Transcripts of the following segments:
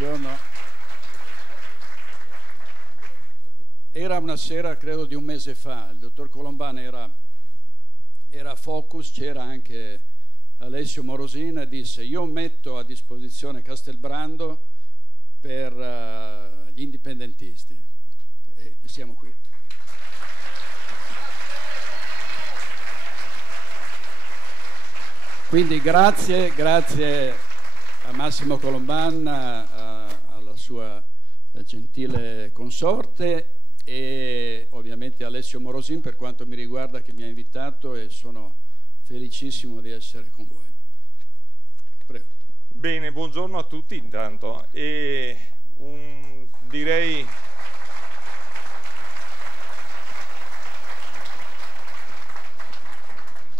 Buongiorno. Era una sera, credo, di un mese fa. Il dottor Colombani era a Focus, c'era anche Alessio Morosin e disse: io metto a disposizione Castelbrando per gli indipendentisti. E siamo qui. Quindi grazie a Massimo Colomban, alla sua gentile consorte, e ovviamente a Alessio Morosin per quanto mi riguarda, che mi ha invitato, e sono felicissimo di essere con voi. Prego. Bene, buongiorno a tutti intanto. Direi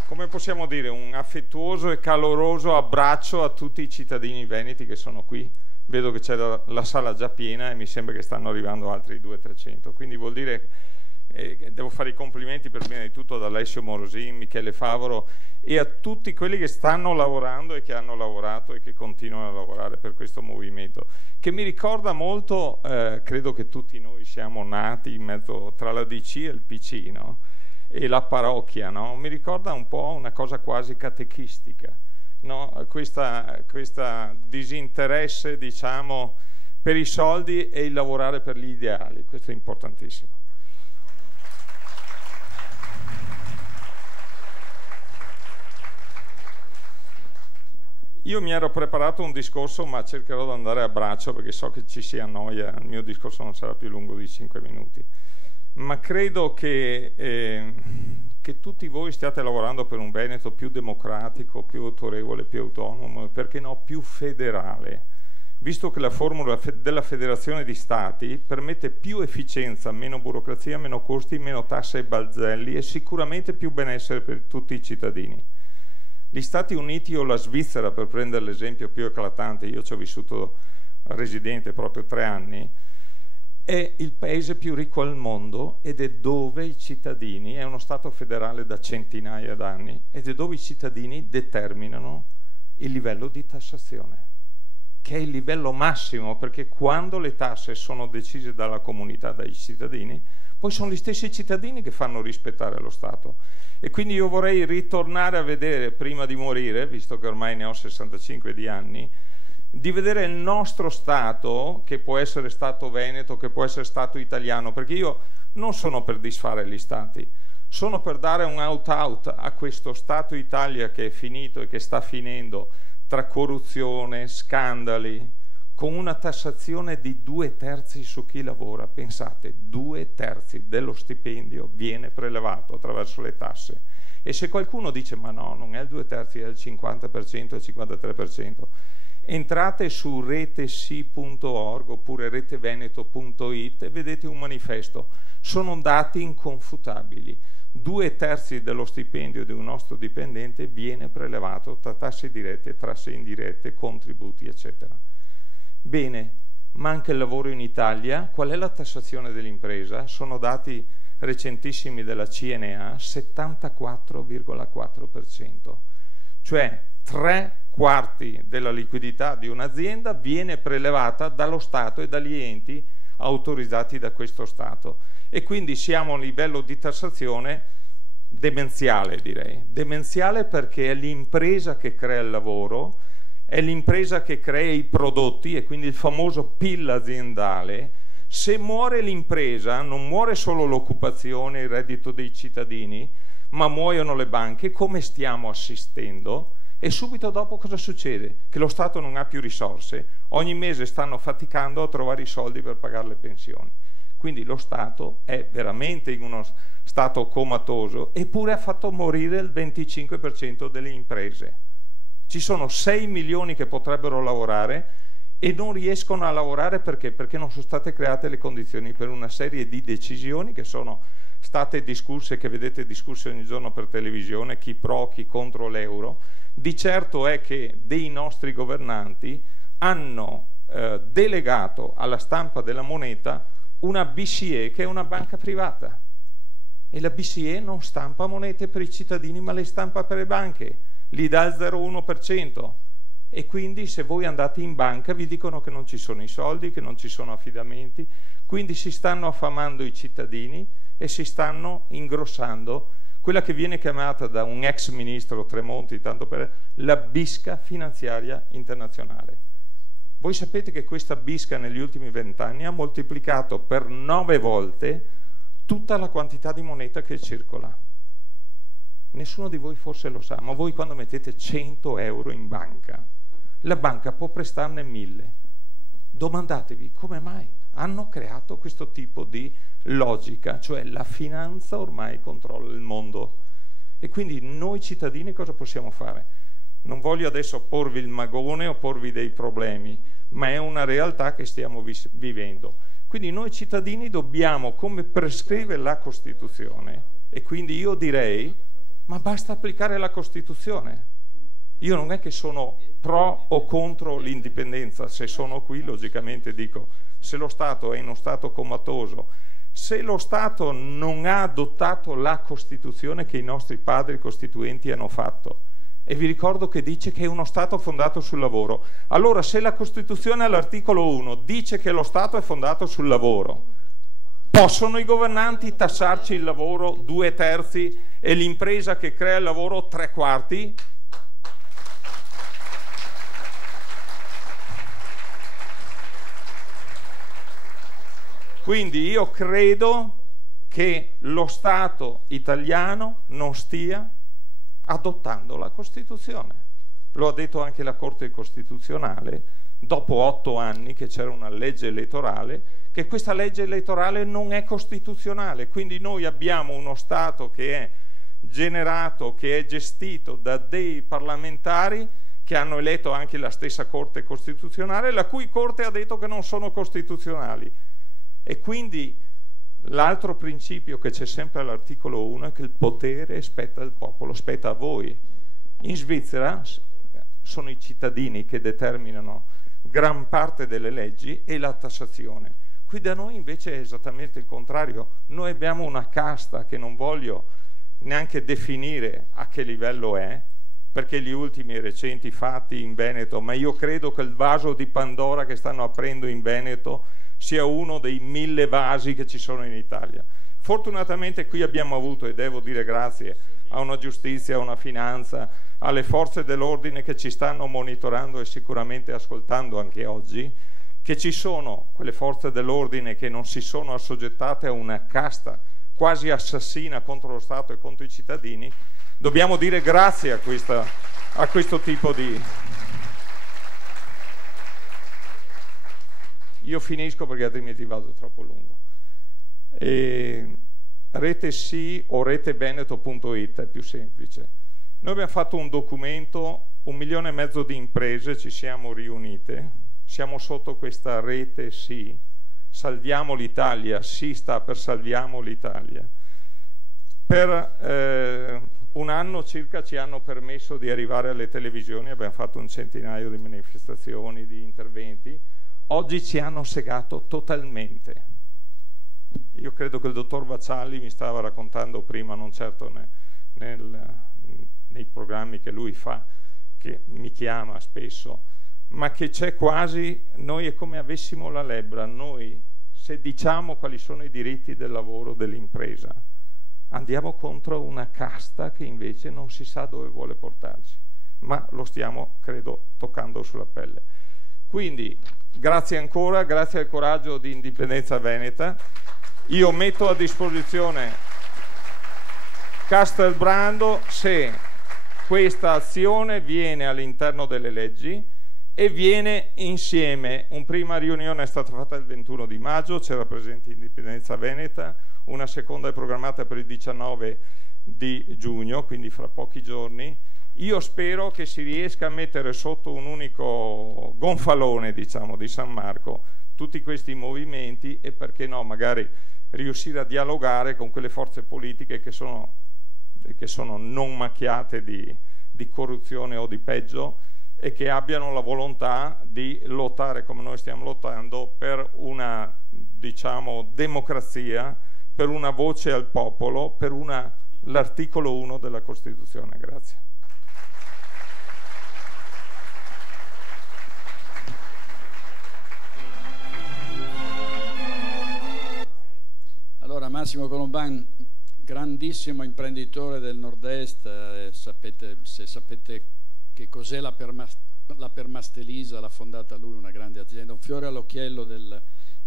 come possiamo dire, un affettuoso e caloroso abbraccio a tutti i cittadini veneti che sono qui. Vedo che c'è la sala già piena e mi sembra che stanno arrivando altri 200-300, quindi vuol dire che devo fare i complimenti per prima di tutto ad Alessio Morosin, Michele Favoro e a tutti quelli che stanno lavorando e che hanno lavorato e che continuano a lavorare per questo movimento, che mi ricorda molto, credo che tutti noi siamo nati in mezzo tra la DC e il PC, no? E la parrocchia, no? Mi ricorda un po' una cosa quasi catechistica, no? Questa disinteresse, diciamo, per i soldi e il lavorare per gli ideali. Questo è importantissimo. Io mi ero preparato un discorso, ma cercherò di andare a braccio perché so che ci si annoia. Il mio discorso non sarà più lungo di 5 minuti. Ma credo che tutti voi stiate lavorando per un Veneto più democratico, più autorevole, più autonomo e perché no più federale, visto che la formula della federazione di stati permette più efficienza, meno burocrazia, meno costi, meno tasse e balzelli e sicuramente più benessere per tutti i cittadini. Gli Stati Uniti o la Svizzera, per prendere l'esempio più eclatante, io ci ho vissuto residente proprio 3 anni, è il paese più ricco al mondo ed è dove i cittadini, è uno Stato federale da centinaia d'anni, ed è dove i cittadini determinano il livello di tassazione, che è il livello massimo, perché quando le tasse sono decise dalla comunità, dai cittadini, poi sono gli stessi cittadini che fanno rispettare lo Stato. E quindi io vorrei ritornare a vedere, prima di morire, visto che ormai ne ho 65 di anni, di vedere il nostro Stato, che può essere Stato veneto, che può essere Stato italiano, perché io non sono per disfare gli Stati, sono per dare un out-out a questo Stato Italia che è finito e che sta finendo tra corruzione, scandali, con una tassazione di 2/3 su chi lavora. Pensate, 2/3 dello stipendio viene prelevato attraverso le tasse. E se qualcuno dice ma no, non è il 2/3, è il 50%, il 53%, entrate su retesi.org oppure reteveneto.it e vedete un manifesto. Sono dati inconfutabili. 2/3 dello stipendio di un nostro dipendente viene prelevato tra tasse dirette, tasse indirette, contributi, eccetera. Bene, ma anche il lavoro in Italia. Qual è la tassazione dell'impresa? Sono dati recentissimi della CNA, 74,4%. Cioè 3/4 della liquidità di un'azienda viene prelevata dallo Stato e dagli enti autorizzati da questo Stato. E quindi siamo a un livello di tassazione demenziale, direi. Demenziale perché è l'impresa che crea il lavoro, è l'impresa che crea i prodotti e quindi il famoso PIL aziendale. Se muore l'impresa non muore solo l'occupazione, il reddito dei cittadini, ma muoiono le banche, come stiamo assistendo. E subito dopo cosa succede? Che lo Stato non ha più risorse, ogni mese stanno faticando a trovare i soldi per pagare le pensioni. Quindi lo Stato è veramente in uno stato comatoso, eppure ha fatto morire il 25% delle imprese. Ci sono 6 milioni che potrebbero lavorare e non riescono a lavorare perché? Perché non sono state create le condizioni per una serie di decisioni che sono state discusse, che vedete discusse ogni giorno per televisione, chi pro, chi contro l'euro. Di certo è che dei nostri governanti hanno delegato alla stampa della moneta una BCE che è una banca privata, e la BCE non stampa monete per i cittadini ma le stampa per le banche, gli dà il 0,1%. e quindi se voi andate in banca vi dicono che non ci sono i soldi, che non ci sono affidamenti, quindi si stanno affamando i cittadini e si stanno ingrossando quella che viene chiamata da un ex ministro Tremonti, tanto per la bisca finanziaria internazionale. Voi sapete che questa bisca negli ultimi 20 anni ha moltiplicato per 9 volte tutta la quantità di moneta che circola. Nessuno di voi forse lo sa, ma voi quando mettete 100 euro in banca, la banca può prestarne 1000. Domandatevi come mai hanno creato questo tipo di logica, cioè la finanza ormai controlla il mondo. E quindi noi cittadini cosa possiamo fare? Non voglio adesso porvi il magone o porvi dei problemi, ma è una realtà che stiamo vivendo. Quindi noi cittadini dobbiamo, come prescrive la Costituzione, e quindi io direi, ma basta applicare la Costituzione. Io non è che sono pro o contro l'indipendenza, se sono qui logicamente dico, se lo Stato è in uno stato comatoso, se lo Stato non ha adottato la Costituzione che i nostri padri costituenti hanno fatto, e vi ricordo che dice che è uno Stato fondato sul lavoro, allora se la Costituzione all'articolo 1 dice che lo Stato è fondato sul lavoro, possono i governanti tassarci il lavoro 2/3 e l'impresa che crea il lavoro 3/4? Quindi io credo che lo Stato italiano non stia adottando la Costituzione. Lo ha detto anche la Corte Costituzionale, dopo 8 anni che c'era una legge elettorale, che questa legge elettorale non è costituzionale. Quindi noi abbiamo uno Stato che è generato, che è gestito da dei parlamentari che hanno eletto anche la stessa Corte Costituzionale, la cui Corte ha detto che non sono costituzionali. E quindi l'altro principio che c'è sempre all'articolo 1 è che il potere spetta al popolo, spetta a voi. In Svizzera sono i cittadini che determinano gran parte delle leggi e la tassazione. Qui da noi invece è esattamente il contrario. Noi abbiamo una casta che non voglio neanche definire a che livello è, perché gli ultimi e recenti fatti in Veneto, ma io credo che il vaso di Pandora che stanno aprendo in Veneto sia uno dei 1000 vasi che ci sono in Italia. Fortunatamente qui abbiamo avuto, e devo dire grazie a una giustizia, a una finanza, alle forze dell'ordine che ci stanno monitorando e sicuramente ascoltando anche oggi, che ci sono quelle forze dell'ordine che non si sono assoggettate a una casta quasi assassina contro lo Stato e contro i cittadini. Dobbiamo dire grazie a questo tipo di... Io finisco perché altrimenti vado troppo lungo. Rete sì o reteveneto.it è più semplice. Noi abbiamo fatto un documento, 1,5 milioni di imprese ci siamo riunite, siamo sotto questa rete sì, salviamo l'Italia, sì sta per salviamo l'Italia. Per un anno circa ci hanno permesso di arrivare alle televisioni, abbiamo fatto un centinaio di manifestazioni, di interventi. Oggi ci hanno segato totalmente. Io credo che il dottor Vaccialli mi stava raccontando prima, non certo nei programmi che lui fa, che mi chiama spesso, ma che c'è quasi, noi è come avessimo la lebbra, noi se diciamo quali sono i diritti del lavoro dell'impresa, andiamo contro una casta che invece non si sa dove vuole portarci, ma lo stiamo, credo, toccando sulla pelle. Quindi grazie ancora, grazie al coraggio di Indipendenza Veneta. Io metto a disposizione Castelbrando se questa azione viene all'interno delle leggi e viene insieme. Una prima riunione è stata fatta il 21 di maggio, c'era presente Indipendenza Veneta, una seconda è programmata per il 19 di giugno, quindi fra pochi giorni. Io spero che si riesca a mettere sotto un unico gonfalone, diciamo, di San Marco tutti questi movimenti e, perché no, magari riuscire a dialogare con quelle forze politiche che sono non macchiate di corruzione o di peggio e che abbiano la volontà di lottare come noi stiamo lottando per una, diciamo, democrazia, per una voce al popolo, per l'articolo 1 della Costituzione. Grazie. Massimo Colomban, grandissimo imprenditore del nord-est, se sapete che cos'è la Permastelisa, l'ha fondata lui, una grande azienda, un fiore all'occhiello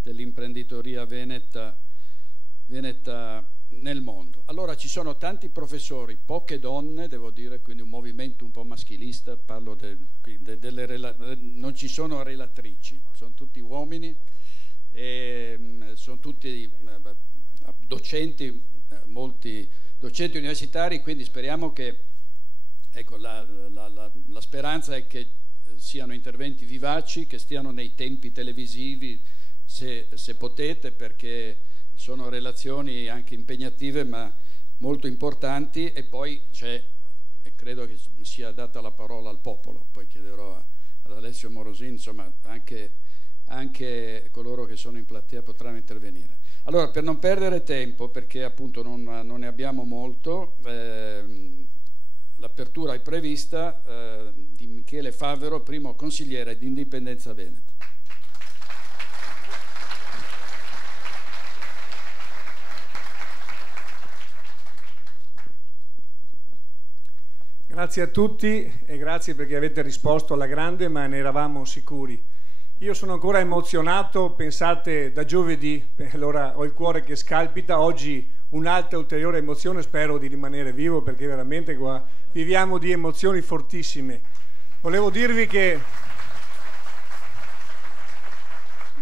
dell'imprenditoria veneta nel mondo. Allora ci sono tanti professori, poche donne, devo dire, quindi un movimento un po' maschilista, parlo non ci sono relatrici, sono tutti uomini, sono tutti docenti, molti docenti universitari, quindi speriamo che, ecco, la speranza è che siano interventi vivaci, che stiano nei tempi televisivi se potete, perché sono relazioni anche impegnative ma molto importanti. E poi c'è, e credo che sia data la parola al popolo, poi chiederò ad Alessio Morosin, insomma anche coloro che sono in platea potranno intervenire. Allora, per non perdere tempo, perché appunto non ne abbiamo molto, l'apertura è prevista di Michele Favero, primo consigliere di Indipendenza Veneta. Grazie a tutti e grazie perché avete risposto alla grande, ma ne eravamo sicuri. Io sono ancora emozionato, pensate, da giovedì, allora ho il cuore che scalpita. Oggi un'altra ulteriore emozione, spero di rimanere vivo perché veramente qua viviamo di emozioni fortissime. Volevo dirvi che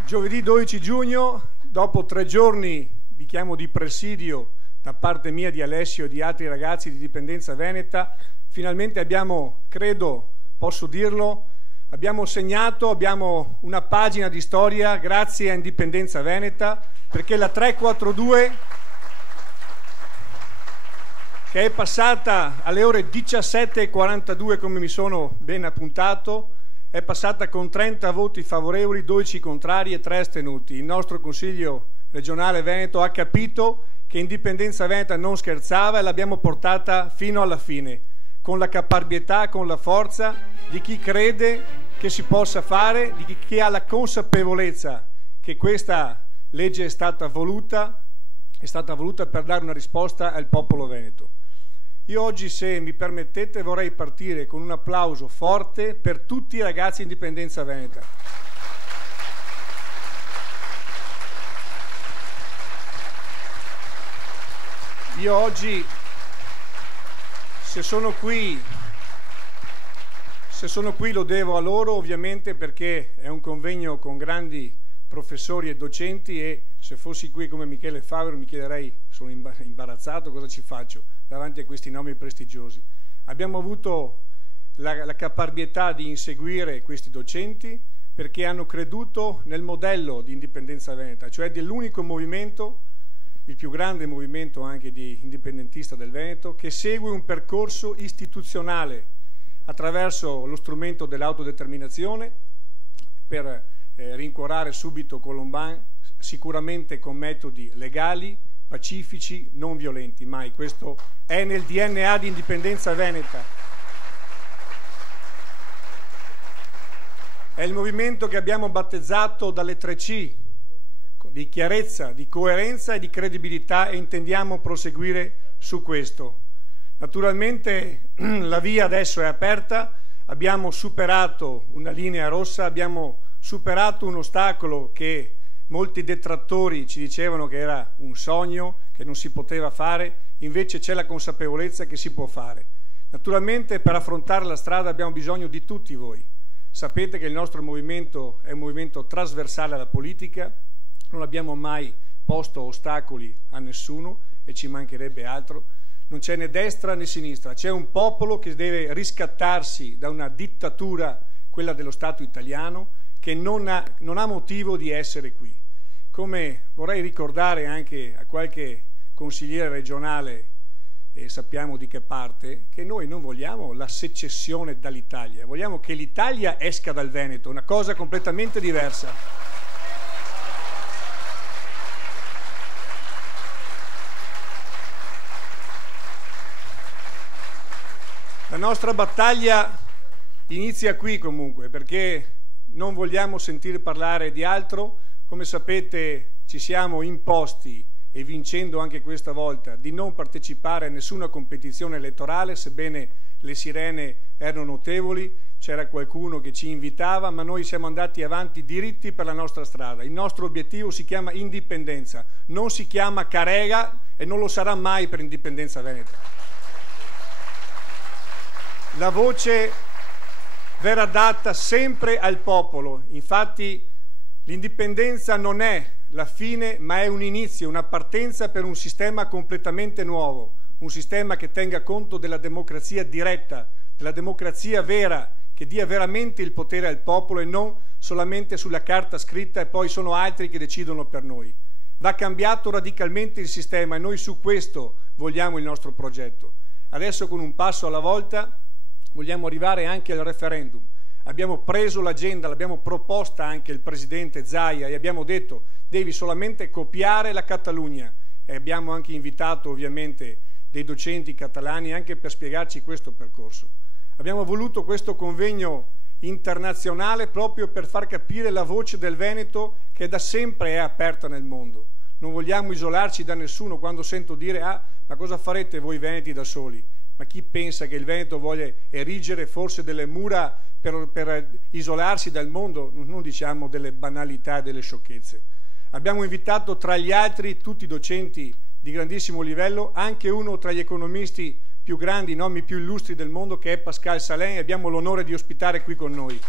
giovedì 12 giugno, dopo 3 giorni di presidio da parte mia, di Alessio e di altri ragazzi di Indipendenza Veneta, finalmente abbiamo, credo, posso dirlo, abbiamo segnato, abbiamo una pagina di storia grazie a Indipendenza Veneta, perché la 342, che è passata alle ore 17:42 come mi sono ben appuntato, è passata con 30 voti favorevoli, 12 contrari e 3 astenuti. Il nostro Consiglio regionale Veneto ha capito che Indipendenza Veneta non scherzava e l'abbiamo portata fino alla fine, con la caparbietà, con la forza di chi crede che si possa fare, di chi ha la consapevolezza che questa legge è stata voluta per dare una risposta al popolo veneto. Io oggi, se mi permettete, vorrei partire con un applauso forte per tutti i ragazzi di Indipendenza Veneta. Io oggi, se sono qui lo devo a loro, ovviamente, perché è un convegno con grandi professori e docenti, e se fossi qui come Michele Favero mi chiederei, sono imbarazzato, cosa ci faccio davanti a questi nomi prestigiosi. Abbiamo avuto la caparbietà di inseguire questi docenti perché hanno creduto nel modello di Indipendenza Veneta, cioè dell'unico movimento, il più grande movimento anche di indipendentista del Veneto, che segue un percorso istituzionale attraverso lo strumento dell'autodeterminazione per rincuorare subito Colomban, sicuramente con metodi legali, pacifici, non violenti, mai. Questo è nel DNA di Indipendenza Veneta. È il movimento che abbiamo battezzato dalle 3C, di chiarezza, di coerenza e di credibilità, e intendiamo proseguire su questo. Naturalmente la via adesso è aperta, abbiamo superato una linea rossa, abbiamo superato un ostacolo che molti detrattori ci dicevano che era un sogno, che non si poteva fare, invece c'è la consapevolezza che si può fare. Naturalmente per affrontare la strada abbiamo bisogno di tutti voi. Sapete che il nostro movimento è un movimento trasversale alla politica, non abbiamo mai posto ostacoli a nessuno e ci mancherebbe altro. Non c'è né destra né sinistra, c'è un popolo che deve riscattarsi da una dittatura, quella dello Stato italiano, che non ha motivo di essere qui. Come vorrei ricordare anche a qualche consigliere regionale, e sappiamo di che parte, che noi non vogliamo la secessione dall'Italia, vogliamo che l'Italia esca dal Veneto, una cosa completamente diversa. La nostra battaglia inizia qui comunque, perché non vogliamo sentire parlare di altro. Come sapete ci siamo imposti e vincendo anche questa volta, di non partecipare a nessuna competizione elettorale, sebbene le sirene erano notevoli, c'era qualcuno che ci invitava, ma noi siamo andati avanti diritti per la nostra strada. Il nostro obiettivo si chiama indipendenza, non si chiama carega e non lo sarà mai per Indipendenza Veneta. La voce verrà data sempre al popolo, infatti l'indipendenza non è la fine, ma è un inizio, una partenza per un sistema completamente nuovo, un sistema che tenga conto della democrazia diretta, della democrazia vera, che dia veramente il potere al popolo e non solamente sulla carta scritta e poi sono altri che decidono per noi. Va cambiato radicalmente il sistema e noi su questo vogliamo il nostro progetto. Adesso con un passo alla volta vogliamo arrivare anche al referendum. Abbiamo preso l'agenda, l'abbiamo proposta anche il presidente Zaia e abbiamo detto devi solamente copiare la Catalogna e abbiamo anche invitato ovviamente dei docenti catalani anche per spiegarci questo percorso. Abbiamo voluto questo convegno internazionale proprio per far capire la voce del Veneto che da sempre è aperta nel mondo. Non vogliamo isolarci da nessuno. Quando sento dire ma cosa farete voi veneti da soli? Ma chi pensa che il Veneto voglia erigere forse delle mura per isolarsi dal mondo? Non diciamo delle banalità, delle sciocchezze. Abbiamo invitato tra gli altri tutti i docenti di grandissimo livello, anche uno tra gli economisti più grandi, i nomi più illustri del mondo, che è Pascal Salin, e abbiamo l'onore di ospitare qui con noi.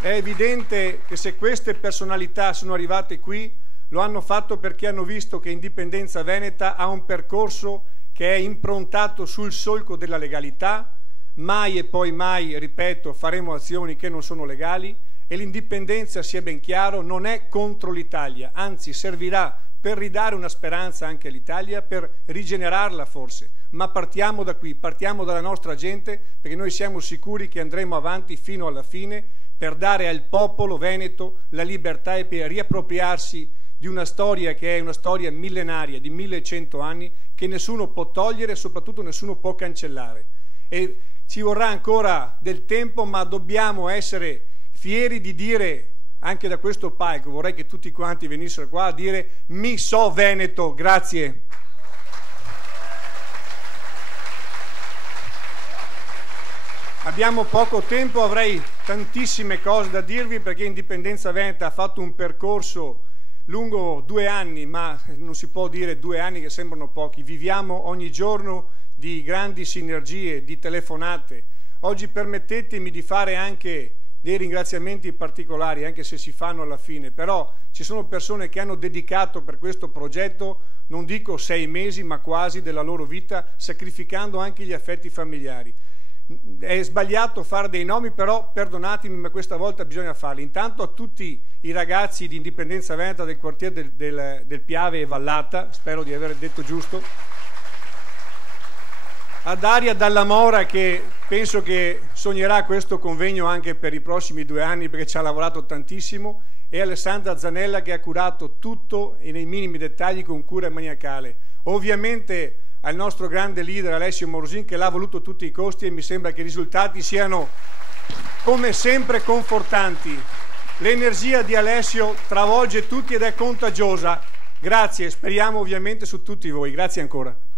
È evidente che se queste personalità sono arrivate qui, lo hanno fatto perché hanno visto che Indipendenza Veneta ha un percorso che è improntato sul solco della legalità. Mai e poi mai, ripeto, faremo azioni che non sono legali e l'indipendenza, sia ben chiaro, non è contro l'Italia, anzi servirà per ridare una speranza anche all'Italia, per rigenerarla forse, ma partiamo da qui, partiamo dalla nostra gente, perché noi siamo sicuri che andremo avanti fino alla fine per dare al popolo veneto la libertà e per riappropriarsi di una storia che è una storia millenaria, di 1100 anni, che nessuno può togliere e soprattutto nessuno può cancellare. E ci vorrà ancora del tempo, ma dobbiamo essere fieri di dire, anche da questo palco, vorrei che tutti quanti venissero qua a dire mi so Veneto, grazie. Abbiamo poco tempo, avrei tantissime cose da dirvi perché Indipendenza Veneta ha fatto un percorso lungo 2 anni, ma non si può dire 2 anni che sembrano pochi. Viviamo ogni giorno di grandi sinergie, di telefonate. Oggi permettetemi di fare anche dei ringraziamenti particolari, anche se si fanno alla fine, però ci sono persone che hanno dedicato per questo progetto, non dico 6 mesi, ma quasi della loro vita, sacrificando anche gli affetti familiari. È sbagliato fare dei nomi, però perdonatemi, ma questa volta bisogna farli. Intanto a tutti i ragazzi di Indipendenza Veneta del quartiere del Piave e Vallata, spero di aver detto giusto, a Daria Dalla Mora, che penso che sognerà questo convegno anche per i prossimi 2 anni perché ci ha lavorato tantissimo, e Alessandra Zanella che ha curato tutto e nei minimi dettagli con cura maniacale. Ovviamente al nostro grande leader Alessio Morosin che l'ha voluto a tutti i costi e mi sembra che i risultati siano come sempre confortanti. L'energia di Alessio travolge tutti ed è contagiosa. Grazie, speriamo ovviamente su tutti voi. Grazie ancora.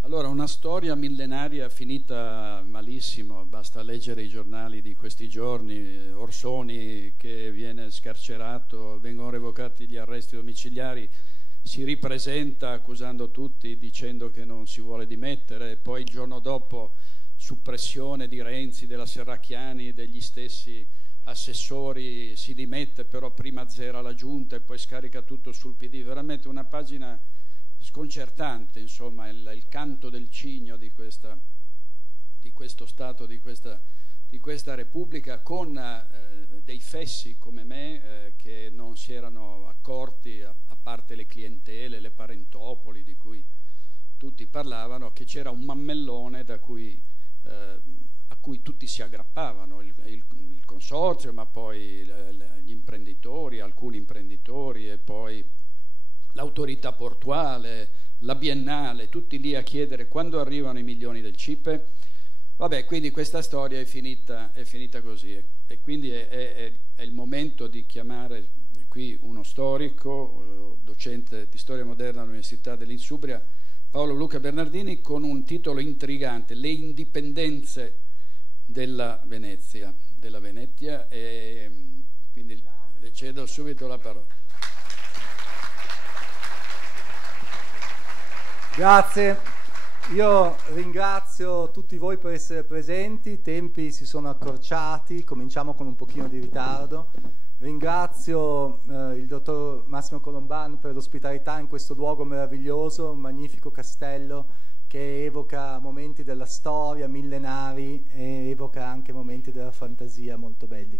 Allora, una storia millenaria finita malissimo, basta leggere i giornali di questi giorni, Orsoni che viene scarcerato, vengono revocati gli arresti domiciliari, si ripresenta accusando tutti dicendo che non si vuole dimettere, poi il giorno dopo suppressione di Renzi, della Serracchiani, degli stessi assessori, si dimette, però prima azzera la giunta e poi scarica tutto sul PD, veramente una pagina sconcertante, insomma, il canto del cigno di questo Stato, di questa Repubblica, con dei fessi come me che non si erano accorti, a parte le clientele, le parentopoli di cui tutti parlavano, che c'era un mammellone a cui tutti si aggrappavano, il consorzio, ma poi gli imprenditori, alcuni imprenditori e poi l'autorità portuale, la Biennale, tutti lì a chiedere quando arrivano i milioni del CIPE. Vabbè, quindi questa storia è finita così, e quindi è il momento di chiamare qui uno storico, docente di storia moderna all'Università dell'Insubria, Paolo Luca Bernardini, con un titolo intrigante: Le indipendenze della Venezia, e quindi le cedo subito la parola. Grazie. Io ringrazio tutti voi per essere presenti, i tempi si sono accorciati, cominciamo con un pochino di ritardo. Ringrazio il dottor Massimo Colomban per l'ospitalità in questo luogo meraviglioso, un magnifico castello che evoca momenti della storia millenari e evoca anche momenti della fantasia molto belli.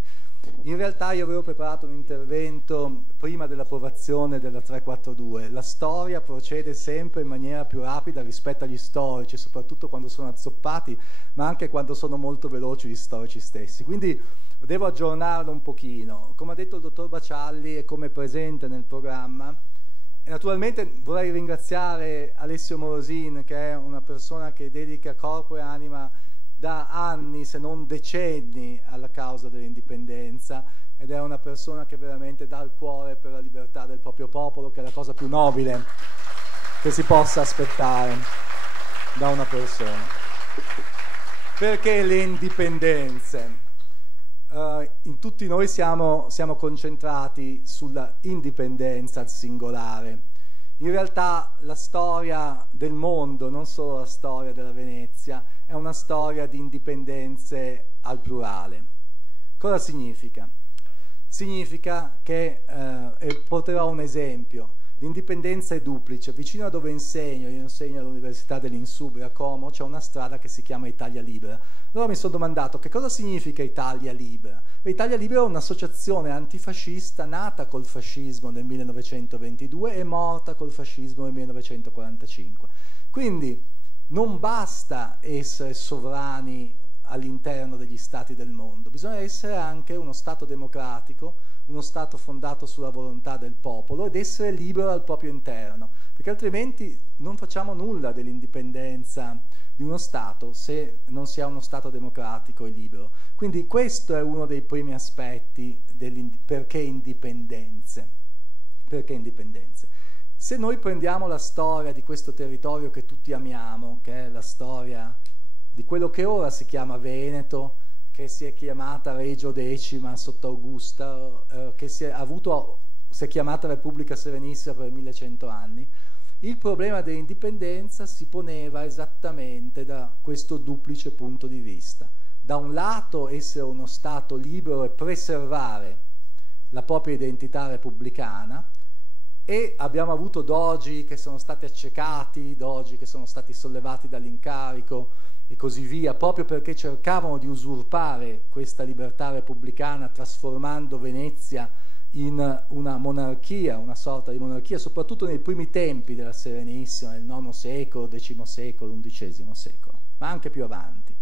In realtà io avevo preparato un intervento prima dell'approvazione della 342. La storia procede sempre in maniera più rapida rispetto agli storici, soprattutto quando sono azzoppati, ma anche quando sono molto veloci gli storici stessi. Quindi devo aggiornarlo un pochino. Come ha detto il dottor Bacialli e come è presente nel programma, e naturalmente vorrei ringraziare Alessio Morosin, che è una persona che dedica corpo e anima da anni, se non decenni, alla causa dell'indipendenza, ed è una persona che veramente dà il cuore per la libertà del proprio popolo, che è la cosa più nobile che si possa aspettare da una persona. Perché le indipendenze? In tutti noi siamo concentrati sulla indipendenza al singolare. In realtà la storia del mondo, non solo la storia della Venezia, è una storia di indipendenze al plurale. Cosa significa? Significa che, e porterò un esempio, l'indipendenza è duplice. Vicino a dove insegno, io insegno all'Università dell'Insubria a Como, c'è una strada che si chiama Italia Libera. Allora mi sono domandato che cosa significa Italia Libera. Italia Libera è un'associazione antifascista nata col fascismo nel 1922 e morta col fascismo nel 1945. Quindi non basta essere sovrani all'interno degli stati del mondo, bisogna essere anche uno Stato democratico, uno Stato fondato sulla volontà del popolo ed essere libero al proprio interno, perché altrimenti non facciamo nulla dell'indipendenza di uno Stato se non si ha uno Stato democratico e libero. Quindi questo è uno dei primi aspetti perché indipendenze. Perché indipendenze? Se noi prendiamo la storia di questo territorio che tutti amiamo, che è la storia di quello che ora si chiama Veneto, che si è chiamata Regio X sotto Augusta, che si è chiamata Repubblica Serenissima per 1100 anni, il problema dell'indipendenza si poneva esattamente da questo duplice punto di vista. Da un lato essere uno Stato libero e preservare la propria identità repubblicana, e abbiamo avuto dogi che sono stati accecati, dogi che sono stati sollevati dall'incarico e così via, proprio perché cercavano di usurpare questa libertà repubblicana trasformando Venezia in una monarchia, una sorta di monarchia, soprattutto nei primi tempi della Serenissima, nel IX secolo, X secolo, XI secolo, ma anche più avanti.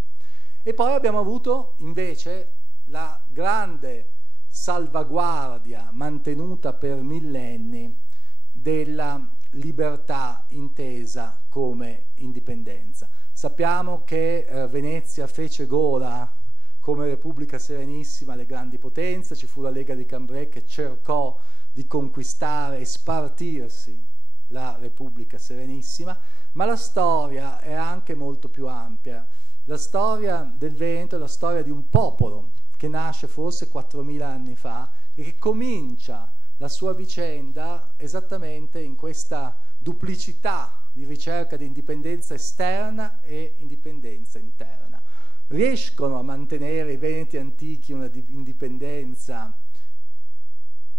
E poi abbiamo avuto invece la grande salvaguardia mantenuta per millenni della libertà intesa come indipendenza. Sappiamo che Venezia fece gola come Repubblica Serenissima alle grandi potenze, ci fu la Lega di Cambrai che cercò di conquistare e spartirsi la Repubblica Serenissima, ma la storia è anche molto più ampia. La storia del Veneto è la storia di un popolo che nasce forse 4.000 anni fa e che comincia la sua vicenda esattamente in questa duplicità di ricerca di indipendenza esterna e indipendenza interna. Riescono a mantenere i Veneti antichi una indipendenza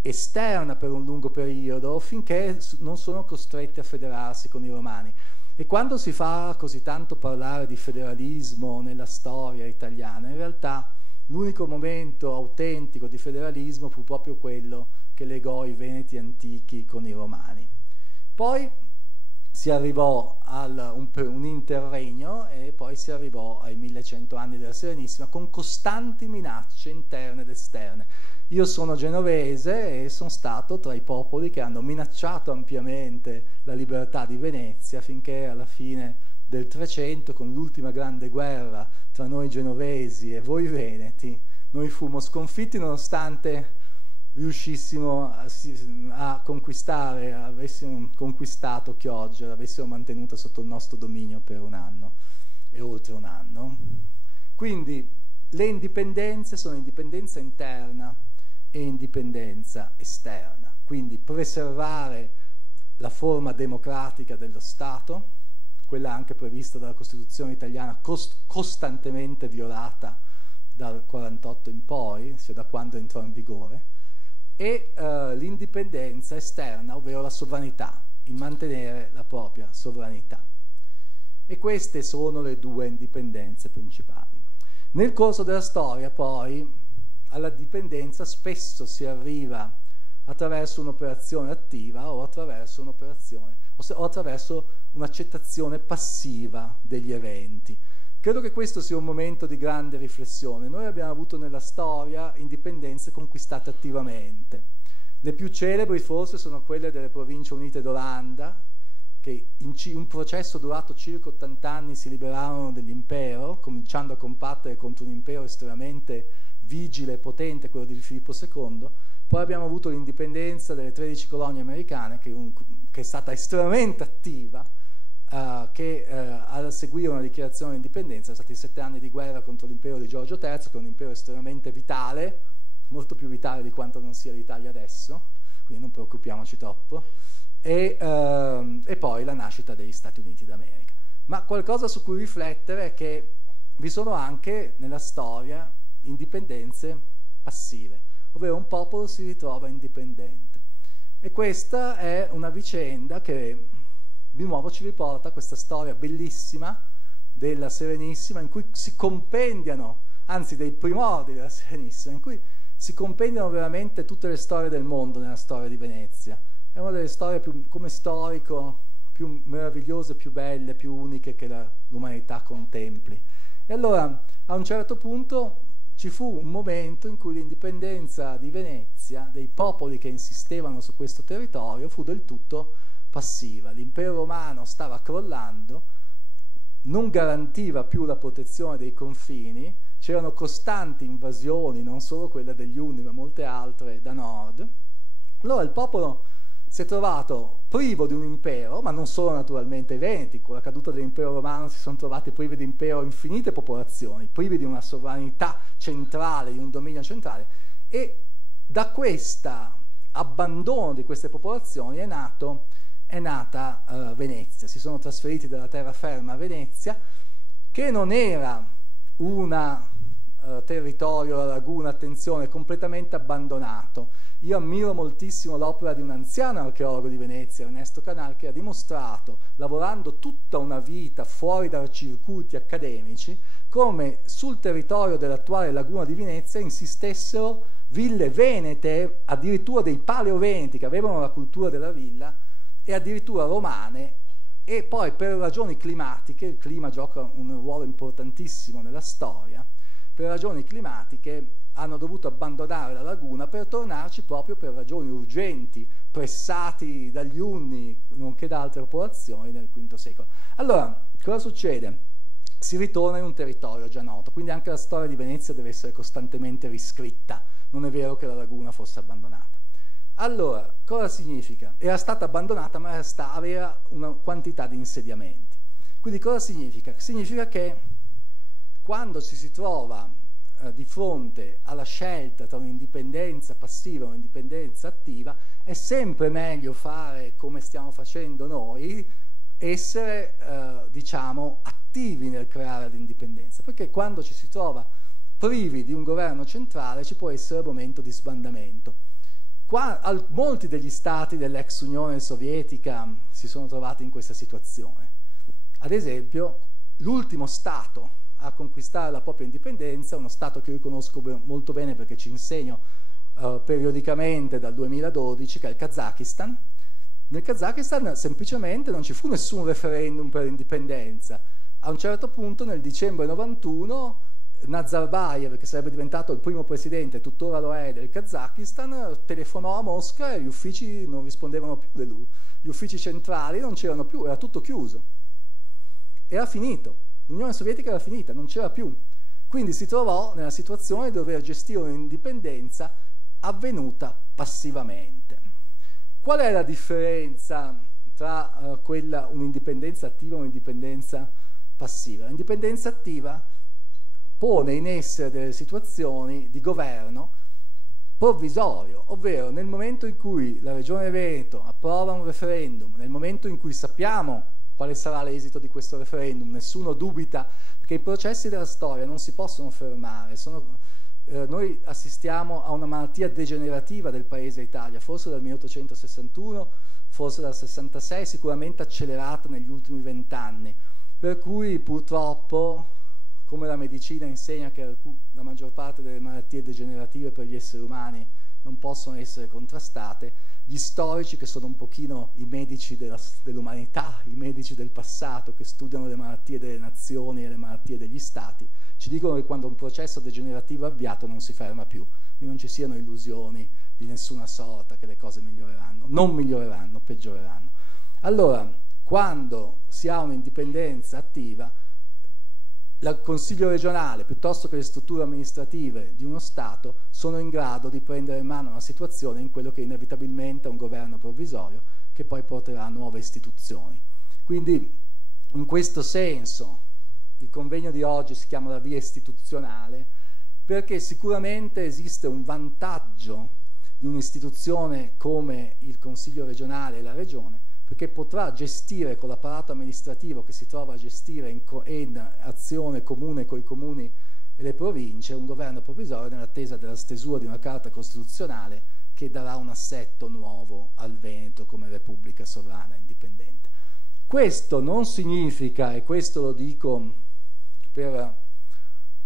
esterna per un lungo periodo finché non sono costretti a federarsi con i Romani. E quando si fa così tanto parlare di federalismo nella storia italiana, in realtà l'unico momento autentico di federalismo fu proprio quello che legò i Veneti antichi con i Romani. Poi si arrivò a un interregno e poi si arrivò ai 1100 anni della Serenissima con costanti minacce interne ed esterne. Io sono genovese e sono stato tra i popoli che hanno minacciato ampiamente la libertà di Venezia finché alla fine del 300, con l'ultima grande guerra tra noi genovesi e voi veneti, noi fummo sconfitti nonostante riuscissimo a conquistare, avessimo conquistato Chioggia, l'avessimo mantenuta sotto il nostro dominio per un anno e oltre un anno. Quindi le indipendenze sono indipendenza interna e indipendenza esterna, quindi preservare la forma democratica dello Stato, quella anche prevista dalla Costituzione italiana, costantemente violata dal 48 in poi, cioè da quando entrò in vigore, e l'indipendenza esterna, ovvero la sovranità, il mantenere la propria sovranità. E queste sono le due indipendenze principali. Nel corso della storia, poi, alla dipendenza spesso si arriva attraverso un'operazione attiva o attraverso un'operazione o attraverso un'accettazione passiva degli eventi. Credo che questo sia un momento di grande riflessione. Noi abbiamo avuto nella storia indipendenze conquistate attivamente. Le più celebri forse sono quelle delle Province Unite d'Olanda, che in un processo durato circa 80 anni si liberarono dell'impero, cominciando a combattere contro un impero estremamente vigile e potente, quello di Filippo II. Poi abbiamo avuto l'indipendenza delle 13 colonie americane, che è stata estremamente attiva, che al seguire una dichiarazione di indipendenza sono stati 7 anni di guerra contro l'impero di Giorgio III, che è un impero estremamente vitale, molto più vitale di quanto non sia l'Italia adesso, quindi non preoccupiamoci troppo, e poi la nascita degli Stati Uniti d'America. Ma qualcosa su cui riflettere è che vi sono anche nella storia indipendenze passive, ovvero un popolo si ritrova indipendente. E questa è una vicenda che di nuovo ci riporta a questa storia bellissima della Serenissima, in cui si compendiano, anzi dei primordi della Serenissima, in cui si compendiano veramente tutte le storie del mondo nella storia di Venezia. È una delle storie più, come storico, più meravigliose, più belle, più uniche che l'umanità contempli. E allora, a un certo punto, ci fu un momento in cui l'indipendenza di Venezia, dei popoli che insistevano su questo territorio, fu del tutto passiva. L'impero romano stava crollando, non garantiva più la protezione dei confini, c'erano costanti invasioni, non solo quella degli Unni, ma molte altre da nord. Allora il popolo si è trovato privo di un impero, ma non solo naturalmente i Veneti, con la caduta dell'impero romano si sono trovati privi di impero infinite popolazioni, privi di una sovranità centrale, di un dominio centrale, e da questo abbandono di queste popolazioni è nata Venezia. Si sono trasferiti dalla terraferma a Venezia, che non era un territorio, la laguna, attenzione, completamente abbandonato. Io ammiro moltissimo l'opera di un anziano archeologo di Venezia, Ernesto Canal, che ha dimostrato, lavorando tutta una vita fuori dai circuiti accademici, come sul territorio dell'attuale laguna di Venezia insistessero ville venete, addirittura dei paleoveneti che avevano la cultura della villa, e addirittura romane, e poi per ragioni climatiche, il clima gioca un ruolo importantissimo nella storia, per ragioni climatiche hanno dovuto abbandonare la laguna per tornarci proprio per ragioni urgenti, pressati dagli Unni, nonché da altre popolazioni nel V secolo. Allora, cosa succede? Si ritorna in un territorio già noto, quindi anche la storia di Venezia deve essere costantemente riscritta, non è vero che la laguna fosse abbandonata. Allora, cosa significa? Era stata abbandonata, ma aveva una quantità di insediamenti. Quindi cosa significa? Significa che quando ci si trova di fronte alla scelta tra un'indipendenza passiva e un'indipendenza attiva, è sempre meglio fare come stiamo facendo noi, essere diciamo attivi nel creare l'indipendenza, perché quando ci si trova privi di un governo centrale ci può essere un momento di sbandamento. Molti degli stati dell'ex Unione Sovietica si sono trovati in questa situazione. Ad esempio, l'ultimo stato a conquistare la propria indipendenza, uno stato che io conosco molto bene perché ci insegno periodicamente dal 2012, che è il Kazakistan, Nel Kazakistan semplicemente non ci fu nessun referendum per l'indipendenza. A un certo punto, nel dicembre 91, Nazarbayev, che sarebbe diventato il primo presidente, tuttora lo è, del Kazakistan, telefonò a Mosca e gli uffici non rispondevano più, gli uffici centrali non c'erano più, era tutto chiuso. Era finito, l'Unione Sovietica era finita, non c'era più. Quindi si trovò nella situazione di dover gestire un'indipendenza avvenuta passivamente. Qual è la differenza tra un'indipendenza attiva e un'indipendenza passiva? L'indipendenza attiva pone in essere delle situazioni di governo provvisorio, ovvero nel momento in cui la Regione Veneto approva un referendum, nel momento in cui sappiamo quale sarà l'esito di questo referendum, nessuno dubita, perché i processi della storia non si possono fermare, noi assistiamo a una malattia degenerativa del paese Italia, forse dal 1861, forse dal 66, sicuramente accelerata negli ultimi 20 anni, per cui purtroppo, come la medicina insegna che la maggior parte delle malattie degenerative per gli esseri umani non possono essere contrastate, gli storici, che sono un pochino i medici dell'umanità, i medici del passato, che studiano le malattie delle nazioni e le malattie degli stati, ci dicono che quando un processo degenerativo è avviato non si ferma più, quindi non ci siano illusioni di nessuna sorta che le cose miglioreranno, non miglioreranno, peggioreranno. Allora, quando si ha un'indipendenza attiva, il Consiglio regionale, piuttosto che le strutture amministrative di uno Stato, sono in grado di prendere in mano la situazione in quello che inevitabilmente è un governo provvisorio che poi porterà a nuove istituzioni. Quindi, in questo senso, il convegno di oggi si chiama la via istituzionale, perché sicuramente esiste un vantaggio di un'istituzione come il Consiglio regionale e la Regione, perché potrà gestire con l'apparato amministrativo che si trova a gestire in azione comune con i comuni e le province un governo provvisorio nell'attesa della stesura di una carta costituzionale che darà un assetto nuovo al Veneto come Repubblica sovrana e indipendente. Questo non significa, e questo lo dico per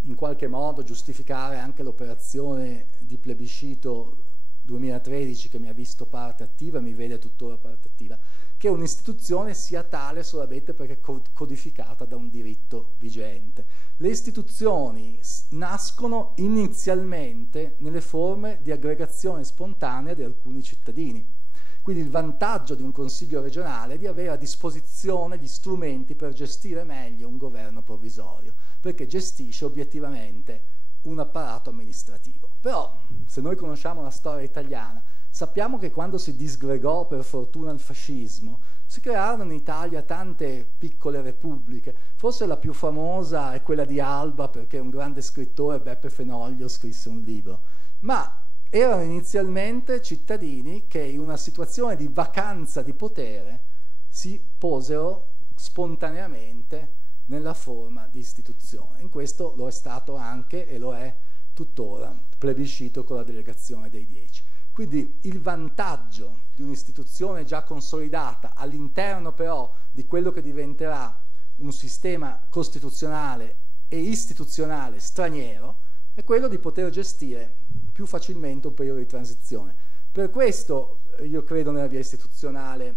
in qualche modo giustificare anche l'operazione di plebiscito 2013 che mi ha visto parte attiva e mi vede tuttora parte attiva, che un'istituzione sia tale solamente perché codificata da un diritto vigente. Le istituzioni nascono inizialmente nelle forme di aggregazione spontanea di alcuni cittadini. Quindi il vantaggio di un consiglio regionale è di avere a disposizione gli strumenti per gestire meglio un governo provvisorio, perché gestisce obiettivamente un apparato amministrativo. Però, se noi conosciamo la storia italiana, sappiamo che quando si disgregò per fortuna il fascismo, si crearono in Italia tante piccole repubbliche. Forse la più famosa è quella di Alba, perché un grande scrittore, Beppe Fenoglio, scrisse un libro. Ma erano inizialmente cittadini che in una situazione di vacanza di potere si posero spontaneamente nella forma di istituzione. In questo lo è stato anche, e lo è tuttora, plebiscito con la delegazione dei 10. Quindi il vantaggio di un'istituzione già consolidata all'interno però di quello che diventerà un sistema costituzionale e istituzionale straniero è quello di poter gestire più facilmente un periodo di transizione. Per questo io credo nella via istituzionale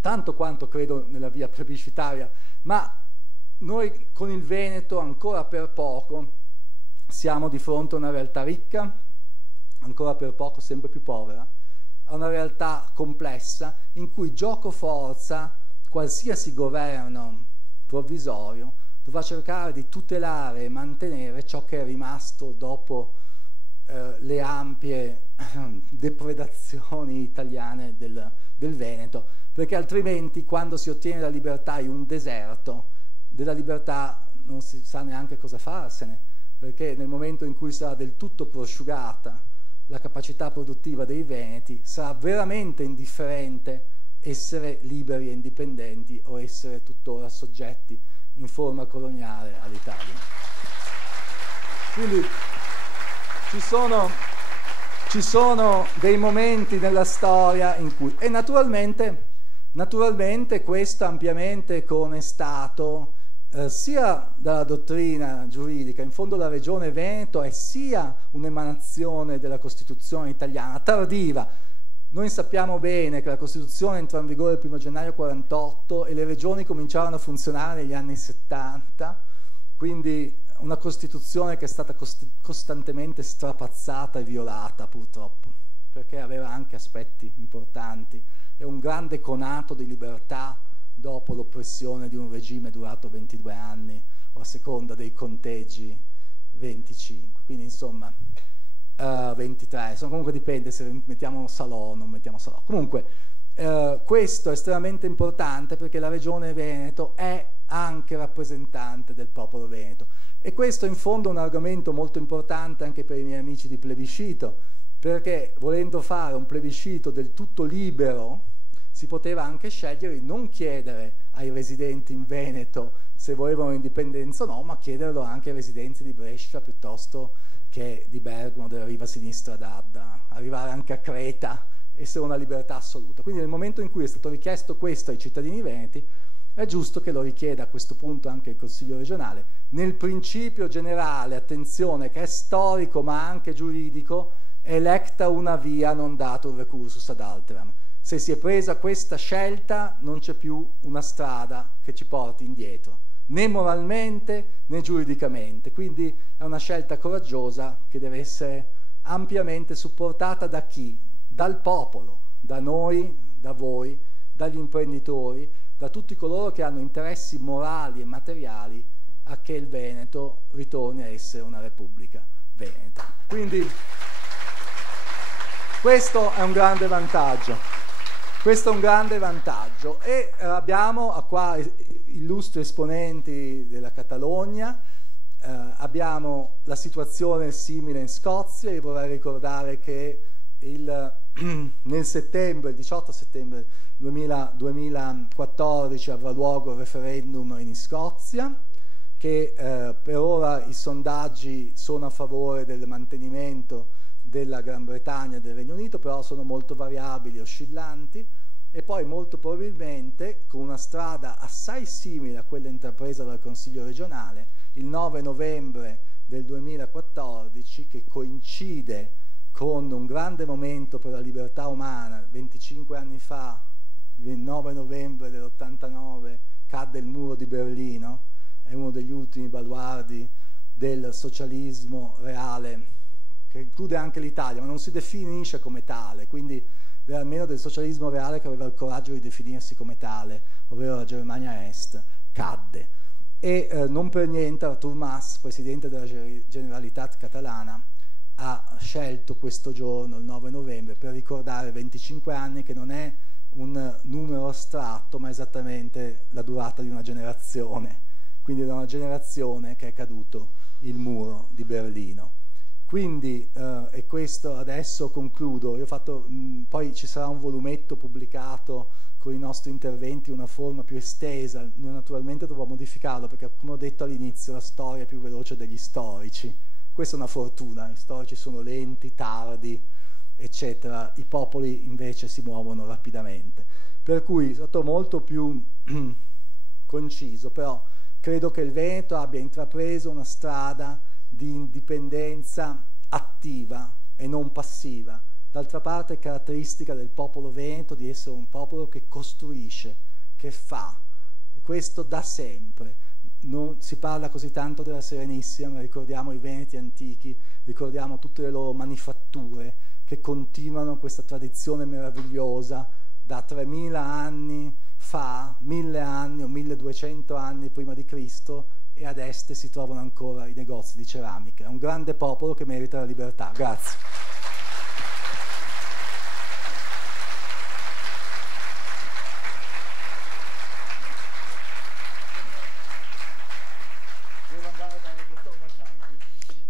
tanto quanto credo nella via plebiscitaria, ma noi con il Veneto ancora per poco siamo di fronte a una realtà ricca, ancora per poco sempre più povera, a una realtà complessa in cui gioco forza qualsiasi governo provvisorio dovrà cercare di tutelare e mantenere ciò che è rimasto dopo le ampie depredazioni italiane del Veneto, perché altrimenti quando si ottiene la libertà in un deserto, della libertà non si sa neanche cosa farsene, perché nel momento in cui sarà del tutto prosciugata la capacità produttiva dei veneti, sarà veramente indifferente essere liberi e indipendenti o essere tuttora soggetti in forma coloniale all'Italia. Quindi ci sono dei momenti nella storia in cui, e naturalmente questo ampiamente coonestato sia dalla dottrina giuridica. In fondo la Regione Veneto è sia un'emanazione della Costituzione italiana tardiva, Noi sappiamo bene che la Costituzione entrò in vigore il 1 gennaio 48 e le regioni cominciarono a funzionare negli anni 70, quindi una Costituzione che è stata costantemente strapazzata e violata purtroppo, perché aveva anche aspetti importanti e un grande conato di libertà dopo l'oppressione di un regime durato 22 anni o a seconda dei conteggi 25, quindi insomma 23, insomma, comunque dipende se mettiamo Salò o non mettiamo Salò. Comunque questo è estremamente importante perché la regione Veneto è anche rappresentante del popolo veneto e questo in fondo è un argomento molto importante anche per i miei amici di Plebiscito, perché volendo fare un plebiscito del tutto libero si poteva anche scegliere di non chiedere ai residenti in Veneto se volevano indipendenza o no, ma chiederlo anche ai residenti di Brescia piuttosto che di Bergamo, della riva sinistra d'Adda, arrivare anche a Creta, essere una libertà assoluta. Quindi nel momento in cui è stato richiesto questo ai cittadini veneti, è giusto che lo richieda a questo punto anche il Consiglio regionale. Nel principio generale, attenzione, che è storico ma anche giuridico, electa una via non datur recursus ad alteram. Se si è presa questa scelta non c'è più una strada che ci porti indietro, né moralmente né giuridicamente, quindi è una scelta coraggiosa che deve essere ampiamente supportata da chi? Dal popolo, da noi, da voi, dagli imprenditori, da tutti coloro che hanno interessi morali e materiali a che il Veneto ritorni a essere una Repubblica Veneta. Quindi questo è un grande vantaggio. Questo è un grande vantaggio e abbiamo qua illustri esponenti della Catalogna, abbiamo la situazione simile in Scozia. Io vorrei ricordare che nel settembre, il 18 settembre 2014 avrà luogo il referendum in Scozia, che per ora i sondaggi sono a favore del mantenimento della Gran Bretagna e del Regno Unito, però sono molto variabili, oscillanti, e poi molto probabilmente con una strada assai simile a quella intrapresa dal Consiglio regionale, il 9 novembre del 2014, che coincide con un grande momento per la libertà umana. 25 anni fa, il 9 novembre dell'89, cadde il muro di Berlino, è uno degli ultimi baluardi del socialismo reale, che include anche l'Italia, ma non si definisce come tale, quindi almeno del socialismo reale che aveva il coraggio di definirsi come tale, ovvero la Germania Est, cadde. E non per niente Artur Mas, presidente della Generalitat catalana, ha scelto questo giorno, il 9 novembre, per ricordare 25 anni, che non è un numero astratto, ma esattamente la durata di una generazione, quindi da una generazione che è caduto il muro di Berlino. Quindi, e questo adesso concludo, io ho fatto, poi ci sarà un volumetto pubblicato con i nostri interventi, una forma più estesa. Io naturalmente dovrò modificarlo perché, come ho detto all'inizio, la storia è più veloce degli storici. Questa è una fortuna, i storici sono lenti, tardi, eccetera, i popoli invece si muovono rapidamente. Per cui è stato molto più conciso, però credo che il Veneto abbia intrapreso una strada di indipendenza attiva e non passiva. D'altra parte è caratteristica del popolo veneto di essere un popolo che costruisce, che fa, e questo da sempre. Non si parla così tanto della Serenissima, ma ricordiamo i veneti antichi, ricordiamo tutte le loro manifatture che continuano questa tradizione meravigliosa da 3000 anni fa, 1000 anni o 1200 anni prima di Cristo, e ad est si trovano ancora i negozi di ceramica. È un grande popolo che merita la libertà. Grazie.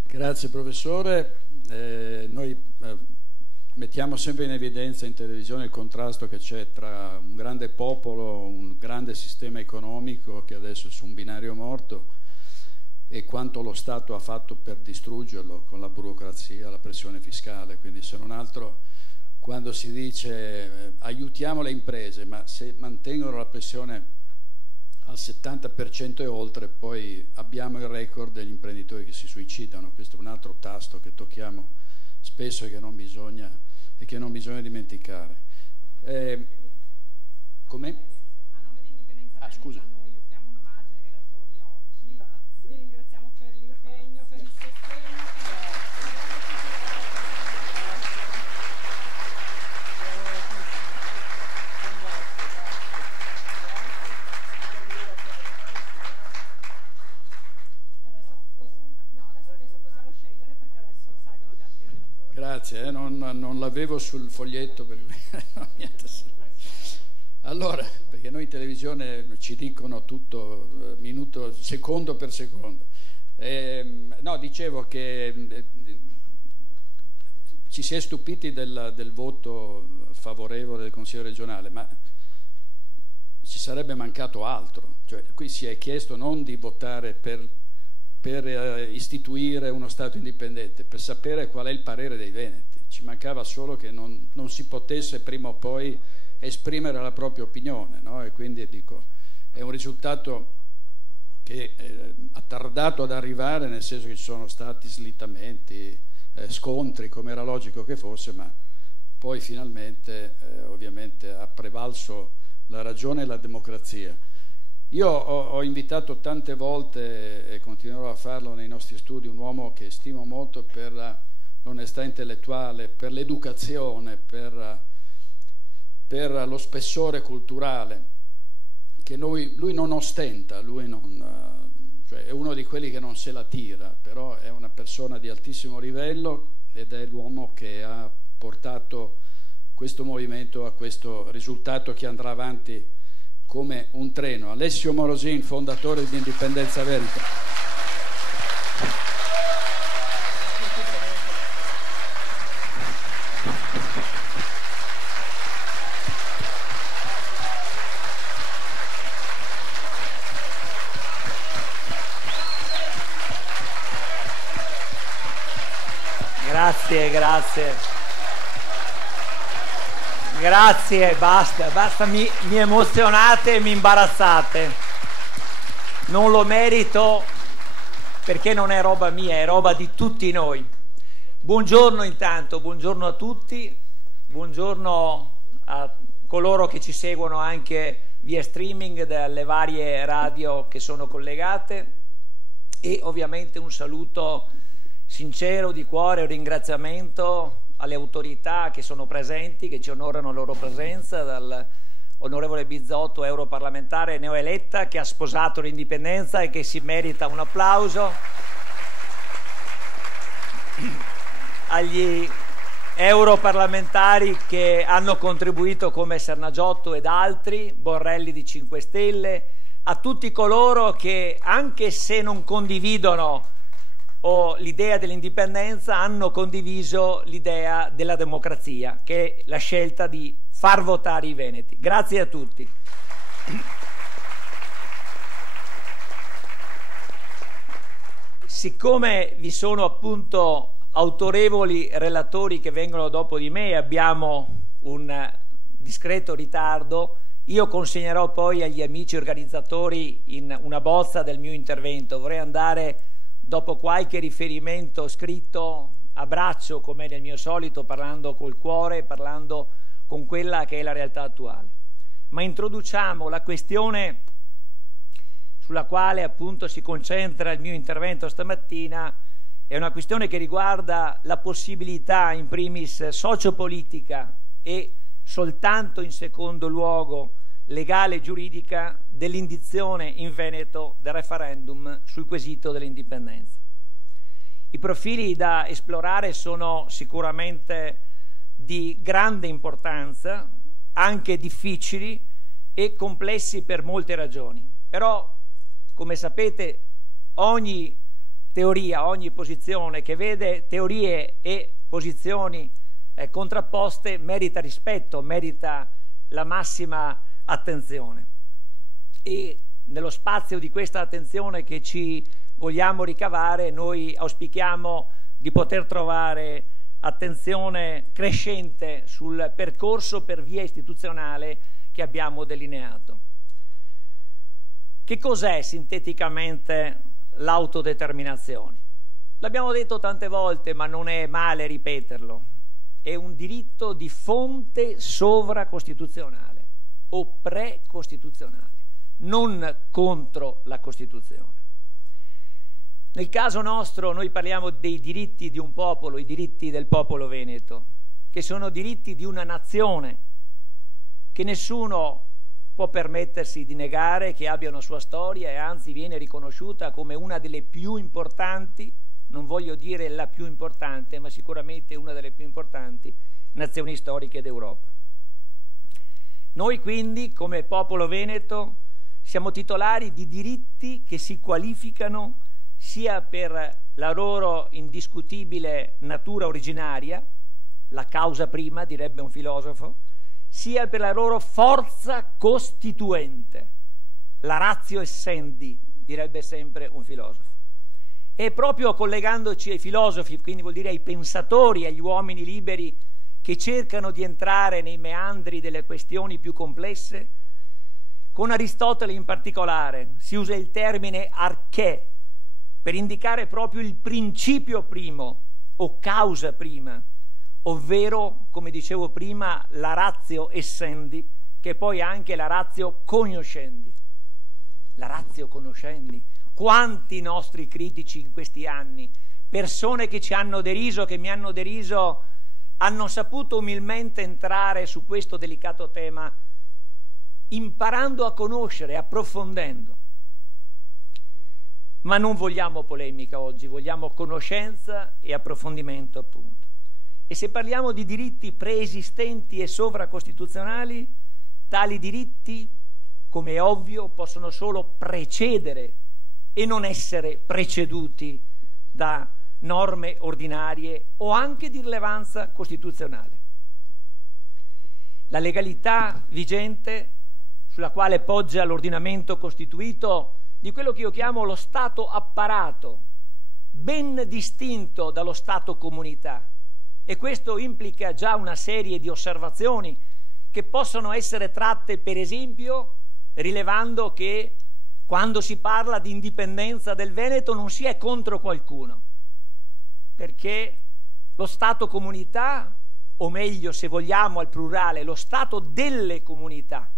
Grazie professore. Noi mettiamo sempre in evidenza in televisione il contrasto che c'è tra un grande popolo, un grande sistema economico che adesso è su un binario morto, e quanto lo Stato ha fatto per distruggerlo con la burocrazia, la pressione fiscale. Quindi, se non altro, quando si dice aiutiamo le imprese, ma se mantengono la pressione al 70% e oltre, poi abbiamo il record degli imprenditori che si suicidano. Questo è un altro tasto che tocchiamo spesso e che non bisogna e che non bisogna dimenticare. Come? A nome di Indipendenza Veneto, scusa. noi offriamo un omaggio ai relatori oggi. Vi ringraziamo per l'impegno, per il sostegno. Adesso penso possiamo scendere perché adesso salgono gli altri relatori. Grazie, non l'avevo sul foglietto per niente. Allora, perché noi in televisione ci dicono tutto minuto, secondo per secondo. No, dicevo che ci si è stupiti del voto favorevole del Consiglio regionale, ma ci sarebbe mancato altro. Cioè, qui si è chiesto non di votare per istituire uno Stato indipendente, per sapere qual è il parere dei veneti. Ci mancava solo che non si potesse prima o poi esprimere la propria opinione, no? E quindi dico, è un risultato che ha tardato ad arrivare, nel senso che ci sono stati slittamenti, scontri, come era logico che fosse, ma poi finalmente ovviamente ha prevalso la ragione e la democrazia. Io ho invitato tante volte, e continuerò a farlo nei nostri studi, un uomo che stimo molto per l'onestà intellettuale, per l'educazione, per lo spessore culturale, che lui non ostenta, cioè è uno di quelli che non se la tira, però è una persona di altissimo livello ed è l'uomo che ha portato questo movimento a questo risultato che andrà avanti come un treno. Alessio Morosin, fondatore di Indipendenza Veneto. Grazie, basta, mi emozionate e mi imbarazzate. Non lo merito perché non è roba mia, è roba di tutti noi. Buongiorno intanto, buongiorno a tutti, buongiorno a coloro che ci seguono anche via streaming dalle varie radio che sono collegate, e ovviamente un saluto sincero di cuore, un ringraziamento alle autorità che sono presenti, che ci onorano la loro presenza, dall'onorevole Bizzotto, europarlamentare neoeletta, che ha sposato l'indipendenza e che si merita un applauso, agli europarlamentari che hanno contribuito come Sernagiotto ed altri, Borrelli di 5 Stelle, a tutti coloro che, anche se non condividono l'idea dell'indipendenza, hanno condiviso l'idea della democrazia, che è la scelta di far votare i veneti. Grazie a tutti. Siccome vi sono appunto autorevoli relatori che vengono dopo di me e abbiamo un discreto ritardo, io consegnerò poi agli amici organizzatori una bozza del mio intervento. Vorrei andare, dopo qualche riferimento scritto, a braccio, come nel mio solito, parlando col cuore, parlando con quella che è la realtà attuale. Ma introduciamo la questione sulla quale appunto si concentra il mio intervento stamattina. È una questione che riguarda la possibilità, in primis sociopolitica e soltanto in secondo luogo legale e giuridica, dell'indizione in Veneto del referendum sul quesito dell'indipendenza. I profili da esplorare sono sicuramente di grande importanza, anche difficili e complessi per molte ragioni. Però, come sapete, ogni teoria, ogni posizione che vede teorie e posizioni contrapposte merita rispetto, merita la massima attenzione. E nello spazio di questa attenzione che ci vogliamo ricavare, noi auspichiamo di poter trovare attenzione crescente sul percorso per via istituzionale che abbiamo delineato. Che cos'è sinteticamente l'autodeterminazione? L'abbiamo detto tante volte, ma non è male ripeterlo. è un diritto di fonte sovracostituzionale o precostituzionale, non contro la Costituzione. Nel caso nostro noi parliamo dei diritti di un popolo, i diritti del popolo veneto, che sono diritti di una nazione, che nessuno può permettersi di negare, che abbia una sua storia e anzi viene riconosciuta come una delle più importanti, non voglio dire la più importante, ma sicuramente una delle più importanti nazioni storiche d'Europa. Noi quindi, come popolo veneto, siamo titolari di diritti che si qualificano sia per la loro indiscutibile natura originaria, la causa prima, direbbe un filosofo, sia per la loro forza costituente, la ratio essendi, direbbe sempre un filosofo. E proprio collegandoci ai filosofi, quindi vuol dire ai pensatori, agli uomini liberi che cercano di entrare nei meandri delle questioni più complesse, con Aristotele in particolare si usa il termine arché per indicare proprio il principio primo o causa prima, ovvero, come dicevo prima, la ratio essendi, che è poi anche la ratio cognoscendi. La ratio conoscendi. Quanti nostri critici in questi anni, persone che ci hanno deriso, che mi hanno deriso, hanno saputo umilmente entrare su questo delicato tema, imparando a conoscere, approfondendo. Ma non vogliamo polemica oggi, vogliamo conoscenza e approfondimento, appunto. E se parliamo di diritti preesistenti e sovracostituzionali, tali diritti, come è ovvio, possono solo precedere e non essere preceduti da norme ordinarie o anche di rilevanza costituzionale. La legalità vigente, sulla quale poggia l'ordinamento costituito, di quello che io chiamo lo Stato apparato, ben distinto dallo Stato comunità. E questo implica già una serie di osservazioni che possono essere tratte, per esempio, rilevando che quando si parla di indipendenza del Veneto non si è contro qualcuno, perché lo Stato comunità, o meglio, se vogliamo al plurale, lo Stato delle comunità,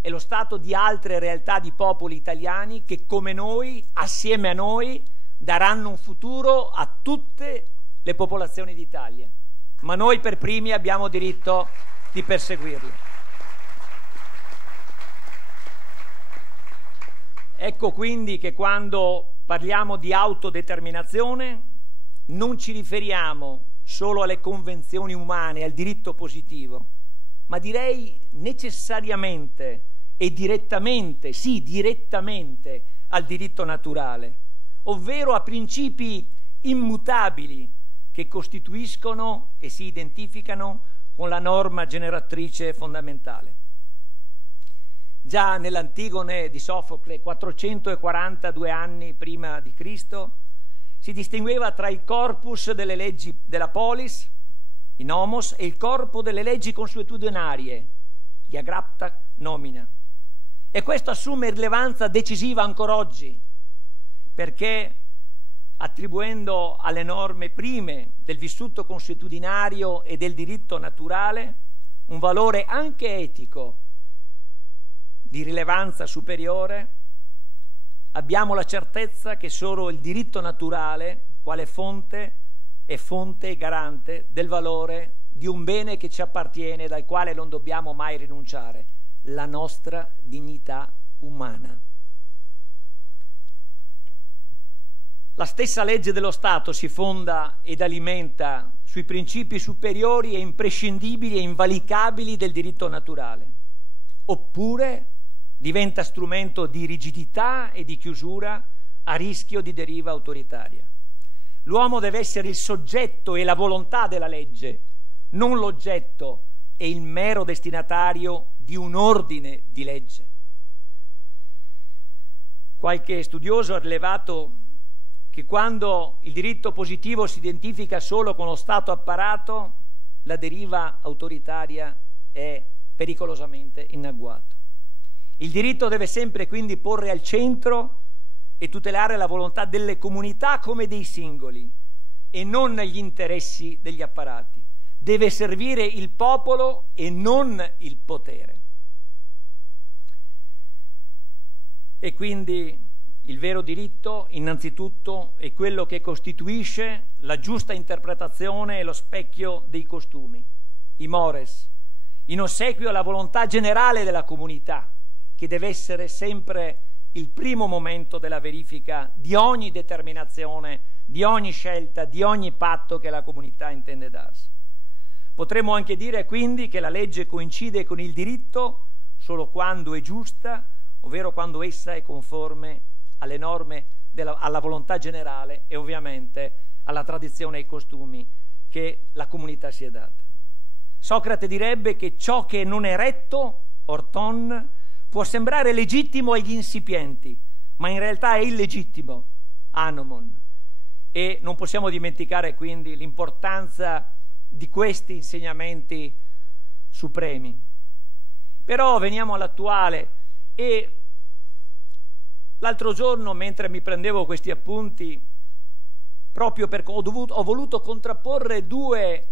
è lo Stato di altre realtà di popoli italiani che, come noi, assieme a noi, daranno un futuro a tutte le popolazioni d'Italia, ma noi per primi abbiamo diritto di perseguirle. Ecco quindi che quando parliamo di autodeterminazione non ci riferiamo solo alle convenzioni umane, al diritto positivo, ma direi necessariamente e direttamente, sì, direttamente al diritto naturale, ovvero a principi immutabili che costituiscono e si identificano con la norma generatrice fondamentale. Già nell'Antigone di Sofocle, 442 anni prima di Cristo, si distingueva tra il corpus delle leggi della polis, i nomos, e il corpo delle leggi consuetudinarie, gli agrapta nomina. E questo assume rilevanza decisiva ancora oggi, perché attribuendo alle norme prime del vissuto consuetudinario e del diritto naturale un valore anche etico di rilevanza superiore, abbiamo la certezza che solo il diritto naturale, quale fonte, è fonte e garante del valore di un bene che ci appartiene, dal quale non dobbiamo mai rinunciare, la nostra dignità umana. La stessa legge dello Stato si fonda ed alimenta sui principi superiori e imprescindibili e invalicabili del diritto naturale, oppure diventa strumento di rigidità e di chiusura a rischio di deriva autoritaria. L'uomo deve essere il soggetto e la volontà della legge, non l'oggetto e il mero destinatario di un ordine di legge. Qualche studioso ha rilevato che quando il diritto positivo si identifica solo con lo Stato apparato, la deriva autoritaria è pericolosamente in agguato. Il diritto deve sempre quindi porre al centro e tutelare la volontà delle comunità come dei singoli e non gli interessi degli apparati. deve servire il popolo e non il potere. E quindi il vero diritto, innanzitutto, è quello che costituisce la giusta interpretazione e lo specchio dei costumi, i mores, in ossequio alla volontà generale della comunità, che deve essere sempre il primo momento della verifica di ogni determinazione, di ogni scelta, di ogni patto che la comunità intende darsi. Potremmo anche dire quindi che la legge coincide con il diritto solo quando è giusta, ovvero quando essa è conforme alle norme, alla volontà generale e ovviamente alla tradizione e ai costumi che la comunità si è data. Socrate direbbe che ciò che non è retto, orton, può sembrare legittimo agli insipienti, ma in realtà è illegittimo, anomon. E non possiamo dimenticare quindi l'importanza di questi insegnamenti supremi. Però veniamo all'attuale e l'altro giorno, mentre mi prendevo questi appunti, proprio perché ho voluto contrapporre due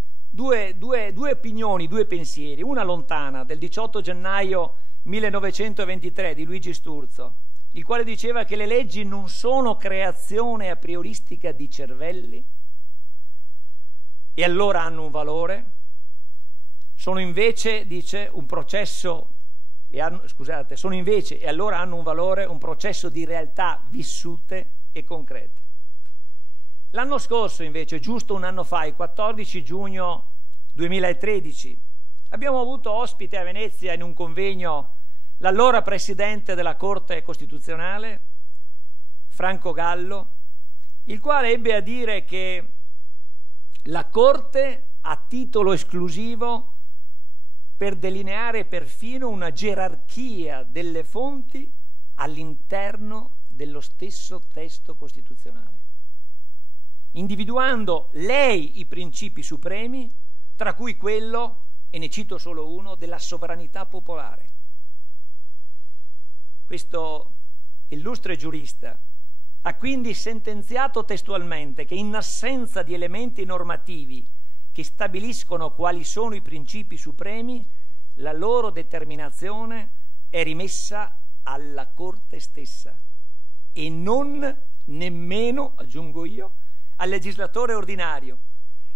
opinioni, due pensieri, una lontana del 18 gennaio 1923 di Luigi Sturzo, il quale diceva che le leggi non sono creazione a prioristica di cervelli e allora hanno un valore, sono invece, dice, un processo sono invece, e allora hanno un valore, un processo di realtà vissute e concrete. L'anno scorso, invece, giusto un anno fa, il 14 giugno 2013, abbiamo avuto ospite a Venezia in un convegno l'allora presidente della Corte Costituzionale, Franco Gallo, il quale ebbe a dire che la Corte a titolo esclusivo per delineare perfino una gerarchia delle fonti all'interno dello stesso testo costituzionale, individuando lei i principi supremi, tra cui quello, e ne cito solo uno, della sovranità popolare. Questo illustre giurista ha quindi sentenziato testualmente che in assenza di elementi normativi che stabiliscono quali sono i principi supremi, la loro determinazione è rimessa alla Corte stessa e non nemmeno, aggiungo io, al legislatore ordinario,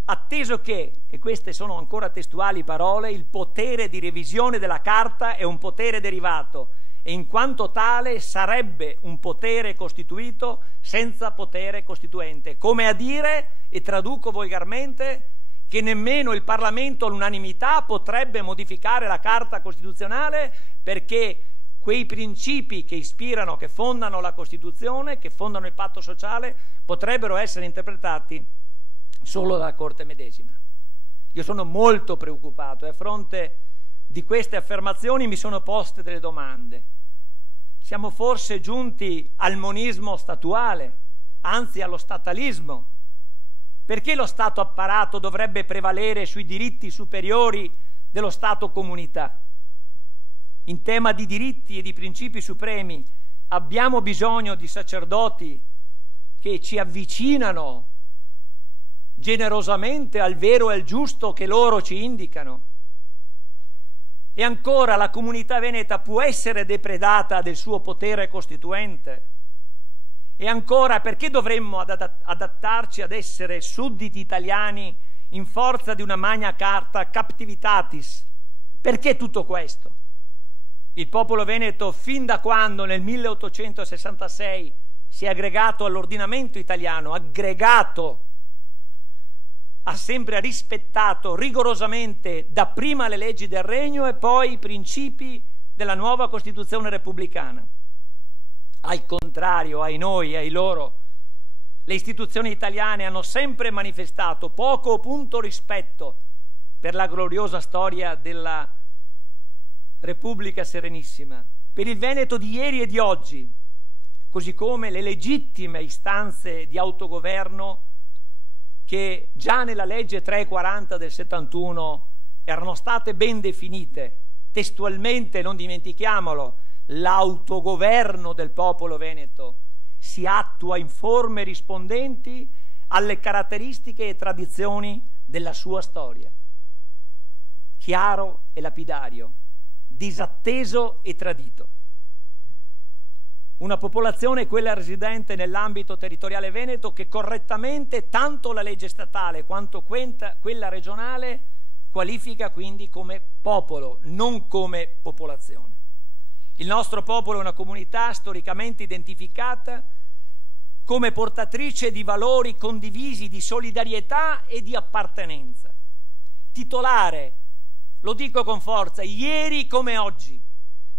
atteso che, e queste sono ancora testuali parole, il potere di revisione della Carta è un potere derivato e in quanto tale sarebbe un potere costituito senza potere costituente, come a dire, e traduco volgarmente, che nemmeno il Parlamento all'unanimità potrebbe modificare la Carta Costituzionale perché quei principi che ispirano, che fondano la Costituzione, che fondano il patto sociale, potrebbero essere interpretati solo dalla Corte medesima. Io sono molto preoccupato e a fronte di queste affermazioni mi sono poste delle domande. Siamo forse giunti al monismo statuale, anzi allo statalismo? Perché lo Stato apparato dovrebbe prevalere sui diritti superiori dello Stato comunità? In tema di diritti e di principi supremi abbiamo bisogno di sacerdoti che ci avvicinano generosamente al vero e al giusto che loro ci indicano. E ancora la comunità veneta può essere depredata del suo potere costituente? E ancora, perché dovremmo adattarci ad essere sudditi italiani in forza di una magna carta captivitatis? Perché tutto questo? Il popolo veneto, fin da quando nel 1866 si è aggregato all'ordinamento italiano, ha sempre rispettato rigorosamente dapprima le leggi del Regno e poi i principi della nuova Costituzione repubblicana. Al contrario, ai noi, ai loro, le istituzioni italiane hanno sempre manifestato poco o punto rispetto per la gloriosa storia della Repubblica Serenissima, per il Veneto di ieri e di oggi, così come le legittime istanze di autogoverno che già nella legge 340 del 71 erano state ben definite, testualmente, non dimentichiamolo, l'autogoverno del popolo veneto si attua in forme rispondenti alle caratteristiche e tradizioni della sua storia. chiaro e lapidario, disatteso e tradito. Una popolazione, quella residente nell'ambito territoriale veneto, che correttamente tanto la legge statale quanto quella regionale qualifica quindi come popolo, non come popolazione. Il nostro popolo è una comunità storicamente identificata come portatrice di valori condivisi, di solidarietà e di appartenenza. Titolare, lo dico con forza, ieri come oggi,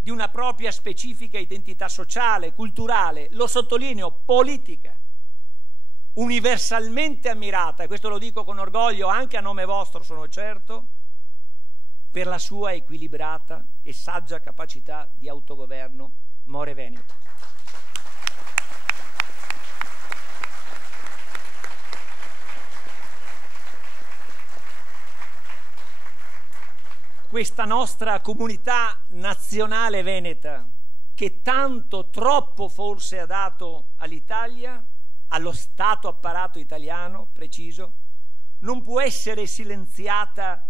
di una propria specifica identità sociale, culturale, lo sottolineo, politica, universalmente ammirata, e questo lo dico con orgoglio anche a nome vostro, sono certo, per la sua equilibrata e saggia capacità di autogoverno more veneto. Questa nostra comunità nazionale veneta, che tanto, troppo forse ha dato all'Italia, allo Stato apparato italiano, preciso, non può essere silenziata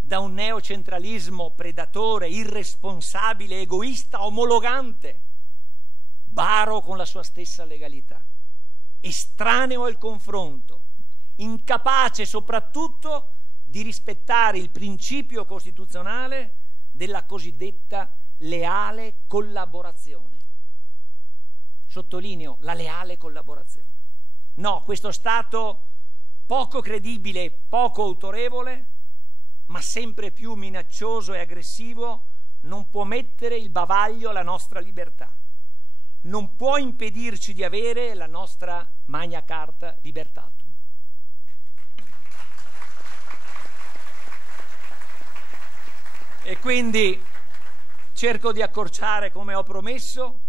da un neocentralismo predatore, irresponsabile, egoista, omologante, baro con la sua stessa legalità, estraneo al confronto, incapace soprattutto di rispettare il principio costituzionale della cosiddetta leale collaborazione. Sottolineo la leale collaborazione. No, questo Stato poco credibile, poco autorevole, ma sempre più minaccioso e aggressivo, non può mettere il bavaglio alla nostra libertà, non può impedirci di avere la nostra Magna Carta Libertatum. E quindi cerco di accorciare come ho promesso.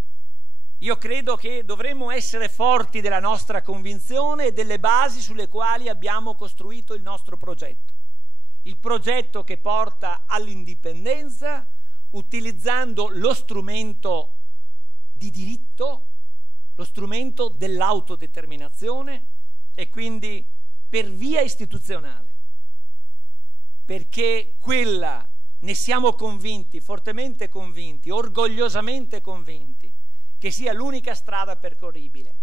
Io credo che dovremmo essere forti della nostra convinzione e delle basi sulle quali abbiamo costruito il nostro progetto. Il progetto che porta all'indipendenza utilizzando lo strumento di diritto, lo strumento dell'autodeterminazione, e quindi per via istituzionale, perché quella, ne siamo convinti, fortemente convinti, orgogliosamente convinti, che sia l'unica strada percorribile.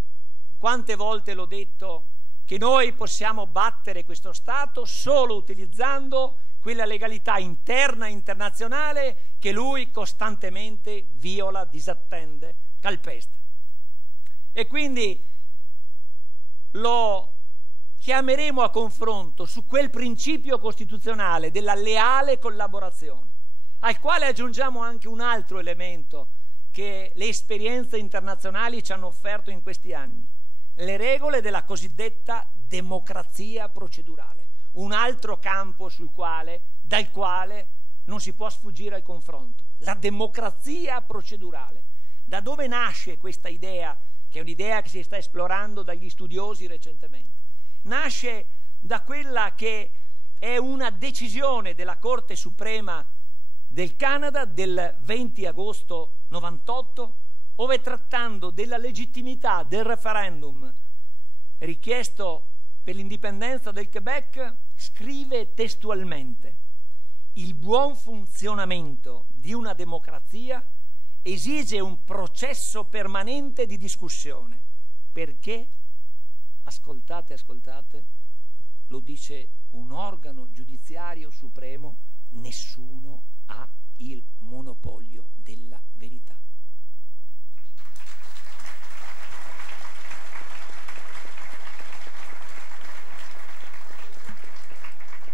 Quante volte l'ho detto che noi possiamo battere questo Stato solo utilizzando quella legalità interna e internazionale che lui costantemente viola, disattende, calpesta. E quindi lo chiameremo a confronto su quel principio costituzionale della leale collaborazione, al quale aggiungiamo anche un altro elemento che le esperienze internazionali ci hanno offerto in questi anni: le regole della cosiddetta democrazia procedurale, un altro campo dal quale non si può sfuggire al confronto. La democrazia procedurale. Da dove nasce questa idea, che è un'idea che si sta esplorando dagli studiosi recentemente? Nasce da quella che è una decisione della Corte Suprema del Canada del 20 agosto 98, ove, trattando della legittimità del referendum richiesto per l'indipendenza del Quebec, scrive testualmente: il buon funzionamento di una democrazia esige un processo permanente di discussione, perché, ascoltate, lo dice un organo giudiziario supremo, nessuno ha il monopolio della verità.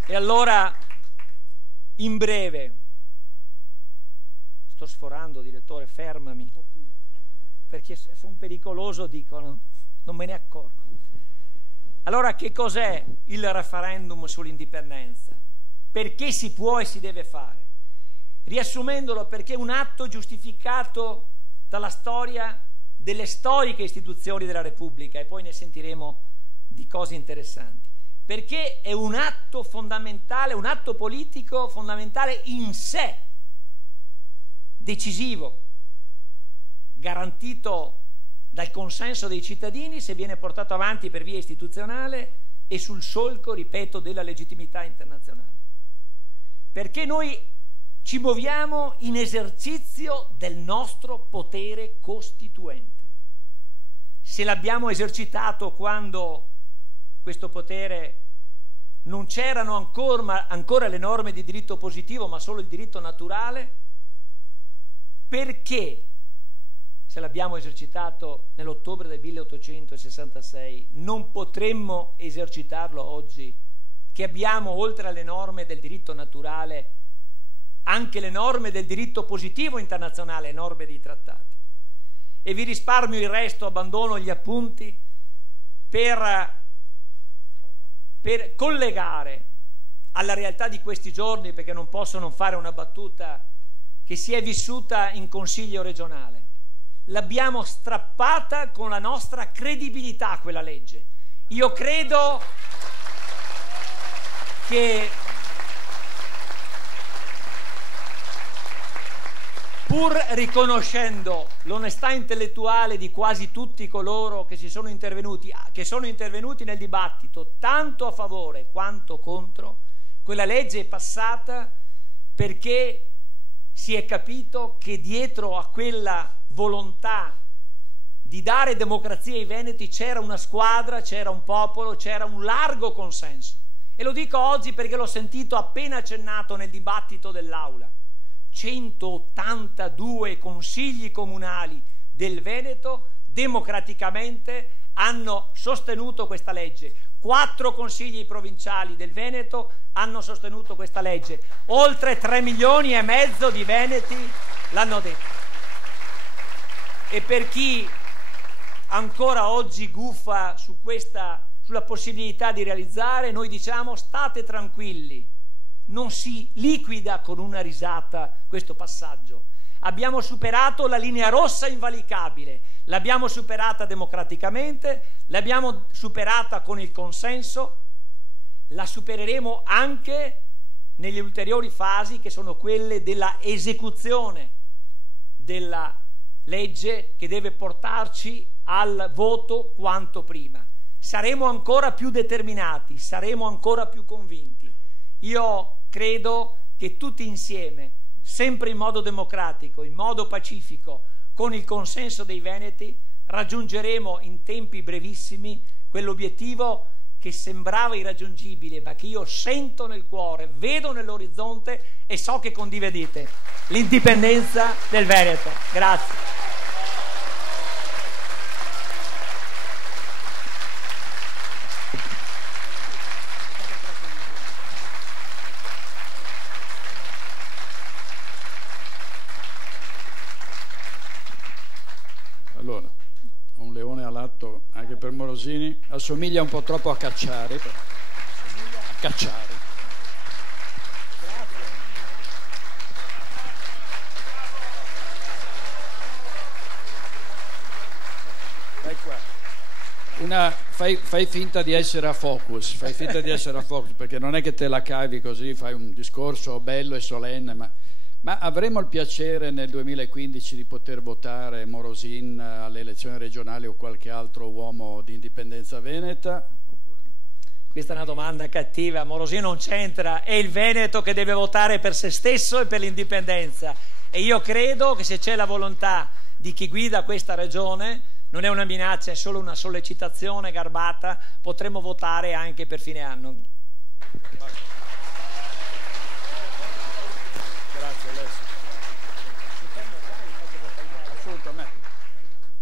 E allora, in breve, sto sforando, direttore, fermami, perché sono pericoloso, dicono, non me ne accorgo. Allora, che cos'è il referendum sull'indipendenza? Perché si può e si deve fare? Riassumendolo, perché è un atto giustificato dalla storia delle storiche istituzioni della Repubblica, e poi ne sentiremo di cose interessanti. Perché è un atto fondamentale, un atto politico fondamentale in sé, decisivo, garantito dal consenso dei cittadini se viene portato avanti per via istituzionale e sul solco, ripeto, della legittimità internazionale. perché noi ci muoviamo in esercizio del nostro potere costituente. Se l'abbiamo esercitato quando questo potere non c'erano ancora le norme di diritto positivo, ma solo il diritto naturale, perché se l'abbiamo esercitato nell'ottobre del 1866 non potremmo esercitarlo oggi, che abbiamo, oltre alle norme del diritto naturale, anche le norme del diritto positivo internazionale, norme dei trattati. E vi risparmio il resto, abbandono gli appunti per collegare alla realtà di questi giorni, perché non posso non fare una battuta che si è vissuta in Consiglio regionale. L'abbiamo strappata con la nostra credibilità quella legge. Io credo che, pur riconoscendo l'onestà intellettuale di quasi tutti coloro che sono intervenuti nel dibattito, tanto a favore quanto contro, quella legge è passata perché si è capito che dietro a quella volontà di dare democrazia ai veneti c'era una squadra, c'era un popolo, c'era un largo consenso. E lo dico oggi perché l'ho sentito appena accennato nel dibattito dell'Aula. 182 consigli comunali del Veneto democraticamente hanno sostenuto questa legge. 4 consigli provinciali del Veneto hanno sostenuto questa legge. Oltre 3,5 milioni di veneti l'hanno detto. E per chi ancora oggi guffa sulla possibilità di realizzare, noi diciamo: state tranquilli, non si liquida con una risata questo passaggio. Abbiamo superato la linea rossa invalicabile, l'abbiamo superata democraticamente, l'abbiamo superata con il consenso, la supereremo anche nelle ulteriori fasi, che sono quelle della esecuzione della legge, che deve portarci al voto quanto prima. Saremo ancora più determinati, saremo ancora più convinti. Io credo che tutti insieme, sempre in modo democratico, in modo pacifico, con il consenso dei veneti, raggiungeremo in tempi brevissimi quell'obiettivo che sembrava irraggiungibile, ma che io sento nel cuore, vedo nell'orizzonte e so che condividete: l'indipendenza del Veneto. Grazie. Allora, un leone all'atto anche per Morosini, assomiglia un po' troppo a Cacciari. A Cacciari. Vai qua. Fai finta di essere a Focus, perché non è che te la cavi così, fai un discorso bello e solenne, ma avremo il piacere nel 2015 di poter votare Morosin alle elezioni regionali o qualche altro uomo di indipendenza veneta? Questa è una domanda cattiva. Morosin non c'entra, è il Veneto che deve votare per se stesso e per l'indipendenza. E io credo che se c'è la volontà di chi guida questa regione, non è una minaccia, è solo una sollecitazione garbata, potremo votare anche per fine anno.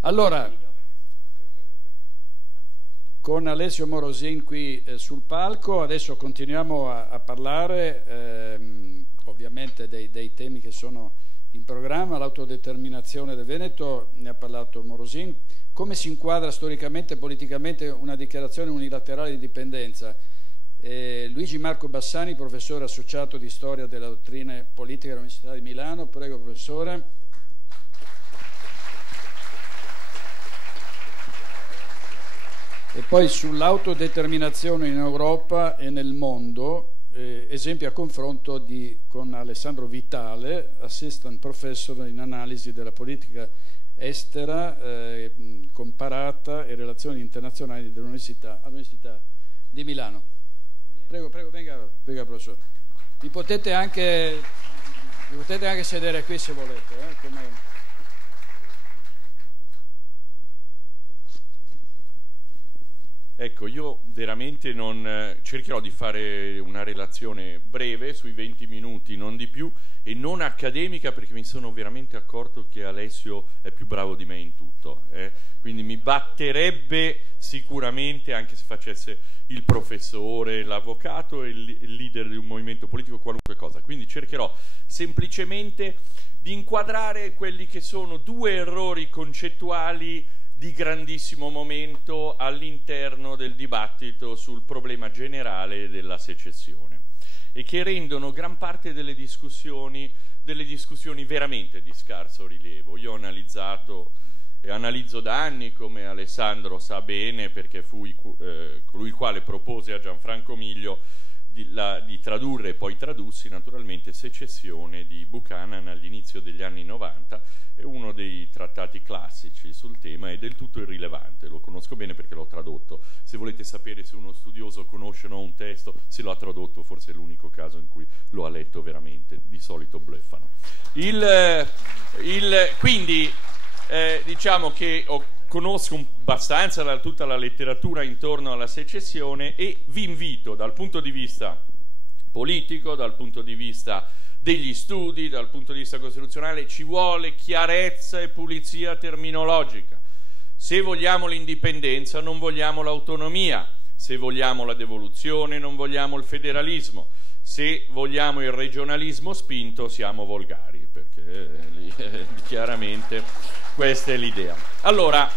Allora, con Alessio Morosin qui sul palco, adesso continuiamo a parlare ovviamente dei temi che sono in programma. L'autodeterminazione del Veneto, ne ha parlato Morosin. Come si inquadra storicamente e politicamente una dichiarazione unilaterale di indipendenza? Luigi Marco Bassani, professore associato di storia della dottrina politica all'Università di Milano. Prego, professore. E poi sull'autodeterminazione in Europa e nel mondo, esempi a confronto con Alessandro Vitale, assistant professor in analisi della politica estera comparata e relazioni internazionali all'Università di Milano. Prego, venga professore. Vi potete anche sedere qui se volete. Ecco, io veramente cercherò di fare una relazione breve, sui 20 minuti, non di più, e non accademica, perché mi sono veramente accorto che Alessio è più bravo di me in tutto, quindi mi batterebbe sicuramente anche se facesse il professore, l'avvocato e il leader di un movimento politico, qualunque cosa. Quindi cercherò semplicemente di inquadrare quelli che sono due errori concettuali di grandissimo momento all'interno del dibattito sul problema generale della secessione, e che rendono gran parte delle discussioni veramente di scarso rilievo. Io ho analizzato e analizzo da anni, come Alessandro sa bene, perché fui colui il quale propose a Gianfranco Miglio di tradurre, e poi tradussi naturalmente, Secessione di Buchanan all'inizio degli anni 90. È uno dei trattati classici sul tema, è del tutto irrilevante, lo conosco bene perché l'ho tradotto. Se volete sapere se uno studioso conosce o no un testo, se lo ha tradotto, forse è l'unico caso in cui lo ha letto veramente, di solito bluffano. Quindi diciamo che conosco abbastanza tutta la letteratura intorno alla secessione, e vi invito, dal punto di vista politico, dal punto di vista degli studi, dal punto di vista costituzionale, ci vuole chiarezza e pulizia terminologica. Se vogliamo l'indipendenza non vogliamo l'autonomia, se vogliamo la devoluzione non vogliamo il federalismo, se vogliamo il regionalismo spinto siamo volgari, perché chiaramente questa è l'idea. Allora,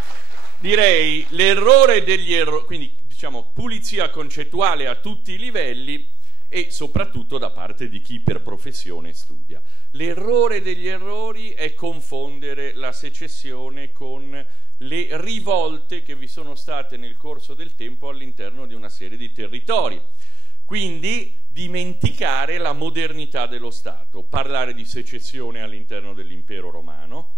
direi l'errore degli errori, quindi diciamo pulizia concettuale a tutti i livelli, e soprattutto da parte di chi per professione studia. L'errore degli errori è confondere la secessione con le rivolte che vi sono state nel corso del tempo all'interno di una serie di territori. Quindi dimenticare la modernità dello Stato, parlare di secessione all'interno dell'impero romano,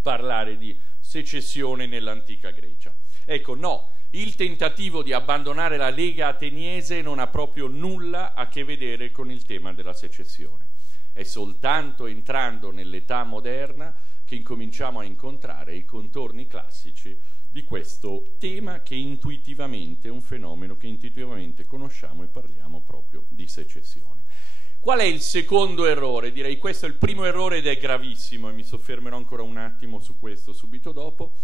parlare di secessione nell'antica Grecia. Ecco, no, il tentativo di abbandonare la Lega ateniese non ha proprio nulla a che vedere con il tema della secessione. È soltanto entrando nell'età moderna che incominciamo a incontrare i contorni classici di questo tema, che intuitivamente è un fenomeno che intuitivamente conosciamo, e parliamo proprio di secessione. Qual è il secondo errore? Direi questo è il primo errore ed è gravissimo, e mi soffermerò ancora un attimo su questo subito dopo.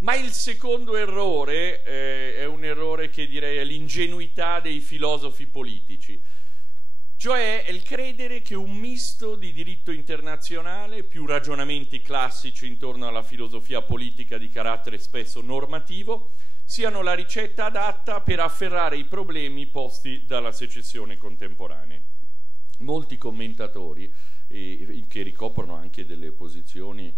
Ma il secondo errore è un errore che direi è l'ingenuità dei filosofi politici, cioè è il credere che un misto di diritto internazionale più ragionamenti classici intorno alla filosofia politica di carattere spesso normativo siano la ricetta adatta per afferrare i problemi posti dalla secessione contemporanea. Molti commentatori che ricoprono anche delle posizioni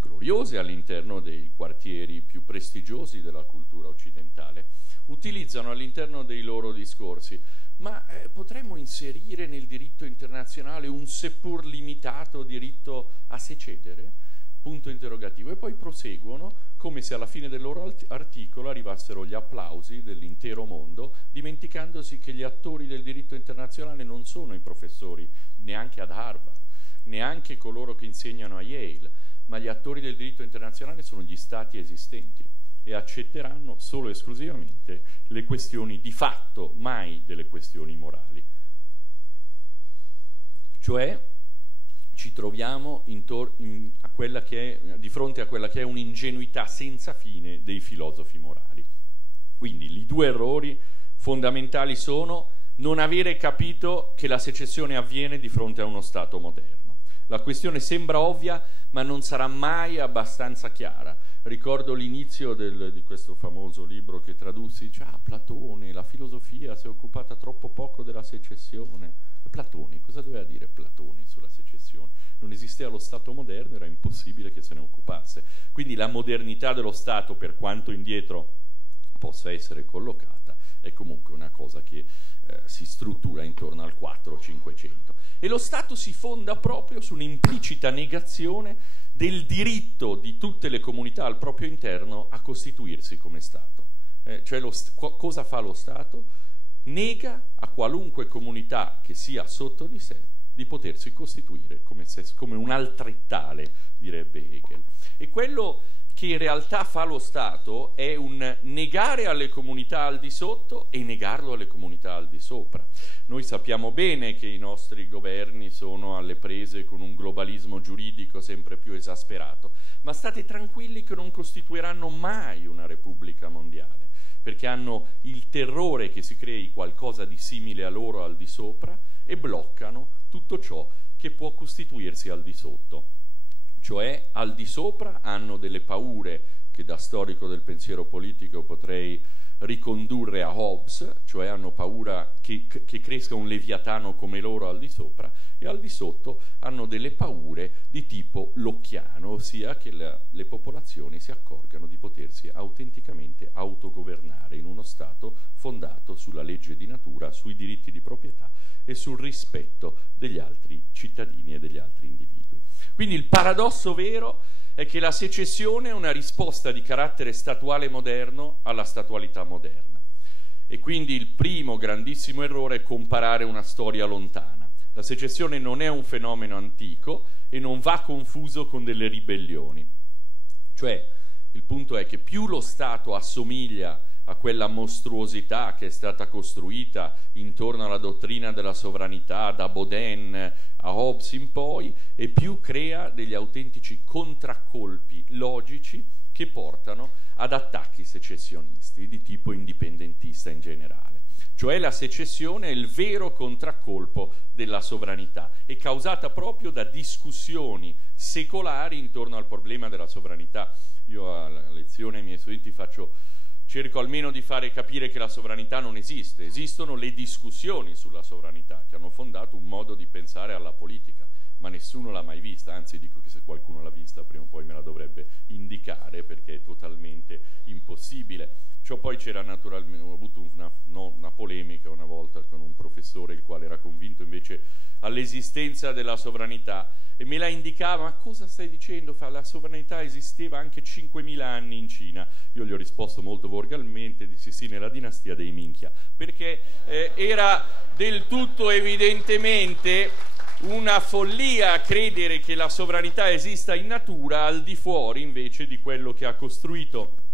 gloriose all'interno dei quartieri più prestigiosi della cultura occidentale utilizzano all'interno dei loro discorsi: ma potremmo inserire nel diritto internazionale un seppur limitato diritto a secedere? Punto interrogativo. E poi proseguono come se alla fine del loro articolo arrivassero gli applausi dell'intero mondo, dimenticandosi che gli attori del diritto internazionale non sono i professori neanche ad Harvard, neanche coloro che insegnano a Yale, ma gli attori del diritto internazionale sono gli stati esistenti, e accetteranno solo e esclusivamente le questioni di fatto, mai delle questioni morali. Cioè ci troviamo di fronte a quella che è un'ingenuità senza fine dei filosofi morali. Quindi i due errori fondamentali sono non avere capito che la secessione avviene di fronte a uno Stato moderno. La questione sembra ovvia, ma non sarà mai abbastanza chiara. Ricordo l'inizio di questo famoso libro che tradussi, dice: Platone, la filosofia si è occupata troppo poco della secessione. Platone, cosa doveva dire Platone sulla secessione? Non esisteva lo Stato moderno, era impossibile che se ne occupasse. Quindi la modernità dello Stato, per quanto indietro possa essere collocata, è comunque una cosa che si struttura intorno al 4-500. E lo Stato si fonda proprio su un'implicita negazione del diritto di tutte le comunità al proprio interno a costituirsi come Stato. Cioè cosa fa lo Stato? nega a qualunque comunità che sia sotto di sé di potersi costituire come un altrettale, direbbe Hegel. E quello che in realtà fa lo Stato è un negare alle comunità al di sotto e negarlo alle comunità al di sopra. Noi sappiamo bene che i nostri governi sono alle prese con un globalismo giuridico sempre più esasperato, ma state tranquilli che non costituiranno mai una repubblica mondiale, perché hanno il terrore che si crei qualcosa di simile a loro al di sopra e bloccano tutto ciò che può costituirsi al di sotto. Cioè al di sopra hanno delle paure che da storico del pensiero politico potrei ricondurre a Hobbes, cioè hanno paura che cresca un leviatano come loro al di sopra, e al di sotto hanno delle paure di tipo locchiano, ossia che le popolazioni si accorgano di potersi autenticamente autogovernare in uno Stato fondato sulla legge di natura, sui diritti di proprietà e sul rispetto degli altri cittadini e degli altri individui. Quindi il paradosso vero è che la secessione è una risposta di carattere statuale moderno alla statualità moderna. E quindi il primo grandissimo errore è comparare una storia lontana. La secessione non è un fenomeno antico e non va confuso con delle ribellioni. Cioè, il punto è che più lo Stato assomiglia a quella mostruosità che è stata costruita intorno alla dottrina della sovranità da Baudin a Hobbes in poi, e più crea degli autentici contraccolpi logici che portano ad attacchi secessionisti di tipo indipendentista in generale. Cioè la secessione è il vero contraccolpo della sovranità, è causata proprio da discussioni secolari intorno al problema della sovranità. Io a lezione ai miei studenti cerco almeno di fare capire che la sovranità non esiste, esistono le discussioni sulla sovranità che hanno fondato un modo di pensare alla politica, ma nessuno l'ha mai vista, anzi dico che se qualcuno l'ha vista prima o poi me la dovrebbe indicare, perché è totalmente impossibile. Poi c'era naturalmente, ho avuto una polemica una volta con un professore il quale era convinto invece all'esistenza della sovranità e me la indicava: ma cosa stai dicendo? La sovranità esisteva anche 5.000 anni in Cina. Io gli ho risposto molto volgarmente, dissi sì, nella dinastia dei minchia, perché era del tutto evidentemente una follia credere che la sovranità esista in natura al di fuori invece di quello che ha costruito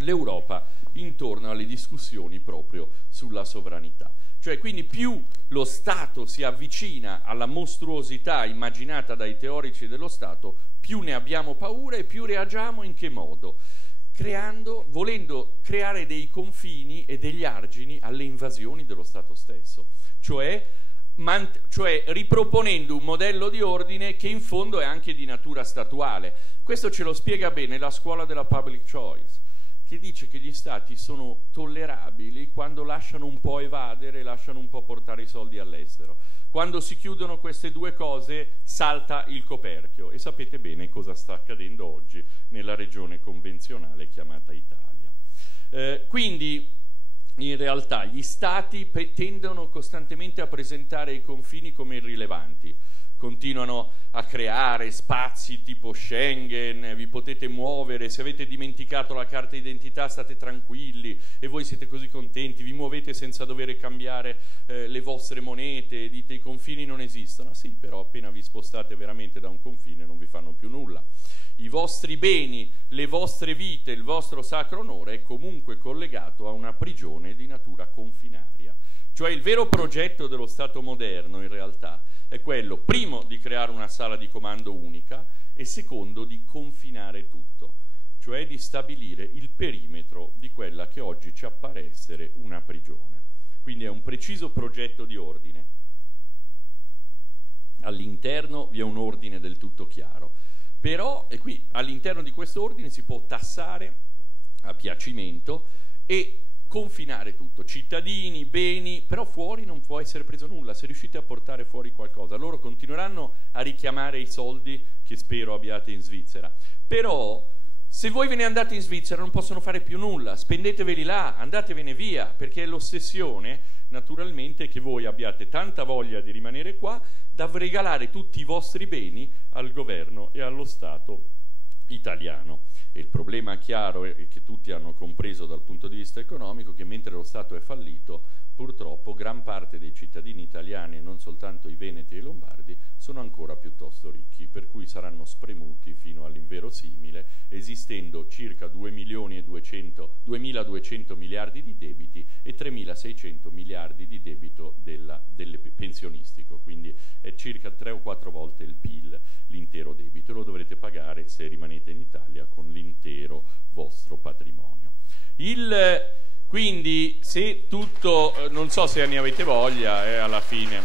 l'Europa intorno alle discussioni proprio sulla sovranità. Cioè, quindi più lo Stato si avvicina alla mostruosità immaginata dai teorici dello Stato, più ne abbiamo paura e più reagiamo. In che modo? Volendo creare dei confini e degli argini alle invasioni dello Stato stesso, cioè riproponendo un modello di ordine che in fondo è anche di natura statuale. Questo ce lo spiega bene la scuola della public choice, che dice che gli stati sono tollerabili quando lasciano un po' evadere, lasciano un po' portare i soldi all'estero. Quando si chiudono queste due cose salta il coperchio, e sapete bene cosa sta accadendo oggi nella regione convenzionale chiamata Italia. Quindi in realtà gli stati tendono costantemente a presentare i confini come irrilevanti, continuano a creare spazi tipo Schengen, vi potete muovere, se avete dimenticato la carta d'identità state tranquilli e voi siete così contenti, vi muovete senza dover cambiare le vostre monete, dite i confini non esistono. Sì, però appena vi spostate veramente da un confine non vi fanno più nulla. I vostri beni, le vostre vite, il vostro sacro onore è comunque collegato a una prigione di natura confinaria. Cioè il vero progetto dello Stato moderno in realtà è quello, primo, di creare una sala di comando unica e secondo, di confinare tutto, cioè di stabilire il perimetro di quella che oggi ci appare essere una prigione. Quindi è un preciso progetto di ordine. All'interno vi è un ordine del tutto chiaro, però, e qui all'interno di questo ordine si può tassare a piacimento e confinare tutto, cittadini, beni, però fuori non può essere preso nulla. Se riuscite a portare fuori qualcosa, loro continueranno a richiamare i soldi che spero abbiate in Svizzera, però se voi ve ne andate in Svizzera non possono fare più nulla, spendeteveli là, andatevene via, perché l'ossessione naturalmente è che voi abbiate tanta voglia di rimanere qua da regalare tutti i vostri beni al governo e allo Stato italiano. E il problema chiaro è che tutti hanno compreso dal punto di vista economico che mentre lo Stato è fallito, purtroppo gran parte dei cittadini italiani, e non soltanto i veneti e i lombardi, sono ancora piuttosto ricchi, per cui saranno spremuti fino all'inverosimile, esistendo circa 2.200 miliardi di debiti e 3.600 miliardi di debito del pensionistico, quindi è circa 3 o 4 volte il PIL l'intero debito, e lo dovrete pagare se rimanete in Italia con l'intero vostro patrimonio. Quindi se tutto, non so se ne avete voglia alla fine,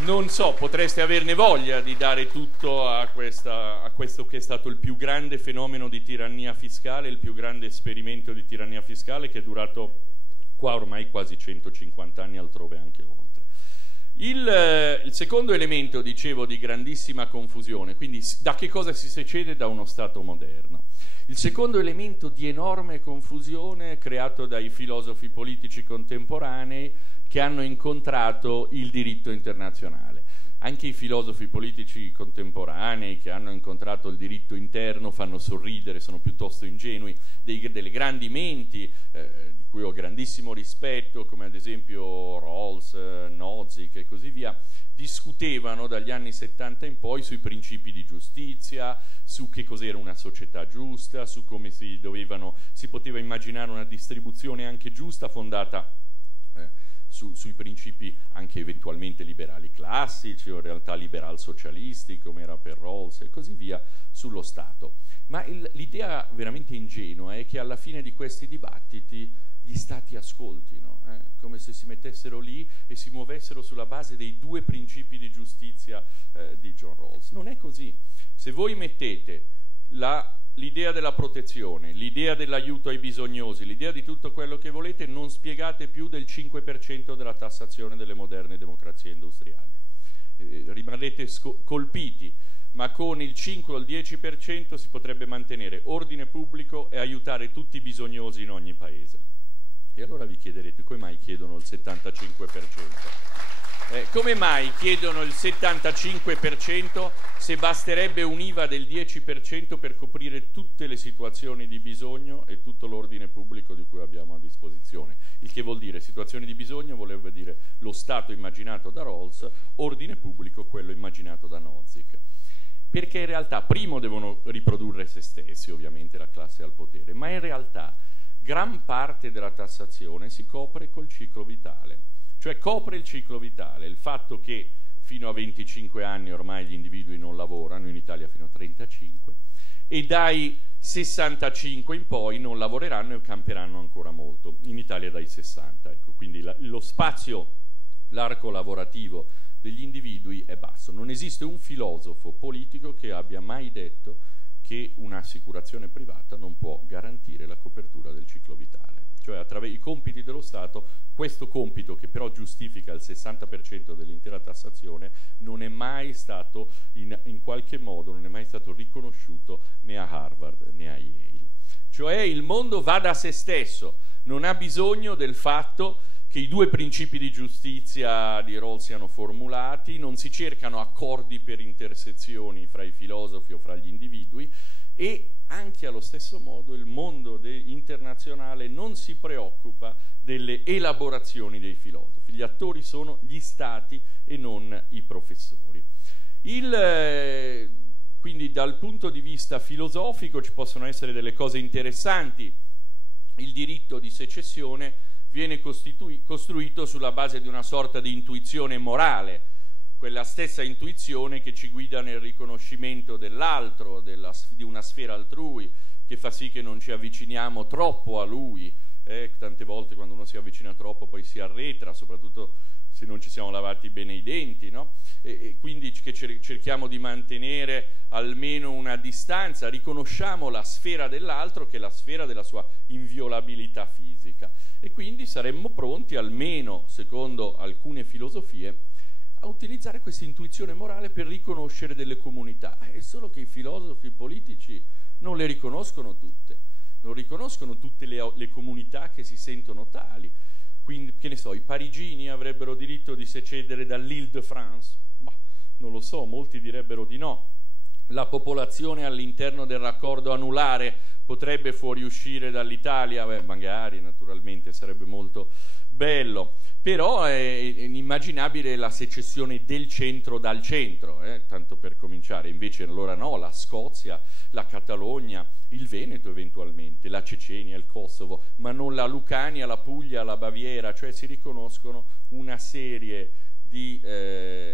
non so, potreste averne voglia di dare tutto a questo che è stato il più grande fenomeno di tirannia fiscale, il più grande esperimento di tirannia fiscale che è durato qua ormai quasi 150 anni, altrove anche oltre. Il secondo elemento, dicevo, di grandissima confusione, quindi da che cosa si secede da uno Stato moderno? Il secondo elemento di enorme confusione creato dai filosofi politici contemporanei che hanno incontrato il diritto internazionale. Anche i filosofi politici contemporanei che hanno incontrato il diritto interno fanno sorridere, sono piuttosto ingenui, delle grandi menti di cui ho grandissimo rispetto, come ad esempio Rawls, Nozick e così via, discutevano dagli anni 70 in poi sui principi di giustizia, su che cos'era una società giusta, su come si poteva immaginare una distribuzione anche giusta fondata sui principi anche eventualmente liberali classici o in realtà liberal socialisti come era per Rawls e così via sullo Stato. Ma l'idea veramente ingenua è che alla fine di questi dibattiti gli Stati ascoltino, come se si mettessero lì e si muovessero sulla base dei 2 principi di giustizia di John Rawls. Non è così. Se voi mettete l'idea della protezione, l'idea dell'aiuto ai bisognosi, l'idea di tutto quello che volete, non spiegate più del 5% della tassazione delle moderne democrazie industriali. Rimarrete colpiti, ma con il 5 o il 10% si potrebbe mantenere ordine pubblico e aiutare tutti i bisognosi in ogni paese. E allora vi chiederete come mai chiedono il 75%? Come mai chiedono il 75% se basterebbe un IVA del 10% per coprire tutte le situazioni di bisogno e tutto l'ordine pubblico di cui abbiamo a disposizione? Il che vuol dire situazioni di bisogno, vorrebbe dire lo Stato immaginato da Rawls, ordine pubblico quello immaginato da Nozick. Perché in realtà primo devono riprodurre se stessi, ovviamente la classe al potere, ma in realtà gran parte della tassazione si copre col ciclo vitale. Cioè copre il ciclo vitale, il fatto che fino a 25 anni ormai gli individui non lavorano, in Italia fino a 35, e dai 65 in poi non lavoreranno e camperanno ancora molto, in Italia dai 60. Ecco, quindi lo spazio, l'arco lavorativo degli individui è basso. Non esiste un filosofo politico che abbia mai detto che un'assicurazione privata non può garantire la copertura del ciclo vitale. Cioè attraverso i compiti dello Stato, questo compito che però giustifica il 60% dell'intera tassazione non è mai stato in qualche modo non è mai stato riconosciuto né a Harvard né a Yale. Cioè il mondo va da se stesso, non ha bisogno del fatto che i 2 principi di giustizia di Rawls siano formulati, non si cercano accordi per intersezioni fra i filosofi o fra gli individui, e anche allo stesso modo il mondo internazionale non si preoccupa delle elaborazioni dei filosofi. Gli attori sono gli stati e non i professori. Quindi dal punto di vista filosofico ci possono essere delle cose interessanti. Il diritto di secessione viene costruito sulla base di una sorta di intuizione morale, quella stessa intuizione che ci guida nel riconoscimento dell'altro, di una sfera altrui, che fa sì che non ci avviciniamo troppo a lui. Tante volte quando uno si avvicina troppo poi si arretra, soprattutto se non ci siamo lavati bene i denti, no? E quindi che cerchiamo di mantenere almeno una distanza, riconosciamo la sfera dell'altro che è la sfera della sua inviolabilità fisica, e quindi saremmo pronti, almeno secondo alcune filosofie, a utilizzare questa intuizione morale per riconoscere delle comunità. È solo che i filosofi politici non le riconoscono tutte, non riconoscono tutte le comunità che si sentono tali. Quindi, che ne so, i parigini avrebbero diritto di secedere dall'Île-de-France? Non lo so, molti direbbero di no. la popolazione all'interno del raccordo anulare potrebbe fuoriuscire dall'Italia, magari naturalmente sarebbe molto bello, però è inimmaginabile la secessione del centro dal centro, tanto per cominciare. Invece allora no, la Scozia, la Catalogna, il Veneto eventualmente, la Cecenia, il Kosovo, ma non la Lucania, la Puglia, la Baviera, cioè si riconoscono una serie di,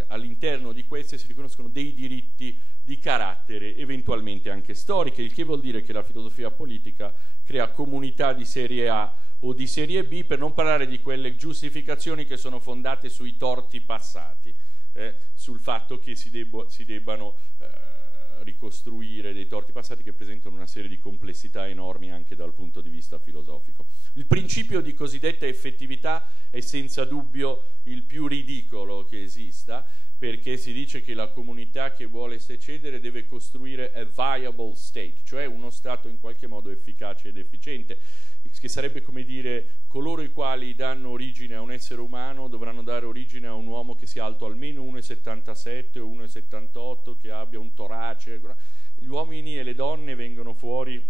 all'interno di queste si riconoscono dei diritti di carattere eventualmente anche storiche, il che vuol dire che la filosofia politica crea comunità di serie A o di serie B, per non parlare di quelle giustificazioni che sono fondate sui torti passati, sul fatto che si debbano ricostruire dei torti passati che presentano una serie di complessità enormi anche dal punto di vista filosofico. Il principio di cosiddetta effettività è senza dubbio il più ridicolo che esista, perché si dice che la comunità che vuole secedere deve costruire a viable state, cioè uno stato in qualche modo efficace ed efficiente, che sarebbe come dire coloro i quali danno origine a un essere umano dovranno dare origine a un uomo che sia alto almeno 1,77 o 1,78, che abbia un torace. Gli uomini e le donne vengono fuori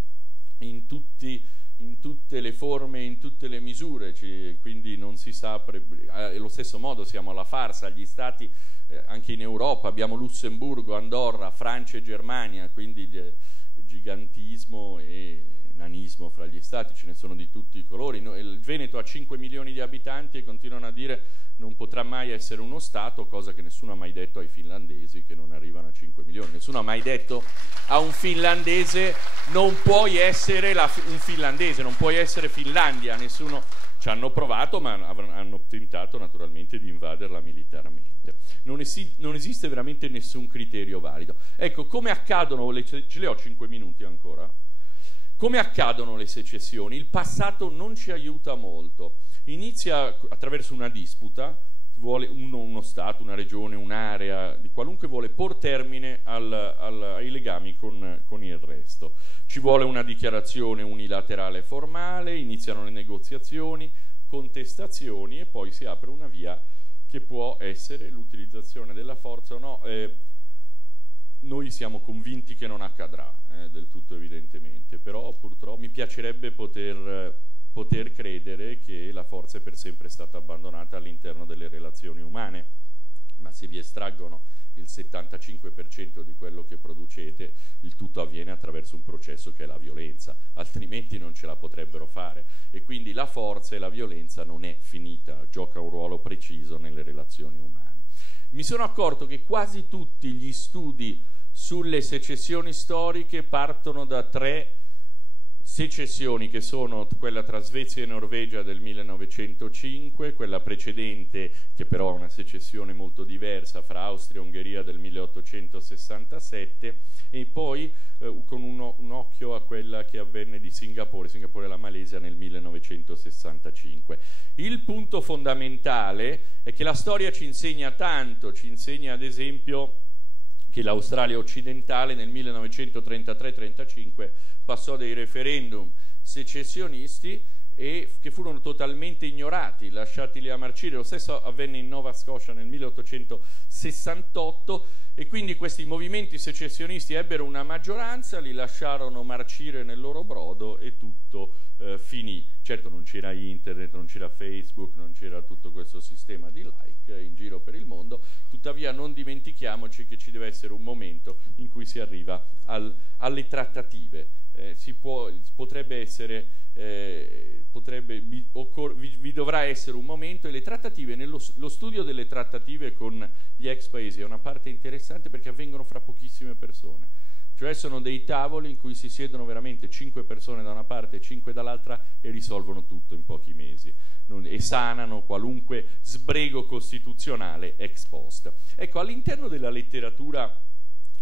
in tutte le forme, in tutte le misure, quindi non si sa, allo stesso modo siamo alla farsa, gli stati anche in Europa abbiamo Lussemburgo, Andorra, Francia e Germania, quindi gigantismo e nanismo fra gli stati, ce ne sono di tutti i colori. Il Veneto ha 5 milioni di abitanti e continuano a dire non potrà mai essere uno stato, cosa che nessuno ha mai detto ai finlandesi che non arrivano a 5 milioni. Nessuno ha mai detto a un finlandese non puoi essere un finlandese, non puoi essere Finlandia. Nessuno ci hanno provato, ma hanno tentato naturalmente di invaderla militarmente. Non esiste veramente nessun criterio valido. Ecco, come accadono ce le ho 5 minuti ancora? Come accadono le secessioni? Il passato non ci aiuta molto. Inizia attraverso una disputa, vuole uno Stato, una regione, un'area, di qualunque vuole por termine ai legami con il resto. Ci vuole una dichiarazione unilaterale formale, iniziano le negoziazioni, contestazioni e poi si apre una via che può essere l'utilizzazione della forza o no. Noi siamo convinti che non accadrà, del tutto evidentemente, però purtroppo mi piacerebbe poter credere che la forza è per sempre stata abbandonata all'interno delle relazioni umane, ma se vi estraggono il 75% di quello che producete, il tutto avviene attraverso un processo che è la violenza, altrimenti non ce la potrebbero fare, e quindi la forza e la violenza non è finita, gioca un ruolo preciso nelle relazioni umane. Mi sono accorto che quasi tutti gli studi sulle secessioni storiche partono da 3 secessioni, che sono quella tra Svezia e Norvegia del 1905, quella precedente, che però è una secessione molto diversa, fra Austria e Ungheria del 1867, e poi con un occhio a quella che avvenne di Singapore e la Malesia nel 1965. Il punto fondamentale è che la storia ci insegna tanto, ci insegna ad esempio che l'Australia occidentale nel 1933-35 passò dei referendum secessionisti e che furono totalmente ignorati, lasciati lì a marcire. Lo stesso avvenne in Nova Scotia nel 1868 e quindi questi movimenti secessionisti ebbero una maggioranza, li lasciarono marcire nel loro brodo e tutto finì. Certo non c'era internet, non c'era Facebook, non c'era tutto questo sistema di like in giro per il mondo, tuttavia non dimentichiamoci che ci deve essere un momento in cui si arriva alle trattative. Vi dovrà essere un momento, e le trattative, lo studio delle trattative con gli ex paesi è una parte interessante perché avvengono fra pochissime persone, cioè sono dei tavoli in cui si siedono veramente 5 persone da una parte e 5 dall'altra e risolvono tutto in pochi mesi e sanano qualunque sbrego costituzionale ex post. Ecco, all'interno della letteratura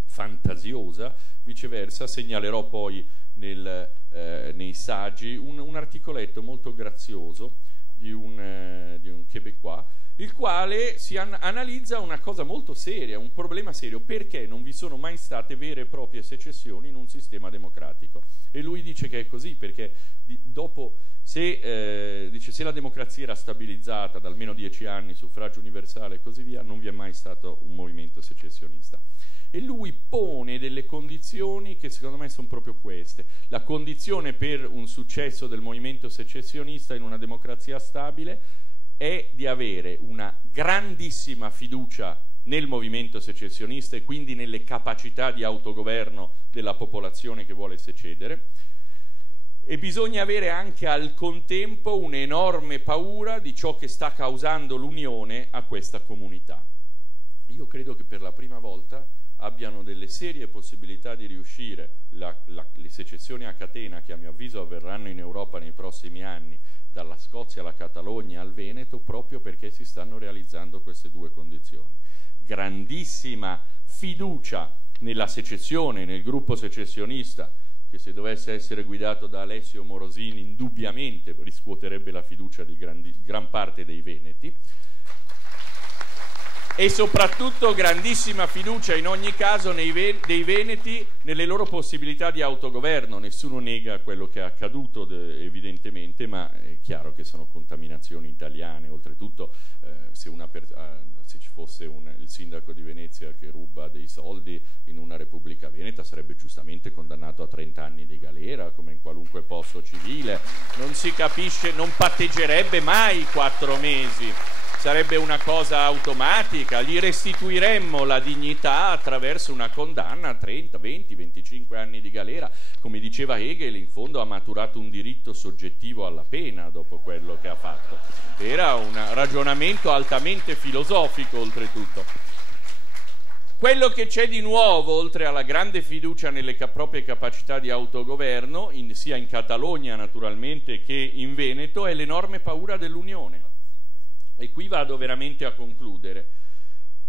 fantasiosa, viceversa, segnalerò poi nei saggi un articoletto molto grazioso di un québécois il quale si analizza una cosa molto seria, un problema serio: perché non vi sono mai state vere e proprie secessioni in un sistema democratico. E lui dice che è così perché dopo, se la democrazia era stabilizzata da almeno 10 anni, suffragio universale e così via, non vi è mai stato un movimento secessionista. E lui pone delle condizioni che secondo me sono proprio queste. La condizione per un successo del movimento secessionista in una democrazia stabile è di avere una grandissima fiducia nel movimento secessionista e quindi nelle capacità di autogoverno della popolazione che vuole secedere, e bisogna avere anche al contempo un'enorme paura di ciò che sta causando l'unione a questa comunità. Io credo che per la prima volta abbiano delle serie possibilità di riuscire le secessioni a catena, che a mio avviso avverranno in Europa nei prossimi anni, dalla Scozia alla Catalogna al Veneto, proprio perché si stanno realizzando queste due condizioni. Grandissima fiducia nella secessione, nel gruppo secessionista, che se dovesse essere guidato da Alessio Morosini indubbiamente riscuoterebbe la fiducia di gran parte dei veneti, e soprattutto grandissima fiducia in ogni caso dei veneti nelle loro possibilità di autogoverno. Nessuno nega quello che è accaduto evidentemente, ma è chiaro che sono contaminazioni italiane. Oltretutto se ci fosse il sindaco di Venezia che ruba dei soldi in una Repubblica Veneta sarebbe giustamente condannato a 30 anni di galera, come in qualunque posto civile. Non si capisce, non patteggerebbe mai 4 mesi. Sarebbe una cosa automatica, gli restituiremmo la dignità attraverso una condanna a 30, 20, 25 anni di galera. Come diceva Hegel, in fondo ha maturato un diritto soggettivo alla pena dopo quello che ha fatto. Era un ragionamento altamente filosofico, oltretutto. Quello che c'è di nuovo, oltre alla grande fiducia nelle proprie capacità di autogoverno, sia in Catalogna naturalmente che in Veneto, è l'enorme paura dell'unione. E qui vado veramente a concludere.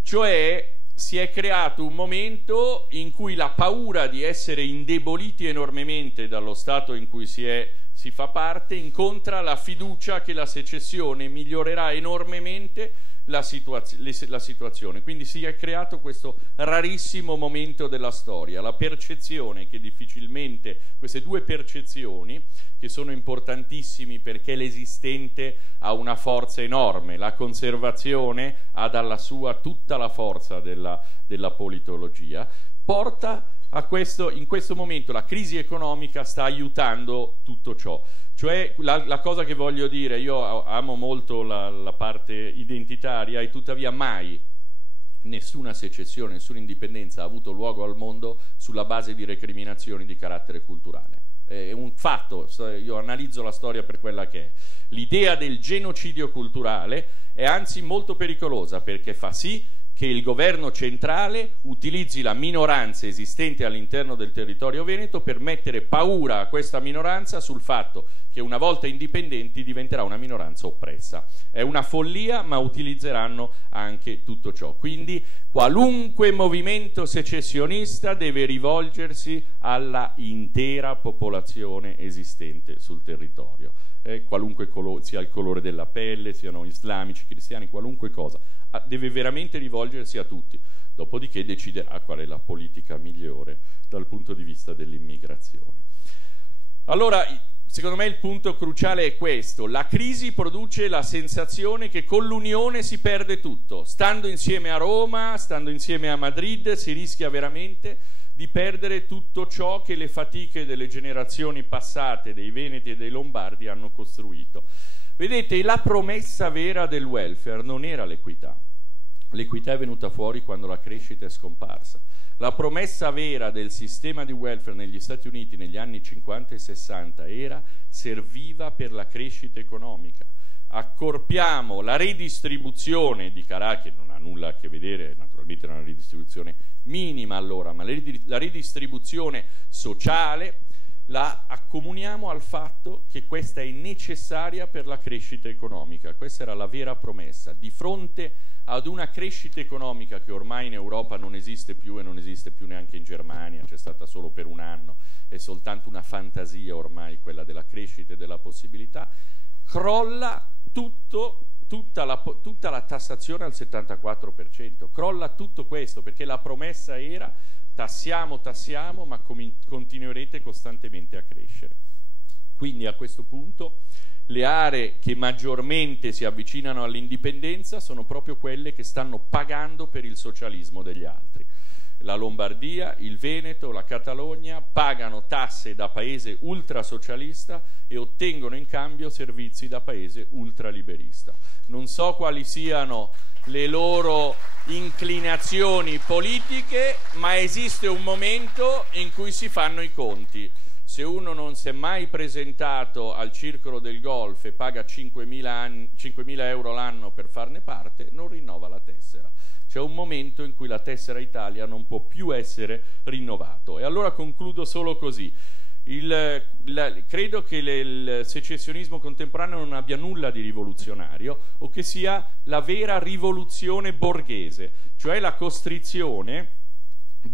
Cioè si è creato un momento in cui la paura di essere indeboliti enormemente dallo Stato in cui si fa parte incontra la fiducia che la secessione migliorerà enormemente la situazione. Quindi si è creato questo rarissimo momento della storia, la percezione che difficilmente, queste due percezioni che sono importantissimi perché l'esistente ha una forza enorme, la conservazione ha dalla sua tutta la forza della politologia, porta a questo. In questo momento la crisi economica sta aiutando tutto ciò. Cioè la cosa che voglio dire, io amo molto la parte identitaria e tuttavia mai nessuna secessione, nessuna indipendenza ha avuto luogo al mondo sulla base di recriminazioni di carattere culturale. È un fatto, io analizzo la storia per quella che è. L'idea del genocidio culturale è anzi molto pericolosa perché fa sì che il governo centrale utilizzi la minoranza esistente all'interno del territorio veneto per mettere paura a questa minoranza sul fatto che una volta indipendenti diventerà una minoranza oppressa. È una follia, ma utilizzeranno anche tutto ciò. Quindi qualunque movimento secessionista deve rivolgersi alla intera popolazione esistente sul territorio. Qualunque sia il colore della pelle, siano islamici, cristiani, qualunque cosa, deve veramente rivolgersi a tutti, dopodiché deciderà qual è la politica migliore dal punto di vista dell'immigrazione. Allora, secondo me il punto cruciale è questo: la crisi produce la sensazione che con l'unione si perde tutto. Stando insieme a Roma, stando insieme a Madrid, si rischia veramente di perdere tutto ciò che le fatiche delle generazioni passate dei Veneti e dei Lombardi hanno costruito. Vedete, la promessa vera del welfare non era l'equità. L'equità è venuta fuori quando la crescita è scomparsa. La promessa vera del sistema di welfare negli Stati Uniti negli anni 50 e 60 serviva per la crescita economica. Accorpiamo la redistribuzione di che non ha nulla a che vedere, naturalmente era una redistribuzione minima allora, ma la redistribuzione sociale la accomuniamo al fatto che questa è necessaria per la crescita economica. Questa era la vera promessa. Di fronte ad una crescita economica che ormai in Europa non esiste più e non esiste più neanche in Germania, c'è stata solo per un anno, è soltanto una fantasia ormai quella della crescita e della possibilità, crolla tutto tutta la tassazione al 74%. Crolla tutto questo perché la promessa era tassiamo, ma continuerete costantemente a crescere. Quindi a questo punto le aree che maggiormente si avvicinano all'indipendenza sono proprio quelle che stanno pagando per il socialismo degli altri. La Lombardia, il Veneto, la Catalogna pagano tasse da paese ultrasocialista e ottengono in cambio servizi da paese ultraliberista. Non so quali siano le loro inclinazioni politiche, ma esiste un momento in cui si fanno i conti. Se uno non si è mai presentato al Circolo del Golf e paga 5.000 euro l'anno per farne parte, non rinnova la tessera. C'è un momento in cui la tessera Italia non può più essere rinnovato. E allora concludo solo così. Credo che il secessionismo contemporaneo non abbia nulla di rivoluzionario, o che sia la vera rivoluzione borghese, cioè la costrizione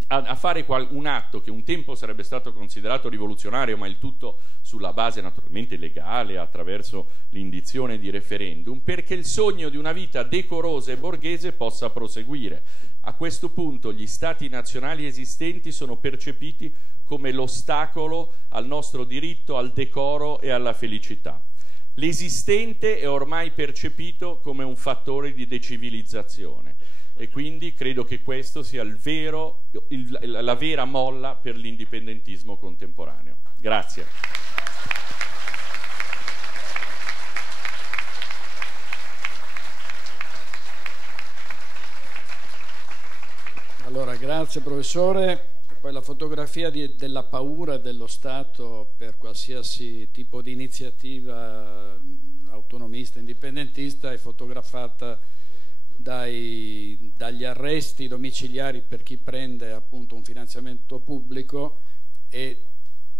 a fare un atto che un tempo sarebbe stato considerato rivoluzionario, ma il tutto sulla base naturalmente legale, attraverso l'indizione di referendum, perché il sogno di una vita decorosa e borghese possa proseguire. A questo punto gli stati nazionali esistenti sono percepiti come l'ostacolo al nostro diritto al decoro e alla felicità. L'esistente è ormai percepito come un fattore di decivilizzazione. E quindi credo che questo sia la vera molla per l'indipendentismo contemporaneo. Grazie. Allora, grazie professore. Poi la fotografia della paura dello Stato per qualsiasi tipo di iniziativa autonomista, indipendentista è fotografata dagli arresti domiciliari per chi prende appunto un finanziamento pubblico, e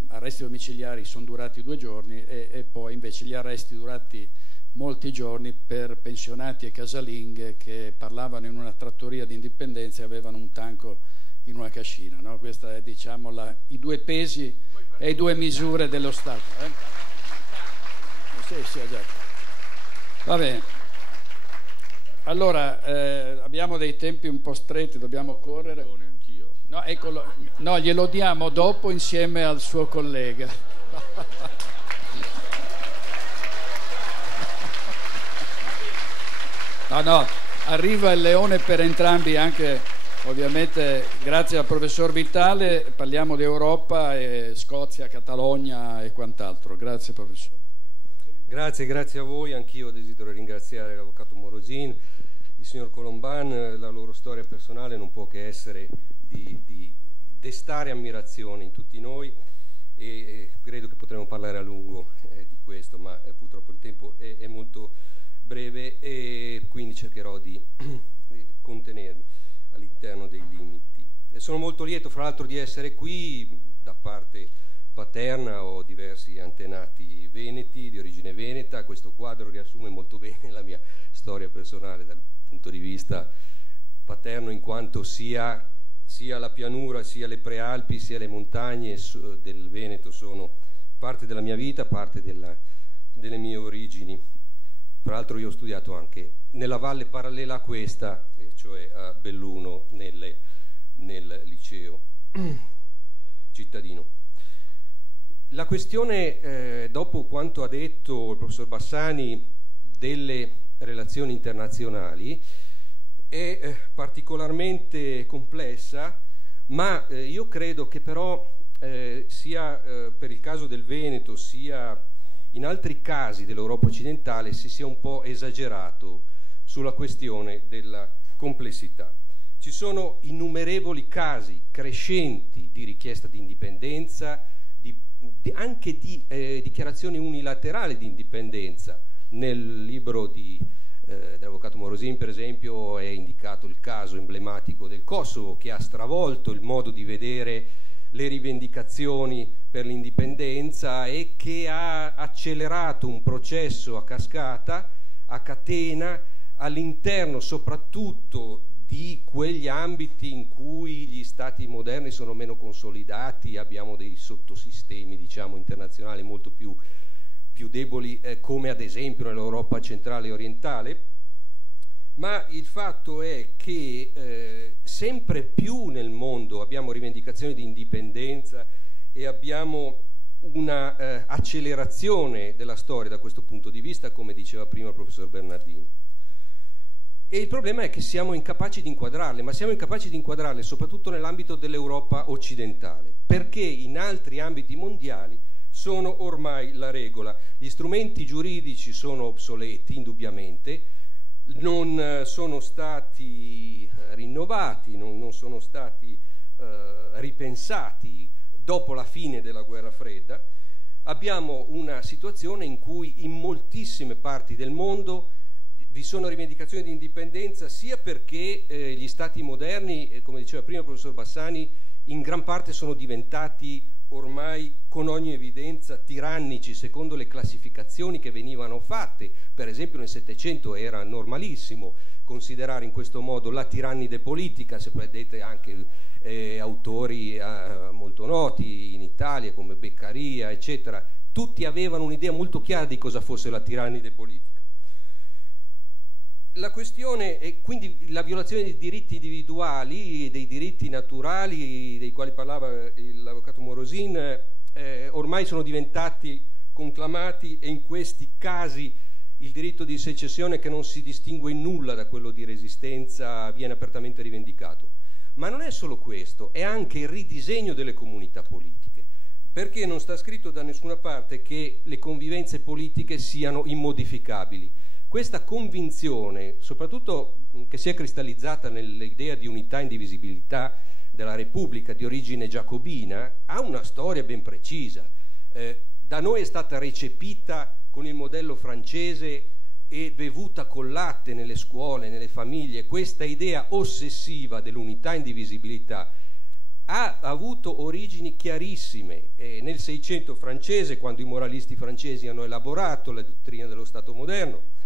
arresti domiciliari sono durati 2 giorni e poi invece gli arresti durati molti giorni per pensionati e casalinghe che parlavano in una trattoria di Indipendenza e avevano un tanco in una cascina, no? Questa è, diciamo, i 2 pesi e i 2 misure dello Stato. Sì, esatto. Va bene. Allora, abbiamo dei tempi un po' stretti, dobbiamo correre. No, eccolo, no, glielo diamo dopo insieme al suo collega. No, arriva il leone per entrambi, anche ovviamente grazie al professor Vitale. Parliamo di Europa e Scozia, Catalogna e quant'altro. Grazie professore. Grazie a voi. Anch'io desidero ringraziare l'avvocato Morosin, il signor Colomban. La loro storia personale non può che essere di destare ammirazione in tutti noi, e credo che potremo parlare a lungo di questo, ma purtroppo il tempo è molto breve e quindi cercherò di contenermi all'interno dei limiti. E sono molto lieto fra l'altro di essere qui. Da parte paterna ho diversi antenati veneti, di origine veneta. Questo quadro riassume molto bene la mia storia personale dal punto di vista paterno, in quanto sia la pianura, sia le prealpi, sia le montagne del Veneto sono parte della mia vita, parte delle mie origini. Tra l'altro io ho studiato anche nella valle parallela a questa, cioè a Belluno, nel liceo cittadino. La questione, dopo quanto ha detto il professor Bassani delle relazioni internazionali, è particolarmente complessa, ma io credo che però sia per il caso del Veneto sia in altri casi dell'Europa occidentale si sia un po' esagerato sulla questione della complessità. Ci sono innumerevoli casi crescenti di richiesta di indipendenza, anche di dichiarazioni unilaterali di indipendenza. Nel libro dell'avvocato Morosin, per esempio, è indicato il caso emblematico del Kosovo, che ha stravolto il modo di vedere le rivendicazioni per l'indipendenza e che ha accelerato un processo a cascata, a catena, all'interno soprattutto di quegli ambiti in cui gli stati moderni sono meno consolidati. Abbiamo dei sottosistemi, diciamo, internazionali molto più più deboli come ad esempio nell'Europa centrale e orientale, ma il fatto è che sempre più nel mondo abbiamo rivendicazioni di indipendenza e abbiamo una accelerazione della storia da questo punto di vista, come diceva prima il professor Bernardini. E il problema è che siamo incapaci di inquadrarle, ma siamo incapaci di inquadrarle soprattutto nell'ambito dell'Europa occidentale, perché in altri ambiti mondiali sono ormai la regola. Gli strumenti giuridici sono obsoleti, indubbiamente, non sono stati rinnovati, non sono stati ripensati dopo la fine della guerra fredda. Abbiamo una situazione in cui in moltissime parti del mondo vi sono rivendicazioni di indipendenza, sia perché gli stati moderni, come diceva prima il professor Bassani, in gran parte sono diventati ormai con ogni evidenza tirannici secondo le classificazioni che venivano fatte. Per esempio nel Settecento era normalissimo considerare in questo modo la tirannide politica, se vedete anche autori molto noti in Italia come Beccaria, eccetera, tutti avevano un'idea molto chiara di cosa fosse la tirannide politica. La questione è quindi la violazione dei diritti individuali, dei diritti naturali dei quali parlava l'avvocato Morosin, ormai sono diventati conclamati, e in questi casi il diritto di secessione, che non si distingue in nulla da quello di resistenza, viene apertamente rivendicato. Ma non è solo questo, è anche il ridisegno delle comunità politiche, perché non sta scritto da nessuna parte che le convivenze politiche siano immodificabili. Questa convinzione, soprattutto che si è cristallizzata nell'idea di unità e indivisibilità della Repubblica di origine giacobina, ha una storia ben precisa. Da noi è stata recepita con il modello francese e bevuta col latte nelle scuole, nelle famiglie. Questa idea ossessiva dell'unità e indivisibilità ha avuto origini chiarissime nel Seicento francese, quando i moralisti francesi hanno elaborato la dottrina dello Stato moderno,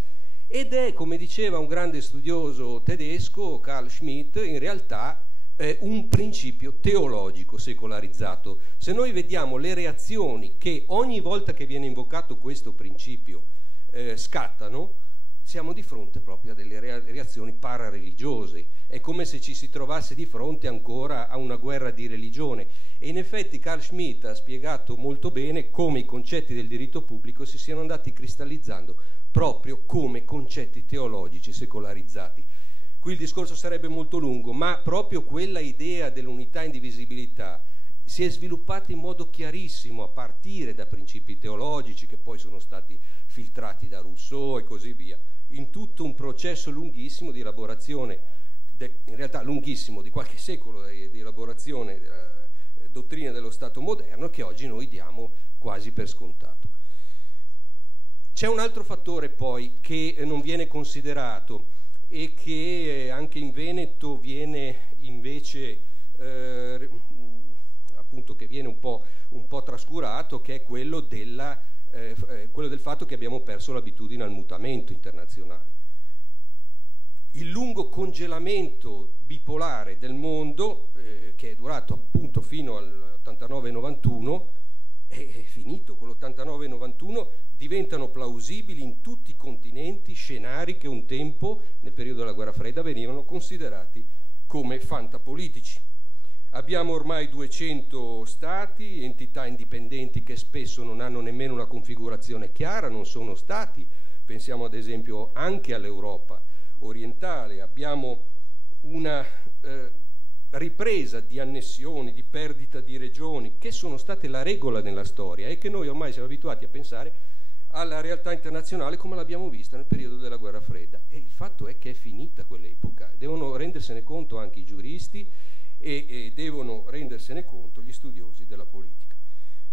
ed è, come diceva un grande studioso tedesco, Carl Schmitt, in realtà un principio teologico secolarizzato. Se noi vediamo le reazioni che ogni volta che viene invocato questo principio scattano, siamo di fronte proprio a delle reazioni parareligiose. È come se ci si trovasse di fronte ancora a una guerra di religione. E in effetti Carl Schmitt ha spiegato molto bene come i concetti del diritto pubblico si siano andati cristallizzando proprio come concetti teologici secolarizzati. Qui il discorso sarebbe molto lungo, ma proprio quella idea dell'unità e indivisibilità si è sviluppata in modo chiarissimo a partire da principi teologici che poi sono stati filtrati da Rousseau e così via, in tutto un processo lunghissimo di elaborazione, in realtà lunghissimo, di qualche secolo di elaborazione della dottrina dello Stato moderno, che oggi noi diamo quasi per scontato. C'è un altro fattore poi che non viene considerato e che anche in Veneto viene invece appunto che viene un po' trascurato, che è quello del fatto che abbiamo perso l'abitudine al mutamento internazionale. Il lungo congelamento bipolare del mondo, che è durato appunto fino all'89-91, è finito. Con l'89-91 diventano plausibili in tutti i continenti scenari che un tempo, nel periodo della guerra fredda, venivano considerati come fantapolitici. Abbiamo ormai 200 stati, entità indipendenti che spesso non hanno nemmeno una configurazione chiara, non sono stati. Pensiamo ad esempio anche all'Europa orientale. Abbiamo una ripresa di annessioni, di perdita di regioni, che sono state la regola nella storia e che noi ormai siamo abituati a pensare alla realtà internazionale come l'abbiamo vista nel periodo della guerra fredda. E il fatto è che è finita quell'epoca. Devono rendersene conto anche i giuristi e devono rendersene conto gli studiosi della politica.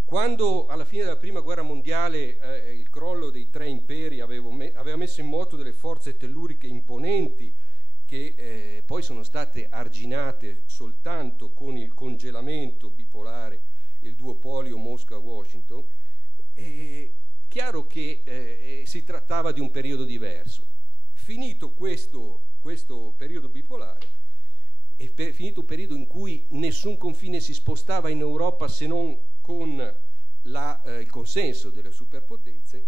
Quando alla fine della prima guerra mondiale il crollo dei tre imperi aveva messo in moto delle forze telluriche imponenti che poi sono state arginate soltanto con il congelamento bipolare, il duopolio Mosca-Washington, è chiaro che si trattava di un periodo diverso. Finito questo periodo bipolare, è finito un periodo in cui nessun confine si spostava in Europa se non con il consenso delle superpotenze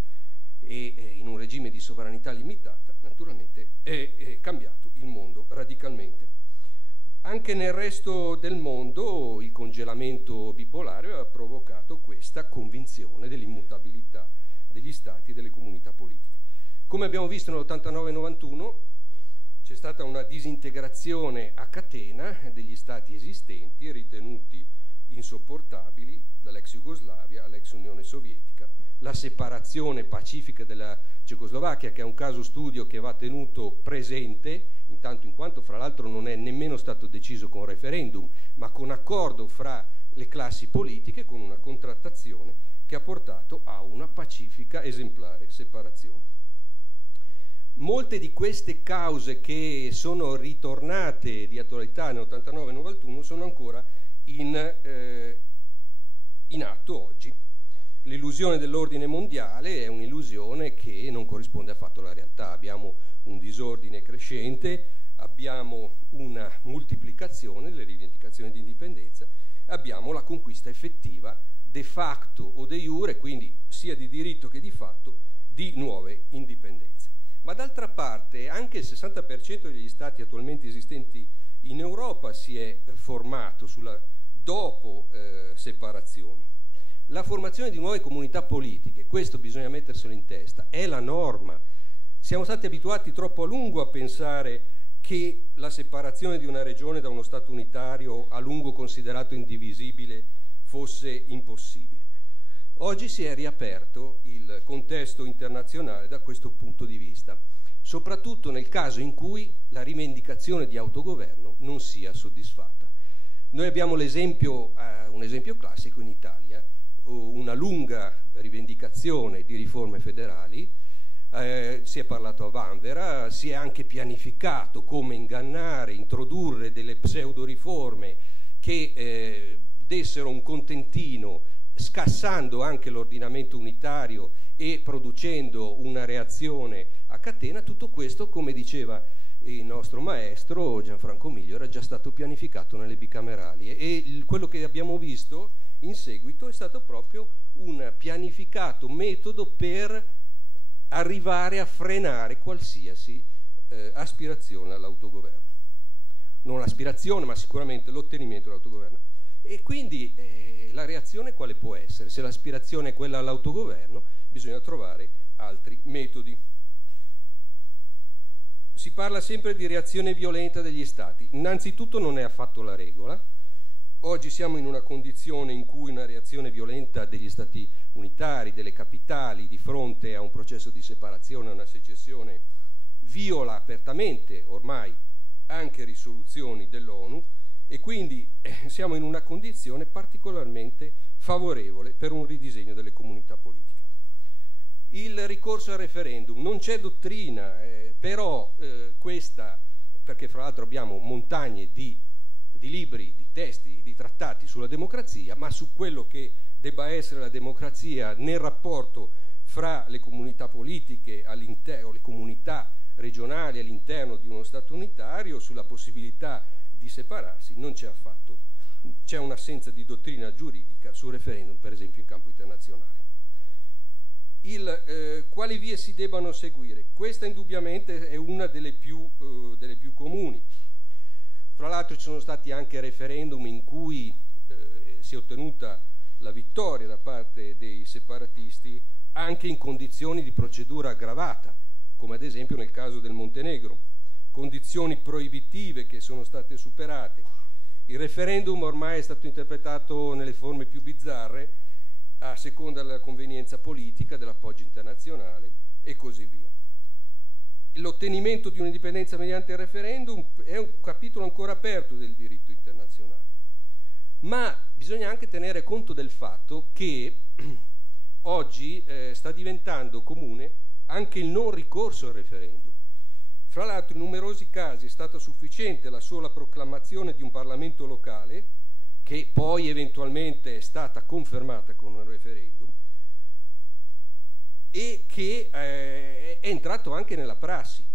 e in un regime di sovranità limitata naturalmente è cambiato il mondo radicalmente. Anche nel resto del mondo il congelamento bipolare aveva provocato questa convinzione dell'immutabilità degli stati e delle comunità politiche. Come abbiamo visto nell'89-91 c'è stata una disintegrazione a catena degli stati esistenti ritenuti insopportabili dall'ex Jugoslavia all'ex Unione Sovietica, la separazione pacifica della Cecoslovacchia, che è un caso studio che va tenuto presente, intanto in quanto fra l'altro non è nemmeno stato deciso con referendum, ma con accordo fra le classi politiche, con una contrattazione che ha portato a una pacifica esemplare separazione. Molte di queste cause che sono ritornate di attualità nell'89-91 sono ancora in atto oggi. L'illusione dell'ordine mondiale è un'illusione che non corrisponde affatto alla realtà. Abbiamo un disordine crescente, abbiamo una moltiplicazione delle rivendicazioni di indipendenza, abbiamo la conquista effettiva de facto o de jure, quindi sia di diritto che di fatto, di nuove indipendenze. Ma d'altra parte anche il 60% degli stati attualmente esistenti in Europa si è formato dopo separazioni. La formazione di nuove comunità politiche, questo bisogna metterselo in testa, è la norma. Siamo stati abituati troppo a lungo a pensare che la separazione di una regione da uno Stato unitario, a lungo considerato indivisibile, fosse impossibile. Oggi si è riaperto il contesto internazionale da questo punto di vista, soprattutto nel caso in cui la rivendicazione di autogoverno non sia soddisfatta. Noi abbiamo un esempio classico in Italia, una lunga rivendicazione di riforme federali, si è parlato a vanvera, si è anche pianificato come ingannare, introdurre delle pseudo riforme che dessero un contentino, scassando anche l'ordinamento unitario e producendo una reazione a catena. Tutto questo, come diceva il nostro maestro Gianfranco Miglio, era già stato pianificato nelle bicamerali e quello che abbiamo visto in seguito è stato proprio un pianificato metodo per arrivare a frenare qualsiasi aspirazione all'autogoverno. Non l'aspirazione, ma sicuramente l'ottenimento dell'autogoverno. E quindi la reazione quale può essere? Se l'aspirazione è quella all'autogoverno, bisogna trovare altri metodi. Si parla sempre di reazione violenta degli Stati. Innanzitutto non è affatto la regola. Oggi siamo in una condizione in cui una reazione violenta degli Stati unitari, delle capitali, di fronte a un processo di separazione, a una secessione, viola apertamente ormai anche risoluzioni dell'ONU e quindi siamo in una condizione particolarmente favorevole per un ridisegno delle comunità politiche. Il ricorso al referendum, non c'è dottrina, però questa, perché fra l'altro abbiamo montagne di libri, di testi, di trattati sulla democrazia, ma su quello che debba essere la democrazia nel rapporto fra le comunità politiche all'interno, le comunità regionali all'interno di uno Stato unitario, sulla possibilità di separarsi, non c'è affatto. C'è un'assenza di dottrina giuridica sul referendum, per esempio in campo internazionale. Quali vie si debbano seguire? Questa indubbiamente è una delle più comuni. Fra l'altro ci sono stati anche referendum in cui si è ottenuta la vittoria da parte dei separatisti anche in condizioni di procedura aggravata, come ad esempio nel caso del Montenegro, condizioni proibitive che sono state superate. Il referendum ormai è stato interpretato nelle forme più bizzarre a seconda della convenienza politica, dell'appoggio internazionale e così via. L'ottenimento di un'indipendenza mediante il referendum è un capitolo ancora aperto del diritto internazionale, ma bisogna anche tenere conto del fatto che oggi sta diventando comune anche il non ricorso al referendum. Fra l'altro in numerosi casi è stata sufficiente la sola proclamazione di un Parlamento locale, che poi eventualmente è stata confermata con un referendum, e che è entrato anche nella prassi.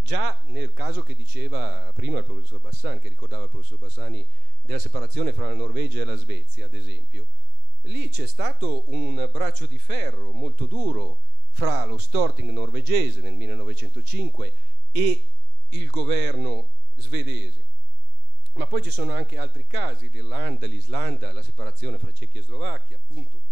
Già nel caso che diceva prima il professor Bassani, che ricordava il professor Bassani della separazione fra la Norvegia e la Svezia, ad esempio, lì c'è stato un braccio di ferro molto duro fra lo Storting norvegese nel 1905 e il governo svedese. Ma poi ci sono anche altri casi, l'Irlanda, l'Islanda, la separazione fra Cechia e Slovacchia, appunto,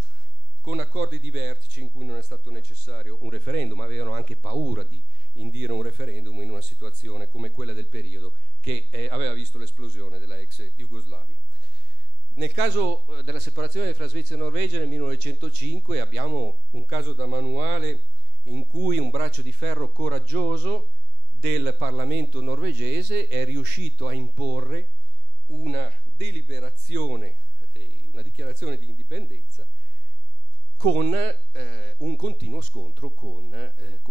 con accordi di vertice in cui non è stato necessario un referendum, avevano anche paura di indire un referendum in una situazione come quella del periodo che aveva visto l'esplosione della ex Jugoslavia. Nel caso della separazione fra Svezia e Norvegia nel 1905 abbiamo un caso da manuale in cui un braccio di ferro coraggioso del Parlamento norvegese è riuscito a imporre una deliberazione, una dichiarazione di indipendenza con un continuo scontro con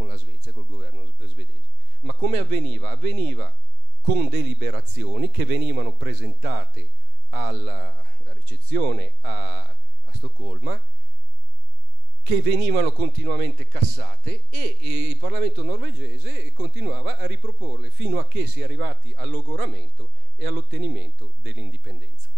la Svezia, col governo svedese. Ma come avveniva? Avveniva con deliberazioni che venivano presentate alla ricezione a Stoccolma, che venivano continuamente cassate e il Parlamento norvegese continuava a riproporle fino a che si è arrivati al logoramento e all'ottenimento dell'indipendenza.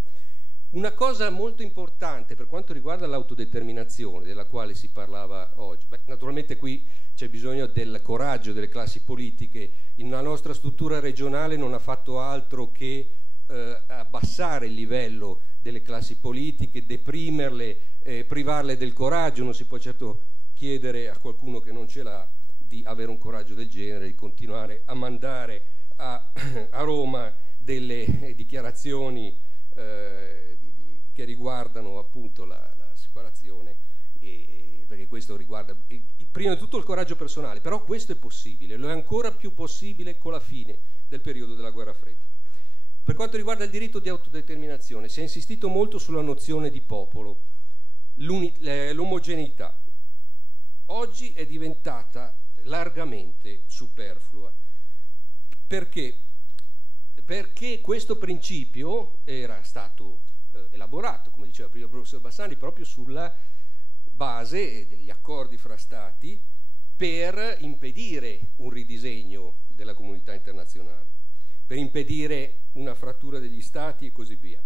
Una cosa molto importante per quanto riguarda l'autodeterminazione della quale si parlava oggi, naturalmente qui c'è bisogno del coraggio delle classi politiche. La nostra struttura regionale non ha fatto altro che abbassare il livello delle classi politiche, deprimerle, privarle del coraggio. Non si può certo chiedere a qualcuno che non ce l'ha di avere un coraggio del genere, di continuare a mandare a Roma delle dichiarazioni che riguardano appunto la separazione, perché questo riguarda prima di tutto il coraggio personale, però questo è possibile, lo è ancora più possibile con la fine del periodo della guerra fredda. Per quanto riguarda il diritto di autodeterminazione, si è insistito molto sulla nozione di popolo, l'omogeneità. Oggi è diventata largamente superflua. Perché? Perché questo principio era stato elaborato, come diceva prima il professor Bassani, proprio sulla base degli accordi fra stati per impedire un ridisegno della comunità internazionale, per impedire una frattura degli stati e così via,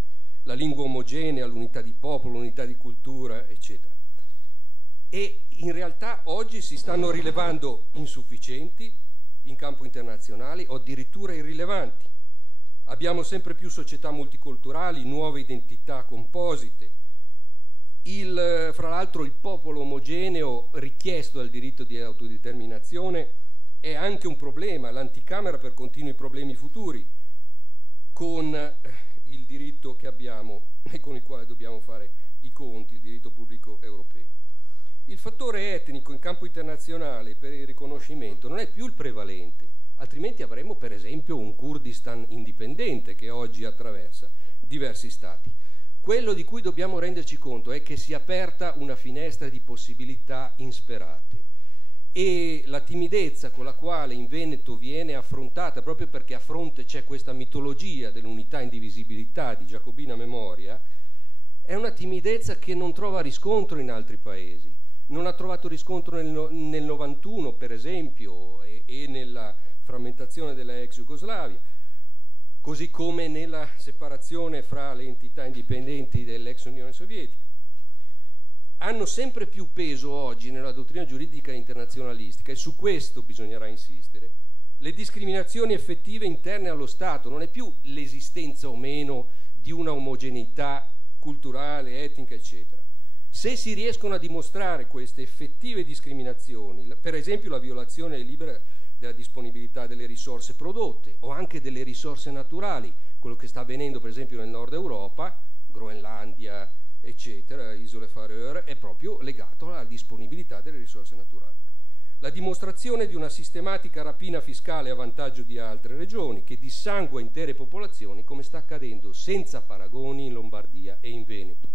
la lingua omogenea, l'unità di popolo, l'unità di cultura, eccetera. E in realtà oggi si stanno rilevando insufficienti in campo internazionale o addirittura irrilevanti. Abbiamo sempre più società multiculturali, nuove identità composite. Fra l'altro il popolo omogeneo richiesto dal diritto di autodeterminazione è anche un problema, l'anticamera per continui problemi futuri con il diritto che abbiamo e con il quale dobbiamo fare i conti, il diritto pubblico europeo. Il fattore etnico in campo internazionale per il riconoscimento non è più il prevalente, altrimenti avremmo per esempio un Kurdistan indipendente che oggi attraversa diversi stati. Quello di cui dobbiamo renderci conto è che si è aperta una finestra di possibilità insperate e la timidezza con la quale in Veneto viene affrontata, proprio perché a fronte c'è questa mitologia dell'unità e indivisibilità di giacobina memoria, è una timidezza che non trova riscontro in altri paesi. Non ha trovato riscontro nel 91 per esempio e nella frammentazione della ex Jugoslavia, così come nella separazione fra le entità indipendenti dell'ex Unione Sovietica. Hanno sempre più peso oggi nella dottrina giuridica internazionalistica, e su questo bisognerà insistere, le discriminazioni effettive interne allo Stato. Non è più l'esistenza o meno di una omogeneità culturale, etnica, eccetera. Se si riescono a dimostrare queste effettive discriminazioni, per esempio la violazione libera della disponibilità delle risorse prodotte o anche delle risorse naturali, quello che sta avvenendo per esempio nel nord Europa, Groenlandia, eccetera, isole Faroe, è proprio legato alla disponibilità delle risorse naturali. La dimostrazione di una sistematica rapina fiscale a vantaggio di altre regioni che dissangua intere popolazioni, come sta accadendo senza paragoni in Lombardia e in Veneto.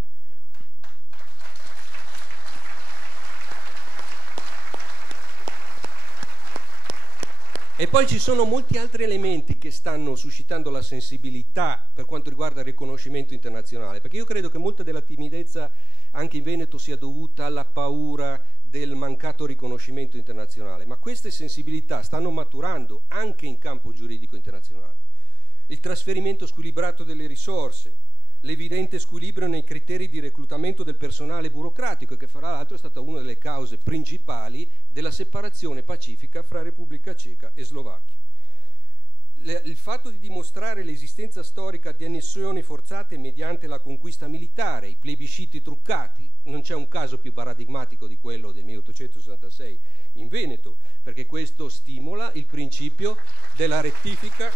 E poi ci sono molti altri elementi che stanno suscitando la sensibilità per quanto riguarda il riconoscimento internazionale, perché io credo che molta della timidezza anche in Veneto sia dovuta alla paura del mancato riconoscimento internazionale, ma queste sensibilità stanno maturando anche in campo giuridico internazionale. Il trasferimento squilibrato delle risorse, l'evidente squilibrio nei criteri di reclutamento del personale burocratico, che fra l'altro è stata una delle cause principali della separazione pacifica fra Repubblica Ceca e Slovacchia. Il fatto di dimostrare l'esistenza storica di annessioni forzate mediante la conquista militare, i plebisciti truccati, non c'è un caso più paradigmatico di quello del 1866 in Veneto, perché questo stimola il principio della rettifica.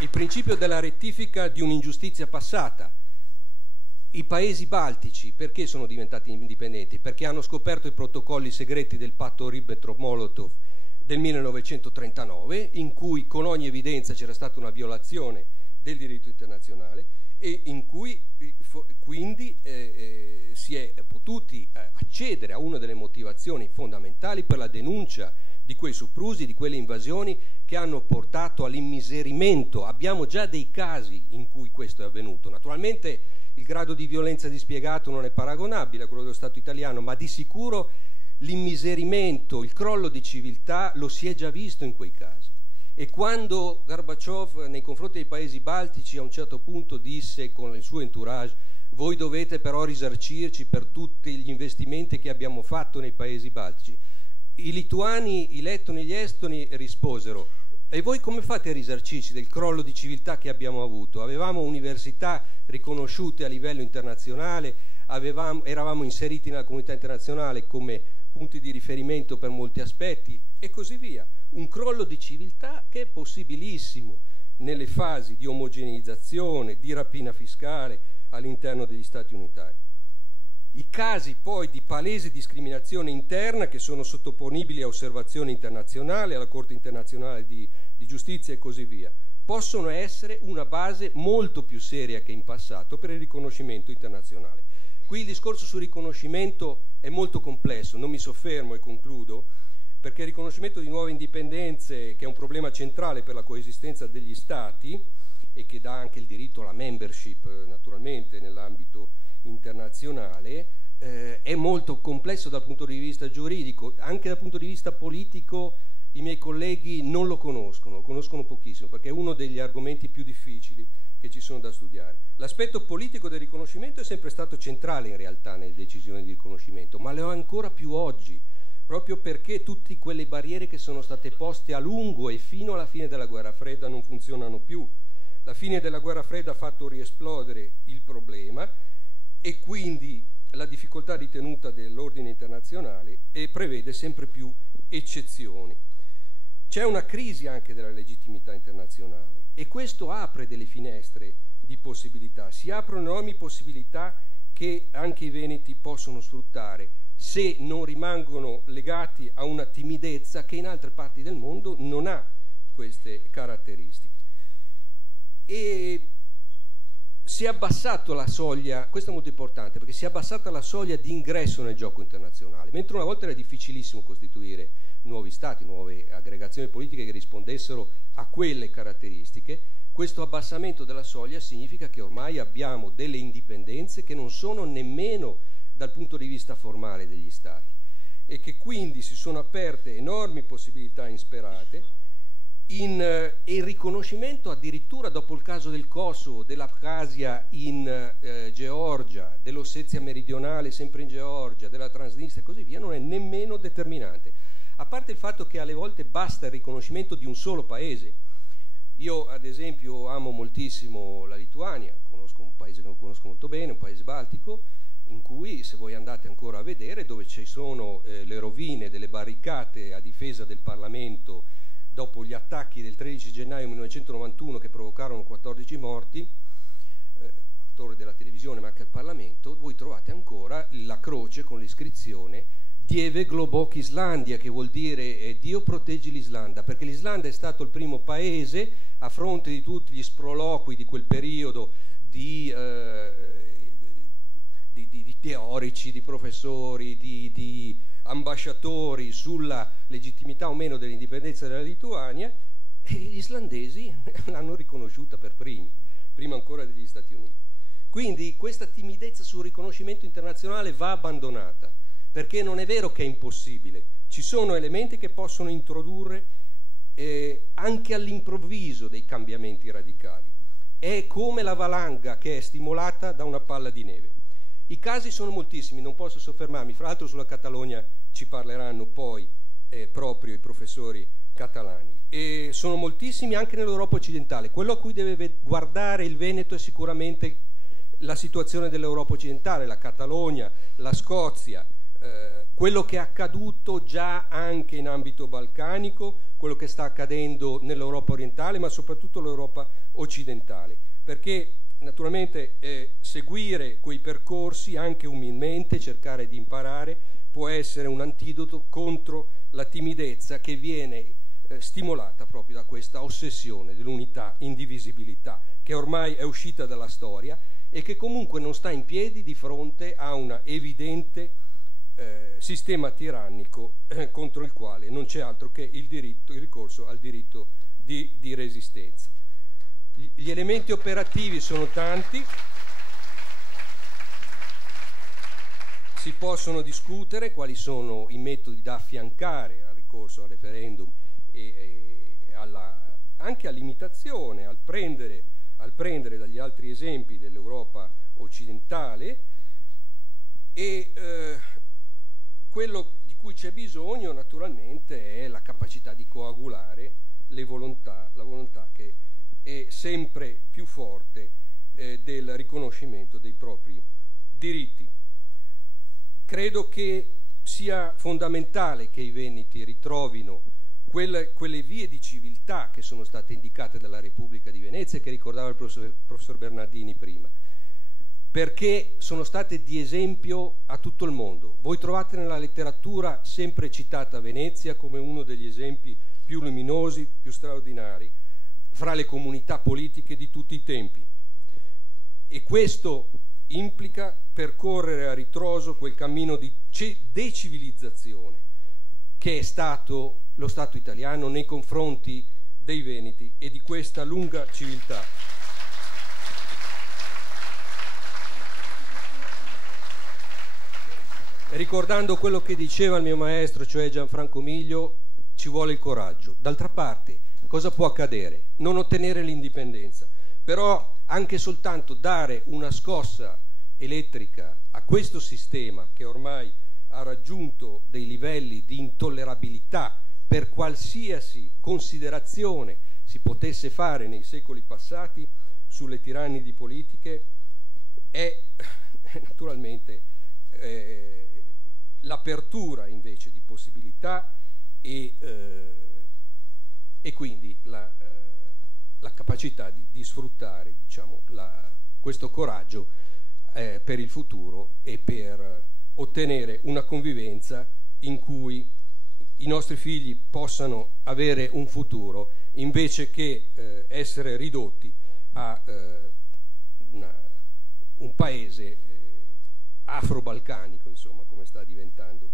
Il principio della rettifica di un'ingiustizia passata. I paesi baltici perché sono diventati indipendenti? Perché hanno scoperto i protocolli segreti del patto Ribbentrop-Molotov del 1939, in cui con ogni evidenza c'era stata una violazione del diritto internazionale e in cui quindi si è potuti accedere a una delle motivazioni fondamentali per la denuncia di quei soprusi, di quelle invasioni che hanno portato all'immiserimento. Abbiamo già dei casi in cui questo è avvenuto. Naturalmente il grado di violenza dispiegato non è paragonabile a quello dello Stato italiano, ma di sicuro l'immiserimento, il crollo di civiltà lo si è già visto in quei casi. E quando Gorbaciov nei confronti dei paesi baltici a un certo punto disse con il suo entourage: voi dovete però risarcirci per tutti gli investimenti che abbiamo fatto nei paesi baltici, i lituani, i lettoni e gli estoni risposero: e voi come fate a risarcirci del crollo di civiltà che abbiamo avuto? Avevamo università riconosciute a livello internazionale, eravamo inseriti nella comunità internazionale come punti di riferimento per molti aspetti e così via. Un crollo di civiltà che è possibilissimo nelle fasi di omogeneizzazione, di rapina fiscale all'interno degli Stati unitari. I casi poi di palese discriminazione interna, che sono sottoponibili a osservazione internazionale, alla Corte internazionale di giustizia e così via, possono essere una base molto più seria che in passato per il riconoscimento internazionale. Qui il discorso sul riconoscimento è molto complesso, non mi soffermo e concludo, perché il riconoscimento di nuove indipendenze, che è un problema centrale per la coesistenza degli Stati e che dà anche il diritto alla membership naturalmente nell'ambito internazionale, è molto complesso dal punto di vista giuridico. Anche dal punto di vista politico i miei colleghi non lo conoscono pochissimo, perché è uno degli argomenti più difficili che ci sono da studiare. L'aspetto politico del riconoscimento è sempre stato centrale in realtà nelle decisioni di riconoscimento, ma lo è ancora più oggi, proprio perché tutte quelle barriere che sono state poste a lungo e fino alla fine della guerra fredda non funzionano più. La fine della guerra fredda ha fatto riesplodere il problema e quindi la difficoltà di tenuta dell'ordine internazionale e prevede sempre più eccezioni. C'è una crisi anche della legittimità internazionale e questo apre delle finestre di possibilità, si aprono enormi possibilità che anche i veneti possono sfruttare se non rimangono legati a una timidezza che in altre parti del mondo non ha queste caratteristiche. E si è abbassato la soglia, questo è molto importante, perché si è abbassata la soglia di ingresso nel gioco internazionale, mentre una volta era difficilissimo costituire nuovi stati, nuove aggregazioni politiche che rispondessero a quelle caratteristiche. Questo abbassamento della soglia significa che ormai abbiamo delle indipendenze che non sono nemmeno dal punto di vista formale degli stati e che quindi si sono aperte enormi possibilità insperate e il riconoscimento addirittura dopo il caso del Kosovo, dell'Abkhazia in Georgia, dell'Ossetia meridionale sempre in Georgia, della Transnistria e così via non è nemmeno determinante, a parte il fatto che alle volte basta il riconoscimento di un solo paese. Io ad esempio amo moltissimo la Lituania, conosco un paese che non conosco molto bene, un paese baltico, in cui se voi andate ancora a vedere dove ci sono le rovine delle barricate a difesa del Parlamento dopo gli attacchi del 13 gennaio 1991 che provocarono 14 morti, a torre della televisione ma anche al Parlamento, voi trovate ancora la croce con l'iscrizione Dieve Globok Islandia, che vuol dire Dio proteggi l'Islanda, perché l'Islanda è stato il primo paese, a fronte di tutti gli sproloqui di quel periodo di teorici, di professori, di ambasciatori sulla legittimità o meno dell'indipendenza della Lituania, e gli islandesi l'hanno riconosciuta per primi, prima ancora degli Stati Uniti. Quindi questa timidezza sul riconoscimento internazionale va abbandonata, perché non è vero che è impossibile, ci sono elementi che possono introdurre anche all'improvviso dei cambiamenti radicali. È come la valanga che è stimolata da una palla di neve. I casi sono moltissimi, non posso soffermarmi, fra l'altro sulla Catalogna ci parleranno poi proprio i professori catalani, e sono moltissimi anche nell'Europa occidentale. Quello a cui deve guardare il Veneto è sicuramente la situazione dell'Europa occidentale, la Catalogna, la Scozia, quello che è accaduto già anche in ambito balcanico, quello che sta accadendo nell'Europa orientale, ma soprattutto l'Europa occidentale, perché naturalmente seguire quei percorsi anche umilmente, cercare di imparare, può essere un antidoto contro la timidezza che viene stimolata proprio da questa ossessione dell'unità, indivisibilità, che ormai è uscita dalla storia e che comunque non sta in piedi di fronte a una evidente sistema tirannico contro il quale non c'è altro che il ricorso al diritto di resistenza. Gli elementi operativi sono tanti, si possono discutere quali sono i metodi da affiancare al ricorso al referendum e anche all'imitazione, al prendere dagli altri esempi dell'Europa occidentale, e quello di cui c'è bisogno naturalmente è la capacità di coagulare la volontà che è sempre più forte del riconoscimento dei propri diritti. Credo che sia fondamentale che i veneti ritrovino quelle vie di civiltà che sono state indicate dalla Repubblica di Venezia e che ricordava il professor Bernardini prima, perché sono state di esempio a tutto il mondo. Voi trovate nella letteratura sempre citata Venezia come uno degli esempi più luminosi, più straordinari fra le comunità politiche di tutti i tempi, e questo implica percorrere a ritroso quel cammino di decivilizzazione che è stato lo Stato italiano nei confronti dei veneti e di questa lunga civiltà. Ricordando quello che diceva il mio maestro, cioè Gianfranco Miglio, ci vuole il coraggio. D'altra parte, cosa può accadere? Non ottenere l'indipendenza, però anche soltanto dare una scossa elettrica a questo sistema che ormai ha raggiunto dei livelli di intollerabilità per qualsiasi considerazione si potesse fare nei secoli passati sulle tirannidi politiche, è naturalmente l'apertura invece di possibilità e quindi la capacità di sfruttare, diciamo, questo coraggio per il futuro e per ottenere una convivenza in cui i nostri figli possano avere un futuro invece che essere ridotti a un paese afro-balcanico, insomma, come sta diventando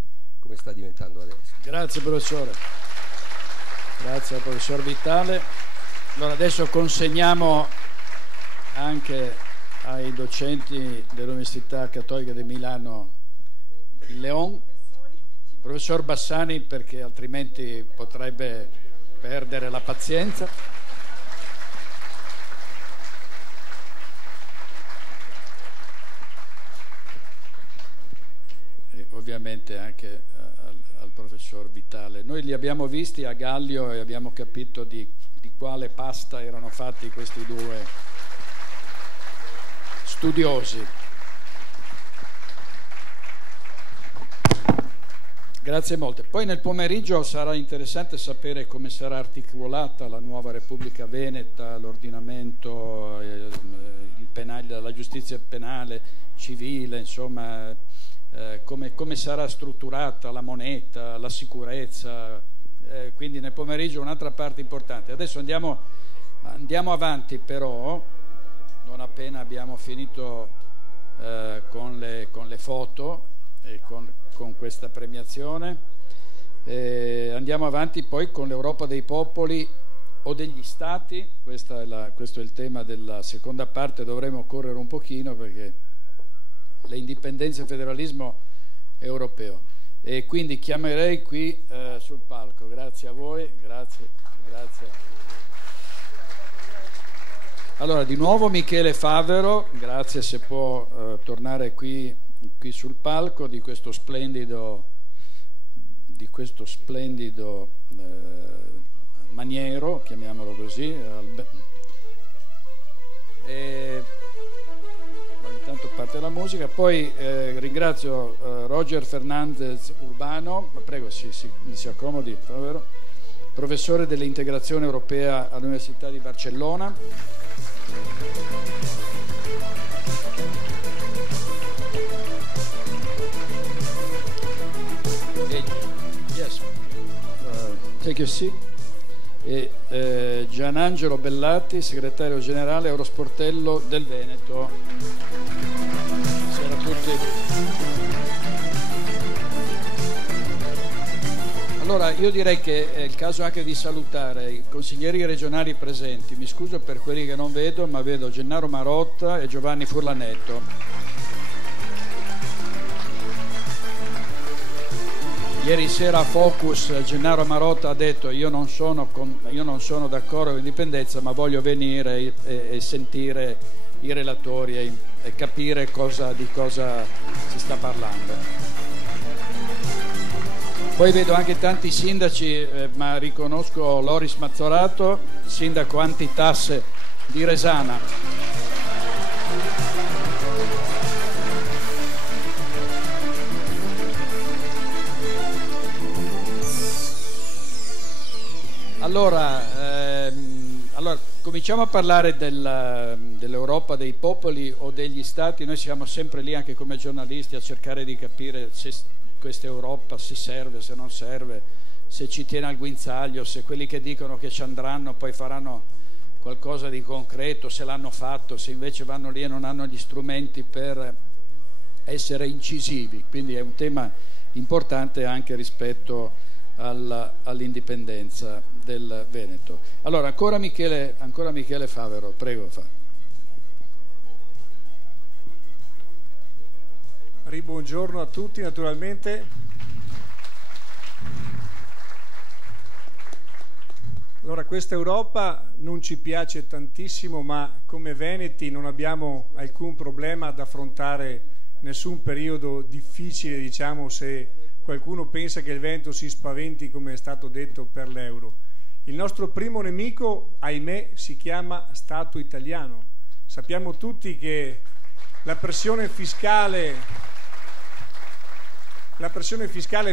adesso. Grazie professore, grazie al professor Vitale. Allora adesso consegniamo anche ai docenti dell'Università Cattolica di Milano il Leon, professor Bassani, perché altrimenti potrebbe perdere la pazienza. E ovviamente anche al professor Vitale. Noi li abbiamo visti a Gallio e abbiamo capito di quale pasta erano fatti questi due studiosi. Grazie molte. Poi nel pomeriggio sarà interessante sapere come sarà articolata la nuova Repubblica Veneta, l'ordinamento, il penale, la giustizia penale, civile, insomma, come sarà strutturata la moneta, la sicurezza. Quindi nel pomeriggio un'altra parte importante. Adesso andiamo avanti, però non appena abbiamo finito con le foto e con questa premiazione, andiamo avanti poi con l'Europa dei popoli o degli stati. Questo è il tema della seconda parte. Dovremo correre un pochino perché le indipendenze e il federalismo europeo. e quindi chiamerei qui sul palco. Grazie a voi, grazie. Allora, di nuovo Michele Favero, grazie, se può tornare qui sul palco di questo splendido maniero, chiamiamolo così. Intanto parte la musica, poi ringrazio Roger Fernandez Urbano, prego si accomodi, Favero, professore dell'integrazione europea all'Università di Barcellona. Yes, take your seat. E Gianangelo Bellatti, segretario generale Eurosportello del Veneto. Buonasera a tutti. Allora, io direi che è il caso anche di salutare i consiglieri regionali presenti. Mi scuso per quelli che non vedo, ma vedo Gennaro Marotta e Giovanni Furlanetto. Ieri sera a Focus Gennaro Marotta ha detto io non sono d'accordo con l'indipendenza, ma voglio venire e sentire i relatori e capire di cosa si sta parlando. Poi vedo anche tanti sindaci, ma riconosco Loris Mazzorato, sindaco antitasse di Resana. Allora, cominciamo a parlare dell'Europa dei popoli o degli stati. Noi siamo sempre lì anche come giornalisti a cercare di capire se questa Europa, se serve, se non serve, se ci tiene al guinzaglio, se quelli che dicono che ci andranno poi faranno qualcosa di concreto, se l'hanno fatto, se invece vanno lì e non hanno gli strumenti per essere incisivi. Quindi è un tema importante anche rispetto all'indipendenza del Veneto. Allora, ancora Michele Favero, prego. Buongiorno a tutti, naturalmente. Allora, questa Europa non ci piace tantissimo, ma come veneti non abbiamo alcun problema ad affrontare nessun periodo difficile, diciamo, se qualcuno pensa che il Veneto si spaventi, come è stato detto, per l'euro. Il nostro primo nemico, ahimè, si chiama Stato italiano. Sappiamo tutti che la pressione fiscale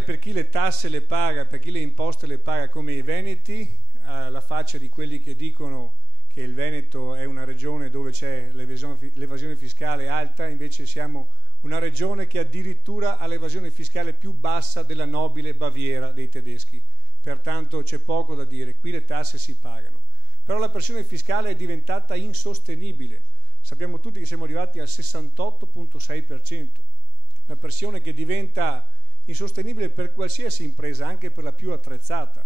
per chi le tasse le paga, per chi le imposte le paga come i veneti, alla faccia di quelli che dicono che il Veneto è una regione dove c'è l'evasione fiscale alta, invece siamo una regione che addirittura ha l'evasione fiscale più bassa della nobile Baviera dei tedeschi. Pertanto c'è poco da dire, qui le tasse si pagano. Però la pressione fiscale è diventata insostenibile. Sappiamo tutti che siamo arrivati al 68,6%. Una pressione che diventa insostenibile per qualsiasi impresa, anche per la più attrezzata.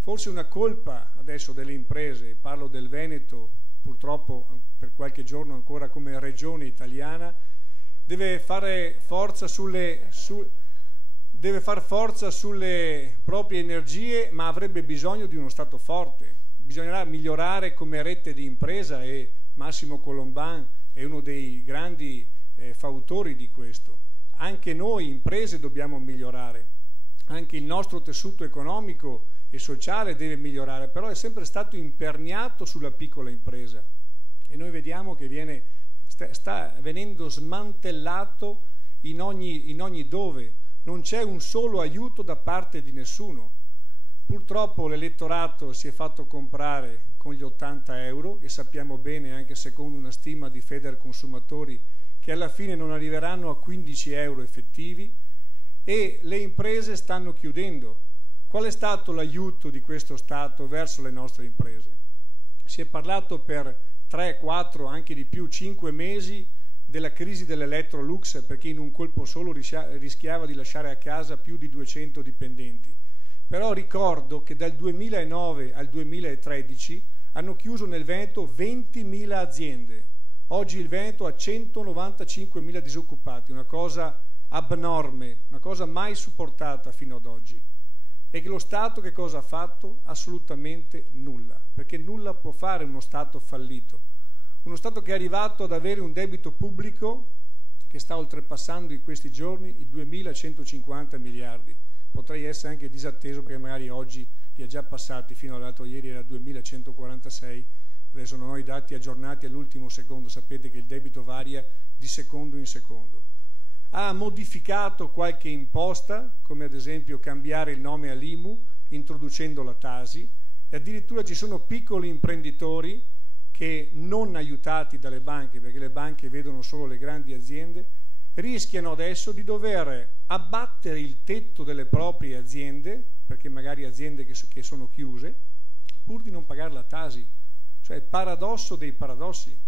Forse una colpa adesso delle imprese, parlo del Veneto, purtroppo per qualche giorno ancora come regione italiana, deve far forza sulle proprie energie, ma avrebbe bisogno di uno Stato forte. Bisognerà migliorare come rete di impresa e Massimo Colomban è uno dei grandi fautori di questo. Anche noi imprese dobbiamo migliorare, anche il nostro tessuto economico e sociale deve migliorare, però è sempre stato imperniato sulla piccola impresa e noi vediamo che sta venendo smantellato in ogni dove, non c'è un solo aiuto da parte di nessuno. Purtroppo l'elettorato si è fatto comprare con gli 80 euro e sappiamo bene, anche secondo una stima di Federconsumatori, che alla fine non arriveranno a 15 euro effettivi e le imprese stanno chiudendo. Qual è stato l'aiuto di questo Stato verso le nostre imprese? Si è parlato per 3, 4, anche di più, 5 mesi della crisi dell'Electrolux, perché in un colpo solo rischiava di lasciare a casa più di 200 dipendenti. Però ricordo che dal 2009 al 2013 hanno chiuso nel Veneto 20.000 aziende. Oggi il Veneto ha 195.000 disoccupati, una cosa abnorme, una cosa mai supportata fino ad oggi. E che lo Stato che cosa ha fatto? Assolutamente nulla, perché nulla può fare uno Stato fallito. Uno Stato che è arrivato ad avere un debito pubblico che sta oltrepassando in questi giorni i 2.150 miliardi. Potrei essere anche disatteso perché magari oggi li ha già passati, fino all'altro ieri era 2.146, adesso non ho i dati aggiornati all'ultimo secondo, sapete che il debito varia di secondo in secondo. Ha modificato qualche imposta, come ad esempio cambiare il nome all'IMU, introducendo la Tasi, e addirittura ci sono piccoli imprenditori che, non aiutati dalle banche, perché le banche vedono solo le grandi aziende, rischiano adesso di dover abbattere il tetto delle proprie aziende, perché magari aziende che sono chiuse, pur di non pagare la Tasi. Cioè il paradosso dei paradossi.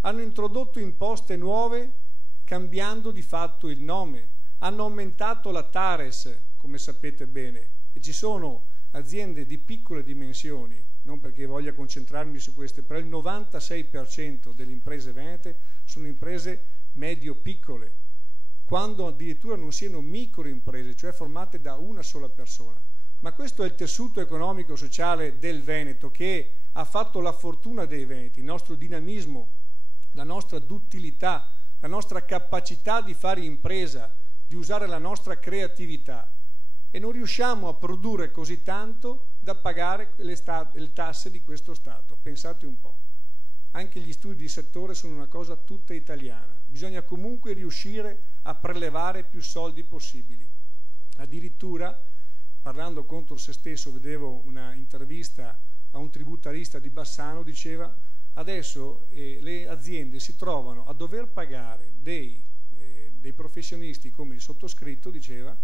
Hanno introdotto imposte nuove cambiando di fatto il nome, hanno aumentato la Tares, come sapete bene, e ci sono aziende di piccole dimensioni, non perché voglia concentrarmi su queste, però il 96% delle imprese venete sono imprese medio-piccole, quando addirittura non siano microimprese, cioè formate da una sola persona. Ma questo è il tessuto economico-sociale del Veneto, che ha fatto la fortuna dei veneti, il nostro dinamismo, la nostra duttilità, la nostra capacità di fare impresa, di usare la nostra creatività, e non riusciamo a produrre così tanto da pagare le tasse di questo Stato. Pensate un po'. Anche gli studi di settore sono una cosa tutta italiana. Bisogna comunque riuscire a prelevare più soldi possibili. Addirittura, parlando contro se stesso, vedevo una intervista a un tributarista di Bassano, diceva: adesso le aziende si trovano a dover pagare dei professionisti come il sottoscritto, diceva,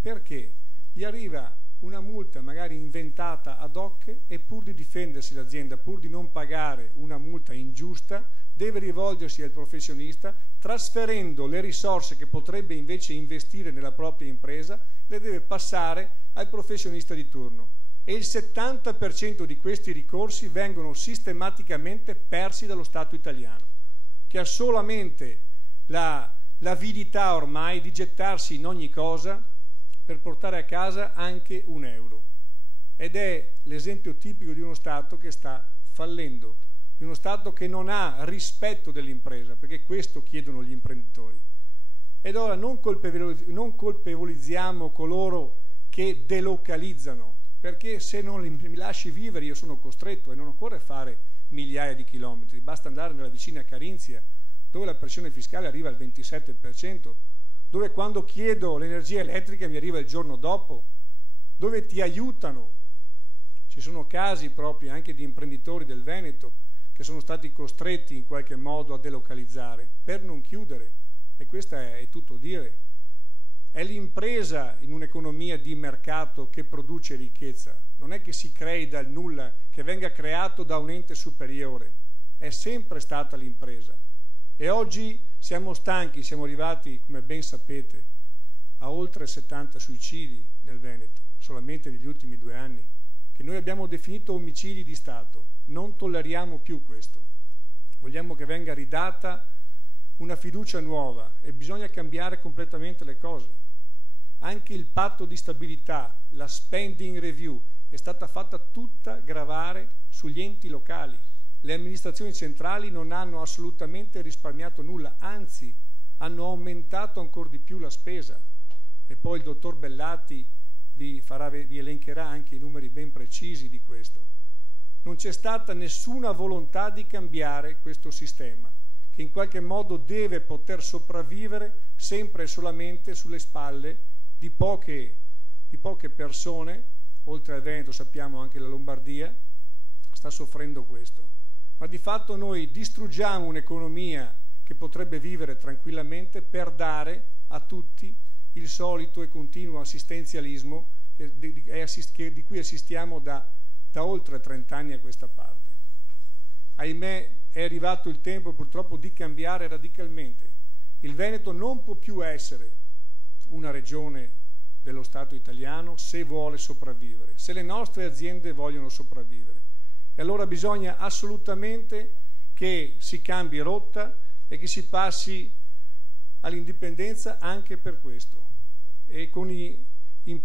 perché gli arriva una multa magari inventata ad hoc e pur di difendersi l'azienda, pur di non pagare una multa ingiusta, deve rivolgersi al professionista trasferendo le risorse che potrebbe invece investire nella propria impresa, le deve passare al professionista di turno. E il 70% di questi ricorsi vengono sistematicamente persi dallo Stato italiano, che ha solamente l'avidità ormai di gettarsi in ogni cosa per portare a casa anche un euro. Ed è l'esempio tipico di uno Stato che sta fallendo, di uno Stato che non ha rispetto dell'impresa, perché questo chiedono gli imprenditori. Ed ora non colpevolizziamo coloro che delocalizzano, perché se non mi lasci vivere io sono costretto, e non occorre fare migliaia di chilometri, basta andare nella vicina Carinzia, dove la pressione fiscale arriva al 27%, dove quando chiedo l'energia elettrica mi arriva il giorno dopo, dove ti aiutano. Ci sono casi proprio anche di imprenditori del Veneto che sono stati costretti in qualche modo a delocalizzare per non chiudere, e questo è tutto dire. È l'impresa in un'economia di mercato che produce ricchezza, non è che si crei dal nulla, che venga creato da un ente superiore, è sempre stata l'impresa. E oggi siamo stanchi, siamo arrivati, come ben sapete, a oltre 70 suicidi nel Veneto, solamente negli ultimi 2 anni, che noi abbiamo definito omicidi di Stato. Non tolleriamo più questo. Vogliamo che venga ridata una fiducia nuova e bisogna cambiare completamente le cose. Anche il patto di stabilità, la spending review, è stata fatta tutta gravare sugli enti locali. Le amministrazioni centrali non hanno assolutamente risparmiato nulla, anzi hanno aumentato ancora di più la spesa. E poi il dottor Bellati vi elencherà anche i numeri ben precisi di questo. Non c'è stata nessuna volontà di cambiare questo sistema, che in qualche modo deve poter sopravvivere sempre e solamente sulle spalle di poche persone. Oltre al Veneto sappiamo anche la Lombardia sta soffrendo questo. Ma di fatto noi distruggiamo un'economia che potrebbe vivere tranquillamente per dare a tutti il solito e continuo assistenzialismo di cui assistiamo da oltre 30 anni a questa parte. Ahimè, è arrivato il tempo purtroppo di cambiare radicalmente. Il Veneto non può più essere una regione dello Stato italiano se vuole sopravvivere, se le nostre aziende vogliono sopravvivere. E allora bisogna assolutamente che si cambi rotta e che si passi all'indipendenza anche per questo. E in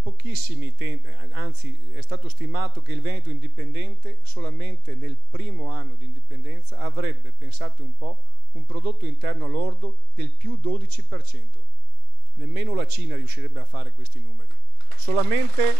pochissimi tempi, anzi è stato stimato che il Veneto indipendente solamente nel primo anno di indipendenza avrebbe, pensate un po', un prodotto interno lordo del più 12%. Nemmeno la Cina riuscirebbe a fare questi numeri. Solamente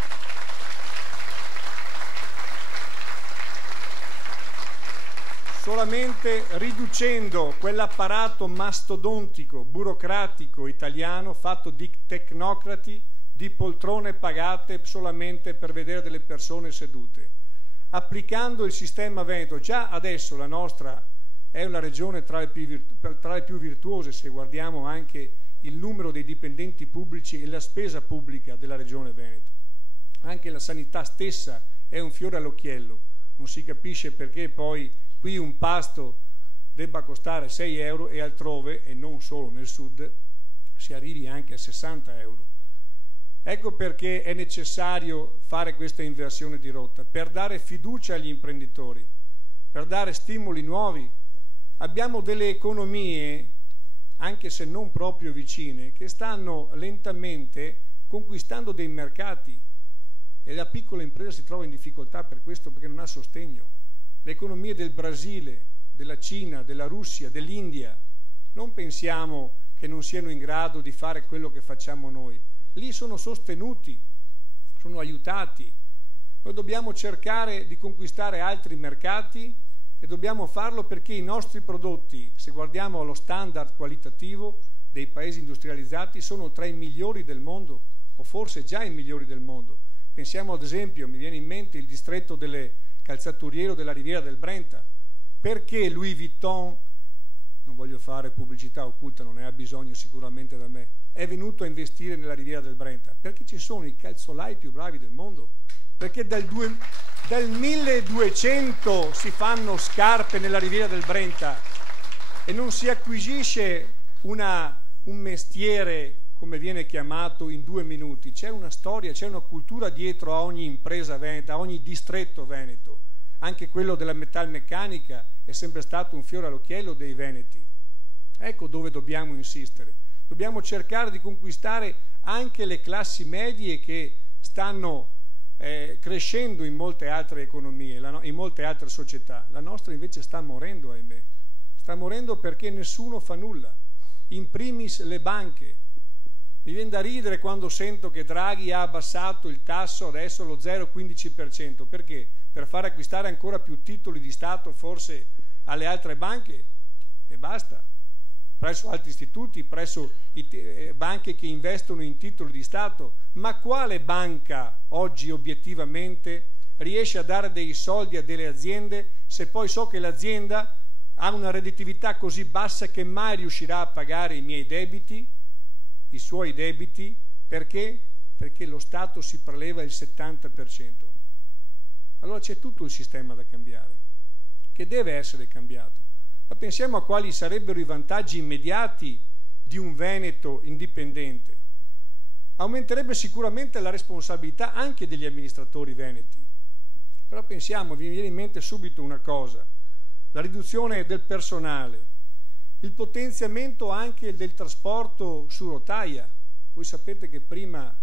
riducendo quell'apparato mastodontico, burocratico italiano fatto di tecnocrati, di poltrone pagate solamente per vedere delle persone sedute. Applicando il sistema Veneto, già adesso la nostra è una regione tra le più virtuose, se guardiamo anche il numero dei dipendenti pubblici e la spesa pubblica della regione Veneto. Anche la sanità stessa è un fiore all'occhiello, non si capisce perché poi qui un pasto debba costare 6 euro e altrove, e non solo nel sud, si arrivi anche a 60 euro. Ecco perché è necessario fare questa inversione di rotta, per dare fiducia agli imprenditori, per dare stimoli nuovi. Abbiamo delle economie, anche se non proprio vicine, che stanno lentamente conquistando dei mercati e la piccola impresa si trova in difficoltà per questo, perché non ha sostegno. Le economie del Brasile, della Cina, della Russia, dell'India, non pensiamo che non siano in grado di fare quello che facciamo noi. Lì sono sostenuti, sono aiutati. Noi dobbiamo cercare di conquistare altri mercati e dobbiamo farlo perché i nostri prodotti, se guardiamo allo standard qualitativo dei paesi industrializzati, sono tra i migliori del mondo, o forse già i migliori del mondo. Pensiamo ad esempio, mi viene in mente il distretto delle calzaturiero della Riviera del Brenta. Perché Louis Vuitton, non voglio fare pubblicità occulta, non ne ha bisogno sicuramente da me, è venuto a investire nella Riviera del Brenta? Perché ci sono i calzolai più bravi del mondo, perché dal 1200 si fanno scarpe nella Riviera del Brenta e non si acquisisce un mestiere, come viene chiamato, in 2 minuti. C'è una storia, c'è una cultura dietro a ogni impresa veneta, a ogni distretto veneto. Anche quello della metalmeccanica è sempre stato un fiore all'occhiello dei veneti. Ecco dove dobbiamo insistere. Dobbiamo cercare di conquistare anche le classi medie che stanno crescendo in molte altre economie, in molte altre società. La nostra invece sta morendo, ahimè. Sta morendo perché nessuno fa nulla. In primis le banche. Mi viene da ridere quando sento che Draghi ha abbassato il tasso adesso allo 0,15%. Perché? Per far acquistare ancora più titoli di Stato forse alle altre banche? E basta. Presso altri istituti, presso banche che investono in titoli di Stato. Ma quale banca oggi obiettivamente riesce a dare dei soldi a delle aziende se poi so che l'azienda ha una redditività così bassa che mai riuscirà a pagare i miei debiti? I suoi debiti, perché? Perché lo Stato si preleva il 70%. Allora c'è tutto il sistema da cambiare, che deve essere cambiato. Ma pensiamo a quali sarebbero i vantaggi immediati di un Veneto indipendente. Aumenterebbe sicuramente la responsabilità anche degli amministratori veneti. Però pensiamo, vi viene in mente subito una cosa, la riduzione del personale, il potenziamento anche del trasporto su rotaia. Voi sapete che prima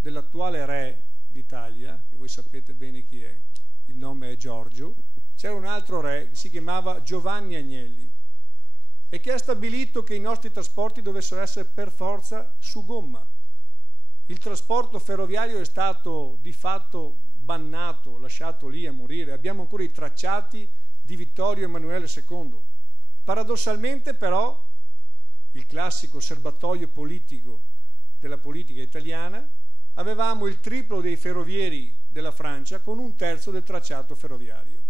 dell'attuale re d'Italia, che voi sapete bene chi è, il nome è Giorgio, c'era un altro re, si chiamava Giovanni Agnelli, e che ha stabilito che i nostri trasporti dovessero essere per forza su gomma. Il trasporto ferroviario è stato di fatto bannato, lasciato lì a morire. Abbiamo ancora i tracciati di Vittorio Emanuele II. Paradossalmente però il classico serbatoio politico della politica italiana, avevamo il triplo dei ferrovieri della Francia con 1/3 del tracciato ferroviario.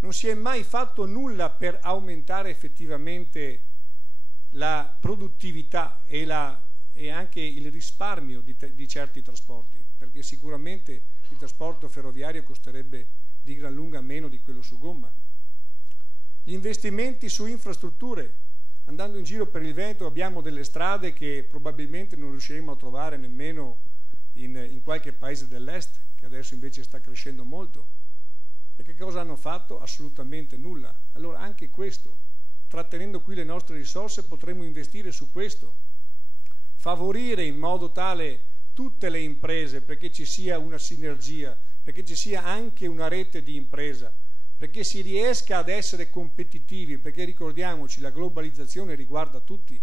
Non si è mai fatto nulla per aumentare effettivamente la produttività e anche il risparmio di certi trasporti, perché sicuramente il trasporto ferroviario costerebbe di gran lunga meno di quello su gomma. Gli investimenti su infrastrutture. Andando in giro per il Veneto abbiamo delle strade che probabilmente non riusciremo a trovare nemmeno in qualche paese dell'est, che adesso invece sta crescendo molto. E che cosa hanno fatto? Assolutamente nulla. Allora anche questo trattenendo qui le nostre risorse, potremmo investire su questo, favorire in modo tale tutte le imprese perché ci sia una sinergia, perché ci sia anche una rete di impresa, perché si riesca ad essere competitivi, perché ricordiamoci, la globalizzazione riguarda tutti,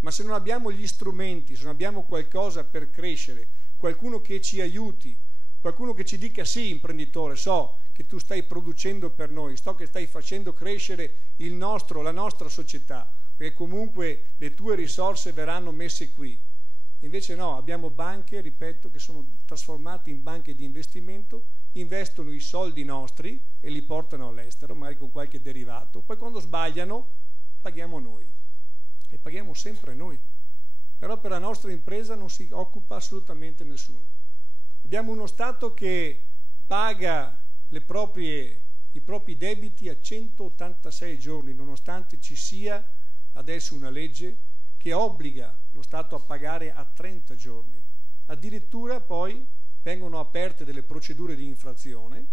ma se non abbiamo gli strumenti, se non abbiamo qualcosa per crescere, qualcuno che ci aiuti, qualcuno che ci dica sì, imprenditore, so che tu stai producendo per noi, so che stai facendo crescere la nostra società, perché comunque le tue risorse verranno messe qui. Invece no, abbiamo banche, ripeto, che sono trasformate in banche di investimento, investono i soldi nostri e li portano all'estero, magari con qualche derivato, poi quando sbagliano paghiamo noi, e paghiamo sempre noi, però per la nostra impresa non si occupa assolutamente nessuno. Abbiamo uno Stato che paga i propri debiti a 186 giorni, nonostante ci sia adesso una legge che obbliga lo Stato a pagare a 30 giorni. Addirittura poi vengono aperte delle procedure di infrazione,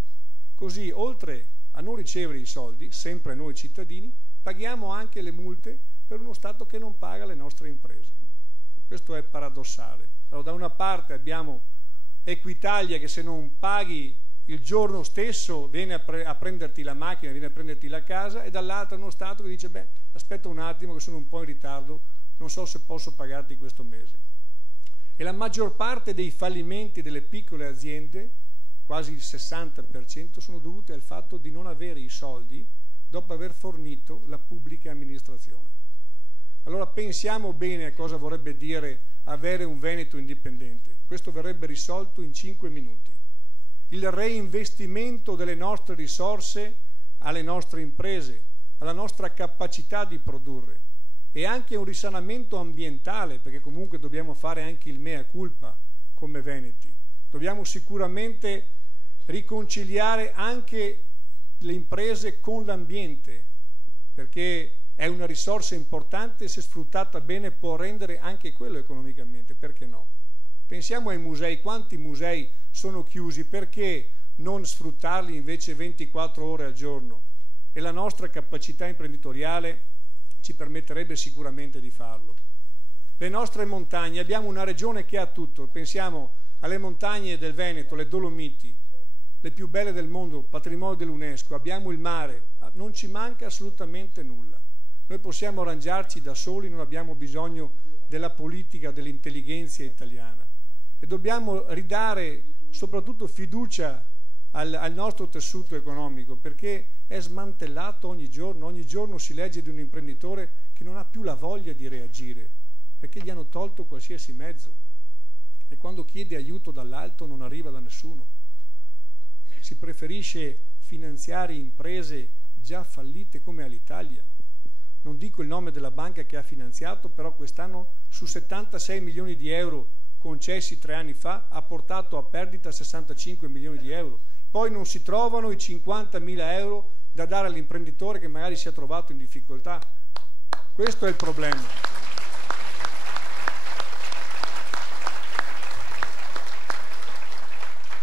così oltre a non ricevere i soldi, sempre noi cittadini, paghiamo anche le multe per uno Stato che non paga le nostre imprese. Questo è paradossale. Allora, da una parte abbiamo Equitalia che se non paghi il giorno stesso viene a prenderti la macchina, viene a prenderti la casa, e dall'altra uno Stato che dice, beh, aspetta un attimo che sono un po' in ritardo, non so se posso pagarti questo mese. E la maggior parte dei fallimenti delle piccole aziende, quasi il 60%, sono dovuti al fatto di non avere i soldi dopo aver fornito la pubblica amministrazione. Allora pensiamo bene a cosa vorrebbe dire avere un Veneto indipendente. Questo verrebbe risolto in 5 minuti. Il reinvestimento delle nostre risorse alle nostre imprese, alla nostra capacità di produrre, e anche un risanamento ambientale, perché comunque dobbiamo fare anche il mea culpa come veneti. Dobbiamo sicuramente riconciliare anche le imprese con l'ambiente, perché è una risorsa importante, se sfruttata bene può rendere anche quello economicamente, perché no? Pensiamo ai musei, quanti musei sono chiusi, perché non sfruttarli invece 24 ore al giorno? E la nostra capacità imprenditoriale ci permetterebbe sicuramente di farlo. Le nostre montagne, abbiamo una regione che ha tutto, pensiamo alle montagne del Veneto, le Dolomiti, le più belle del mondo, patrimonio dell'UNESCO, abbiamo il mare, non ci manca assolutamente nulla. Noi possiamo arrangiarci da soli, non abbiamo bisogno della politica, dell'intelligenza italiana, e dobbiamo ridare soprattutto fiducia al nostro tessuto economico, perché è smantellato ogni giorno si legge di un imprenditore che non ha più la voglia di reagire, perché gli hanno tolto qualsiasi mezzo, e quando chiede aiuto dall'alto non arriva da nessuno. Si preferisce finanziare imprese già fallite come Alitalia. Non dico il nome della banca che ha finanziato, però quest'anno su 76 milioni di euro concessi 3 anni fa ha portato a perdita 65 milioni di euro. Poi non si trovano i 50.000 euro da dare all'imprenditore che magari si è trovato in difficoltà. Questo è il problema.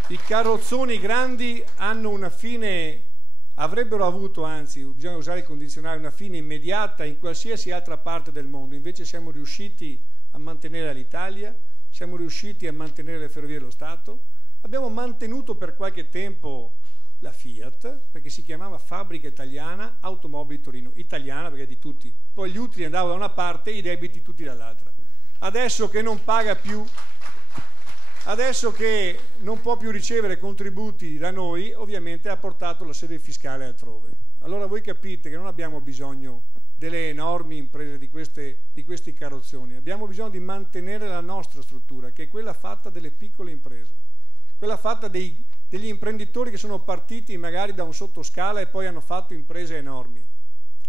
I carrozzoni grandi hanno una fine, avrebbero avuto, anzi, bisogna usare il condizionale, una fine immediata in qualsiasi altra parte del mondo. Invece siamo riusciti a mantenere l'Italia, siamo riusciti a mantenere le Ferrovie dello Stato, abbiamo mantenuto per qualche tempo la Fiat, perché si chiamava Fabbrica Italiana Automobili Torino, italiana perché è di tutti, poi gli utili andavano da una parte e i debiti tutti dall'altra. Adesso che non paga più, adesso che non può più ricevere contributi da noi, ovviamente ha portato la sede fiscale altrove. Allora voi capite che non abbiamo bisogno delle enormi imprese di questi carrozzoni, abbiamo bisogno di mantenere la nostra struttura, che è quella fatta delle piccole imprese, quella fatta degli imprenditori che sono partiti magari da un sottoscala e poi hanno fatto imprese enormi.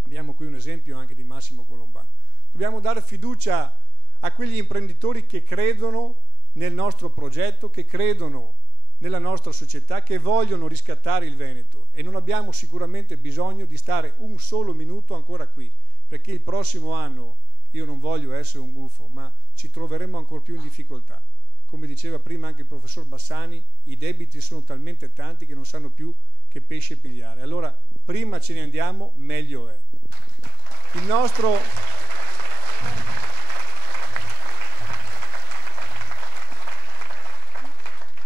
Abbiamo qui un esempio anche di Massimo Colombani. Dobbiamo dare fiducia a quegli imprenditori che credono nel nostro progetto, che credono nella nostra società, che vogliono riscattare il Veneto, e non abbiamo sicuramente bisogno di stare un solo minuto ancora qui, perché il prossimo anno, io non voglio essere un gufo, ma ci troveremo ancora più in difficoltà. Come diceva prima anche il professor Bassani, i debiti sono talmente tanti che non sanno più che pesce pigliare. Allora, prima ce ne andiamo, meglio è. Il nostro...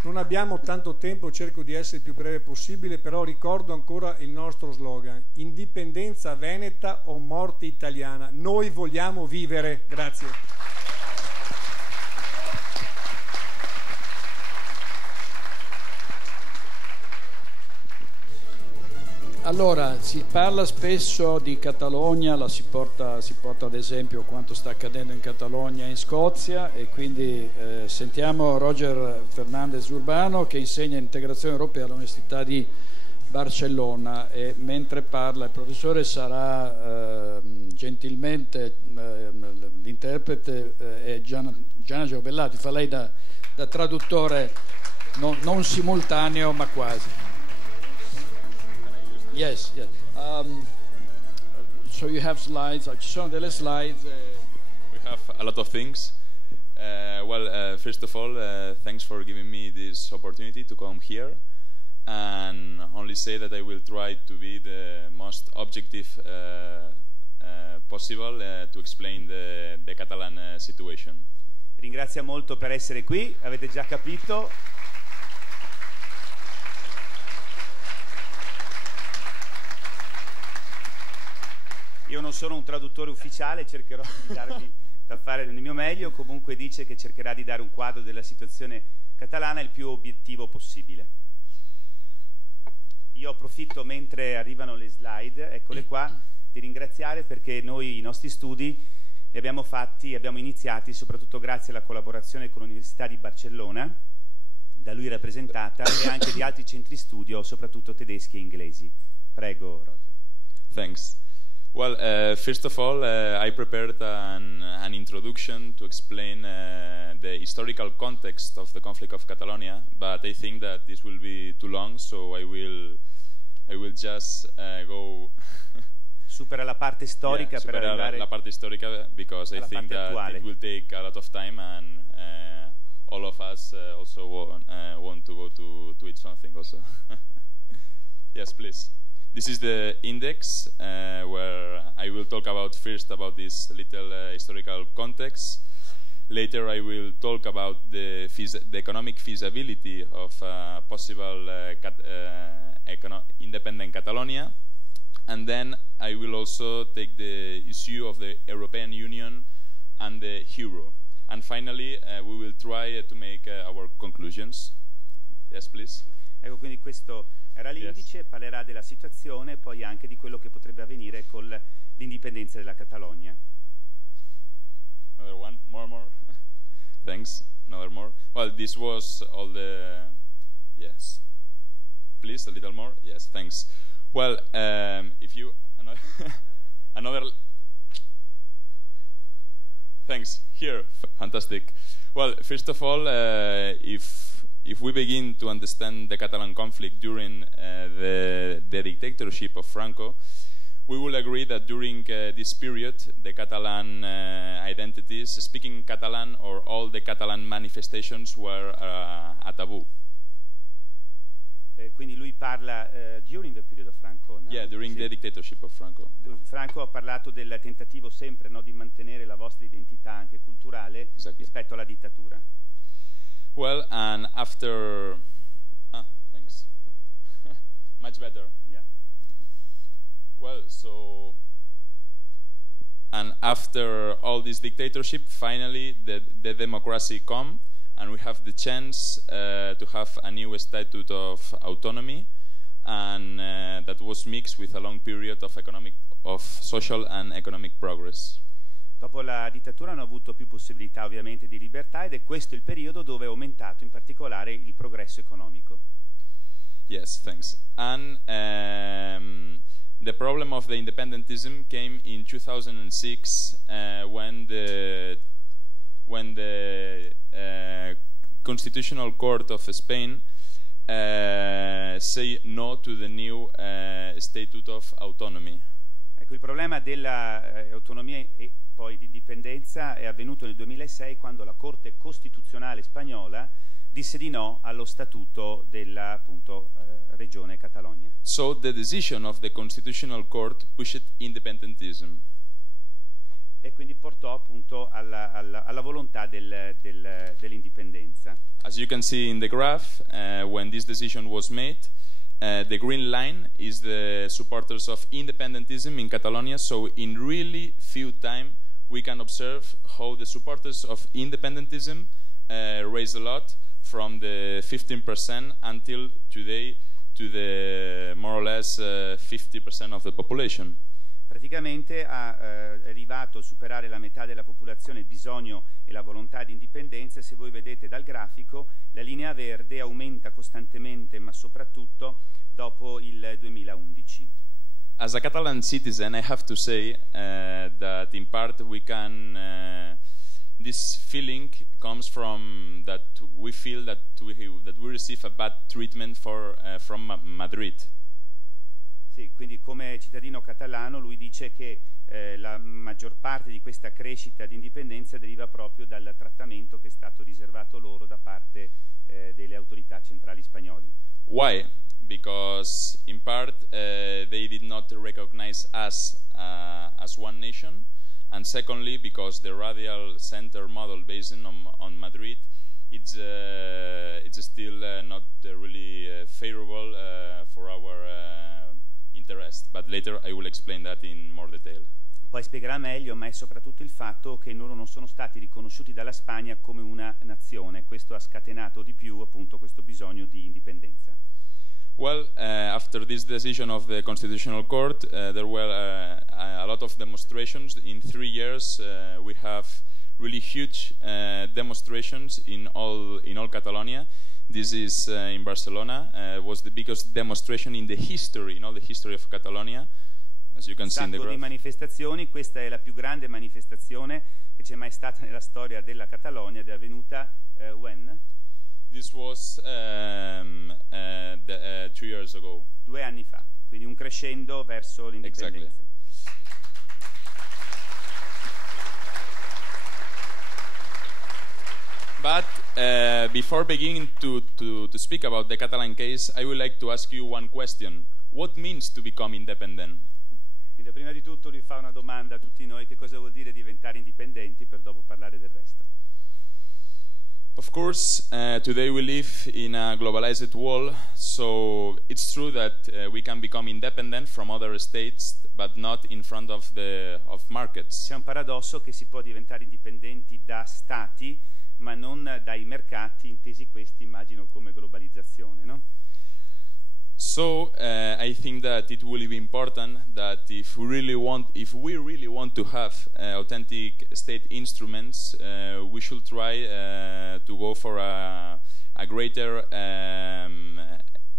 Non abbiamo tanto tempo, cerco di essere il più breve possibile, però ricordo ancora il nostro slogan: indipendenza veneta o morte italiana. Noi vogliamo vivere. Grazie. Allora, si parla spesso di Catalogna, si porta ad esempio quanto sta accadendo in Catalogna e in Scozia, e quindi sentiamo Roger Fernandez Urbano, che insegna integrazione europea all'Università di Barcellona, e mentre parla il professore sarà gentilmente, l'interprete è Gianna Giobellati, fa lei da traduttore non simultaneo ma quasi. Yes, yes. So you have slides. Ci sono delle slides. We have a lot of things. First of all, thanks for giving me this opportunity to come here, and only say that I will try to be the most objective possible to explain the Catalan situation. Ringrazio molto per essere qui, avete già capito. Io non sono un traduttore ufficiale, cercherò di fare il mio meglio. Comunque dice che cercherà di dare un quadro della situazione catalana il più obiettivo possibile. Io approfitto, mentre arrivano le slide, eccole qua, di ringraziare, perché noi i nostri studi li abbiamo iniziati soprattutto grazie alla collaborazione con l'Università di Barcellona, da lui rappresentata, e anche di altri centri studio, soprattutto tedeschi e inglesi. Prego, Roger. Thanks. Well, first of all, I prepared an introduction to explain the historical context of the conflict of Catalonia, but I think that this will be too long, so I will just go. Supera la parte storica per arrivare la parte storica, because I think that attuale. It will take a lot of time, and all of us also want to go to eat something also. Yes, please. This is the index where I will talk about first about this little historical context. Later I will talk about the economic feasibility of possible independent Catalonia, and then I will also take the issue of the European Union and the euro. And finally we will try to make our conclusions. Yes, please. Ecco, quindi questo era l'indice. Yes. Parlerà della situazione e poi anche di quello che potrebbe avvenire con l'indipendenza della Catalogna. Another one, more. Thanks. Another more. Well, this was all the. Yes. Please, a little more. Yes, thanks. Well, if you another. Thanks. Here, fantastic. Well, first of all, if we begin to understand the Catalan conflict during the dictatorship of Franco, we will agree that during this period, the Catalan identities, speaking Catalan or all the Catalan manifestations were a taboo. Quindi lui parla during the period of Franco. No? Yeah, during the dictatorship of Franco. Franco ha parlato del tentativo sempre, no, di mantenere la vostra identità anche culturale rispetto alla dittatura. Well, and after... thanks. Much better. Yeah. Well, so... And after all this dictatorship, finally the democracy come, and we have the chance to have a new statute of autonomy, and that was mixed with a long period of social and economic progress. Dopo la dittatura hanno avuto più possibilità ovviamente di libertà, ed è questo il periodo dove è aumentato in particolare il progresso economico. Yes, thanks. And the problem of the independentism came in 2006 when the Constitutional Court of Spain say no to the new Statute of Autonomy. Ecco, il problema dell'autonomia e poi di indipendenza è avvenuto nel 2006, quando la Corte Costituzionale spagnola disse di no allo statuto della appunto regione Catalogna. So the decision of the Constitutional Court pushed independentism. e quindi portò appunto alla volontà dell'indipendenza. As you can see in the graph, when this decision was made, the green line is the supporters of independentism in Catalonia, so in really few time we can observe how the supporters of independentism raised a lot from the 15% until today to the more or less 50% of the population. Praticamente è arrivato a superare la metà della popolazione il bisogno e la volontà di indipendenza, e se voi vedete dal grafico la linea verde aumenta costantemente, ma soprattutto dopo il 2011. As a Catalan citizen, I have to say that in part we can this feeling comes from that we feel that we receive a bad treatment from Madrid. Sì, quindi come cittadino catalano lui dice che la maggior parte di questa crescita di indipendenza deriva proprio dal trattamento che è stato riservato loro da parte delle autorità centrali spagnoli. Why? Because in part they did not recognize us as one nation, and secondly because the radial center model based on Madrid it's still not really favorable for our interest, but later I will explain that in more detail. Poi spiegherà meglio, ma è soprattutto il fatto che loro non sono stati riconosciuti dalla Spagna come una nazione. Questo ha scatenato di più appunto questo bisogno di indipendenza. Well, after this decision of the Constitutional Court, there were a lot of demonstrations. In 3 years, we have really huge demonstrations in all Catalonia. This is in Barcelona. Was the biggest demonstration in the history, in all the history of Catalonia, as you can see in the graph. Di manifestazioni, questa è la più grande manifestazione che c'è mai stata nella storia della Catalogna ed è avvenuta when? This was 2 years ago. 2 anni fa, quindi un crescendo verso l'indipendenza. Exactly. But before beginning to speak about the Catalan case, I would like to ask you one question. What means to become independent? Quindi prima di tutto lui fa una domanda a tutti noi: che cosa vuol dire diventare indipendenti, per dopo parlare del resto. Of course, today we live in a globalized world, so it's true that we can become independent from other states, but not in front of markets. C'è un paradosso che si può diventare indipendenti da stati, ma non dai mercati, intesi questi immagino come globalizzazione, no? So I think that it will be important that if we really want to have authentic state instruments, we should try to go for a greater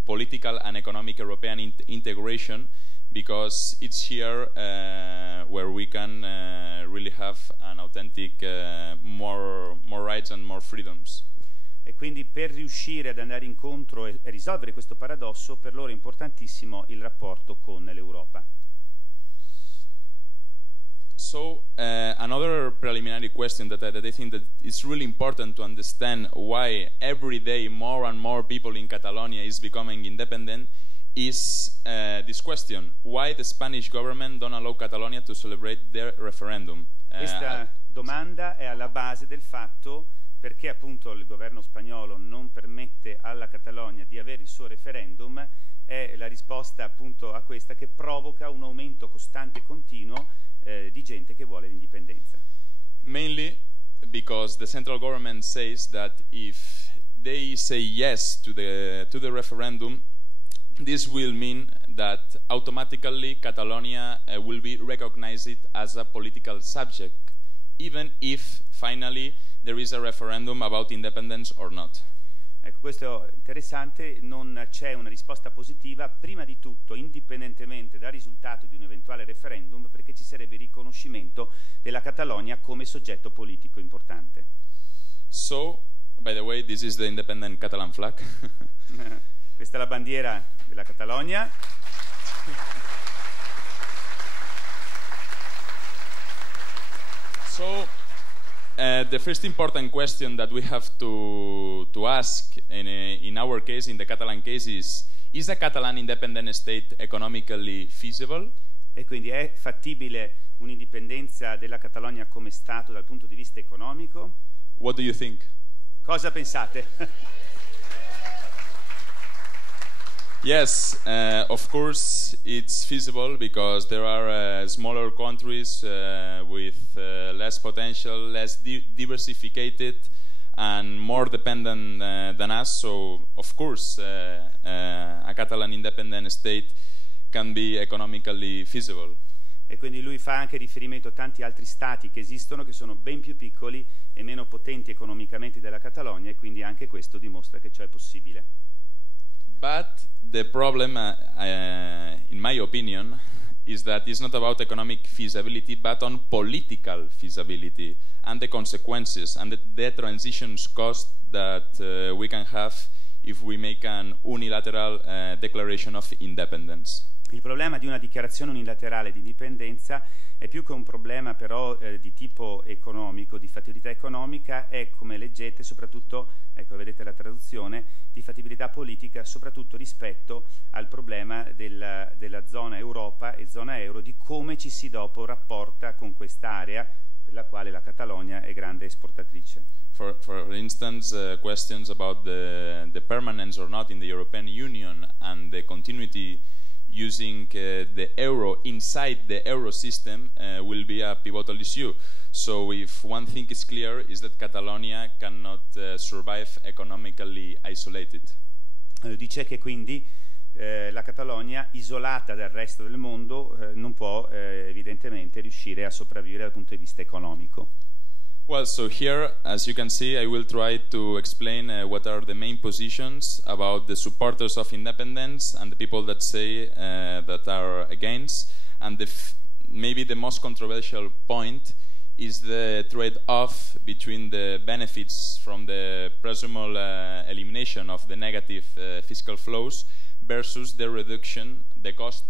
political and economic European integration, because it's here where we can really have an authentic more rights and more freedoms. E quindi per riuscire ad andare incontro e risolvere questo paradosso, per loro è importantissimo il rapporto con l'Europa. So another preliminary question that I think that it's really important to understand why every day more and more people in Catalonia is becoming independent is this question: why the Spanish government don't allow Catalonia to celebrate their referendum? Questa domanda è alla base del fatto perché appunto il governo spagnolo non permette alla Catalogna di avere il suo referendum. È la risposta appunto a questa che provoca un aumento costante e continuo di gente che vuole l'indipendenza. Mainly because the central government says that if they say yes to the referendum, this will mean that automatically Catalonia will be recognized as a political subject, even if finally there is a referendum about independence or not. Ecco, questo è interessante, non c'è una risposta positiva, prima di tutto indipendentemente dal risultato di un eventuale referendum, perché ci sarebbe il riconoscimento della Catalogna come soggetto politico importante. So, by the way, this is the independent Catalan flag. Questa è la bandiera della Catalogna. So, the first important question that we have to ask in our case, in the Catalan case, is a Catalan independent state economically feasible? E quindi è fattibile un'indipendenza della Catalogna come Stato dal punto di vista economico? What do you think? Cosa pensate? Yes, of course it's feasible because there are smaller countries with less potential, less diversified and more dependent than us. So of course a Catalan independent state can be economically feasible. E quindi lui fa anche riferimento a tanti altri stati che esistono, che sono ben più piccoli e meno potenti economicamente della Catalogna, e quindi anche questo dimostra che ciò è possibile. But the problem, in my opinion, is that it's not about economic feasibility, but on political feasibility and the consequences and the transitions cost that we can have if we make an unilateral declaration of independence. Il problema di una dichiarazione unilaterale di indipendenza è più che un problema però di tipo economico, di fattibilità economica, è, come leggete, soprattutto, ecco, vedete la traduzione, di fattibilità politica, soprattutto rispetto al problema della zona Europa e zona euro, di come ci si dopo rapporta con quest'area per la quale la Catalogna è grande esportatrice. For instance, questions about the permanence or not in the European Union and the continuity using the euro inside the euro system will be a pivotal issue. So if one thing is clear is that Catalonia cannot survive economically isolated. Dice che quindi la Catalogna, isolata dal resto del mondo, non può evidentemente riuscire a sopravvivere dal punto di vista economico. Well, so here, as you can see, I will try to explain what are the main positions about the supporters of independence and the people that say that are against. And maybe the most controversial point is the trade-off between the benefits from the presumed elimination of the negative fiscal flows versus the reduction, the cost,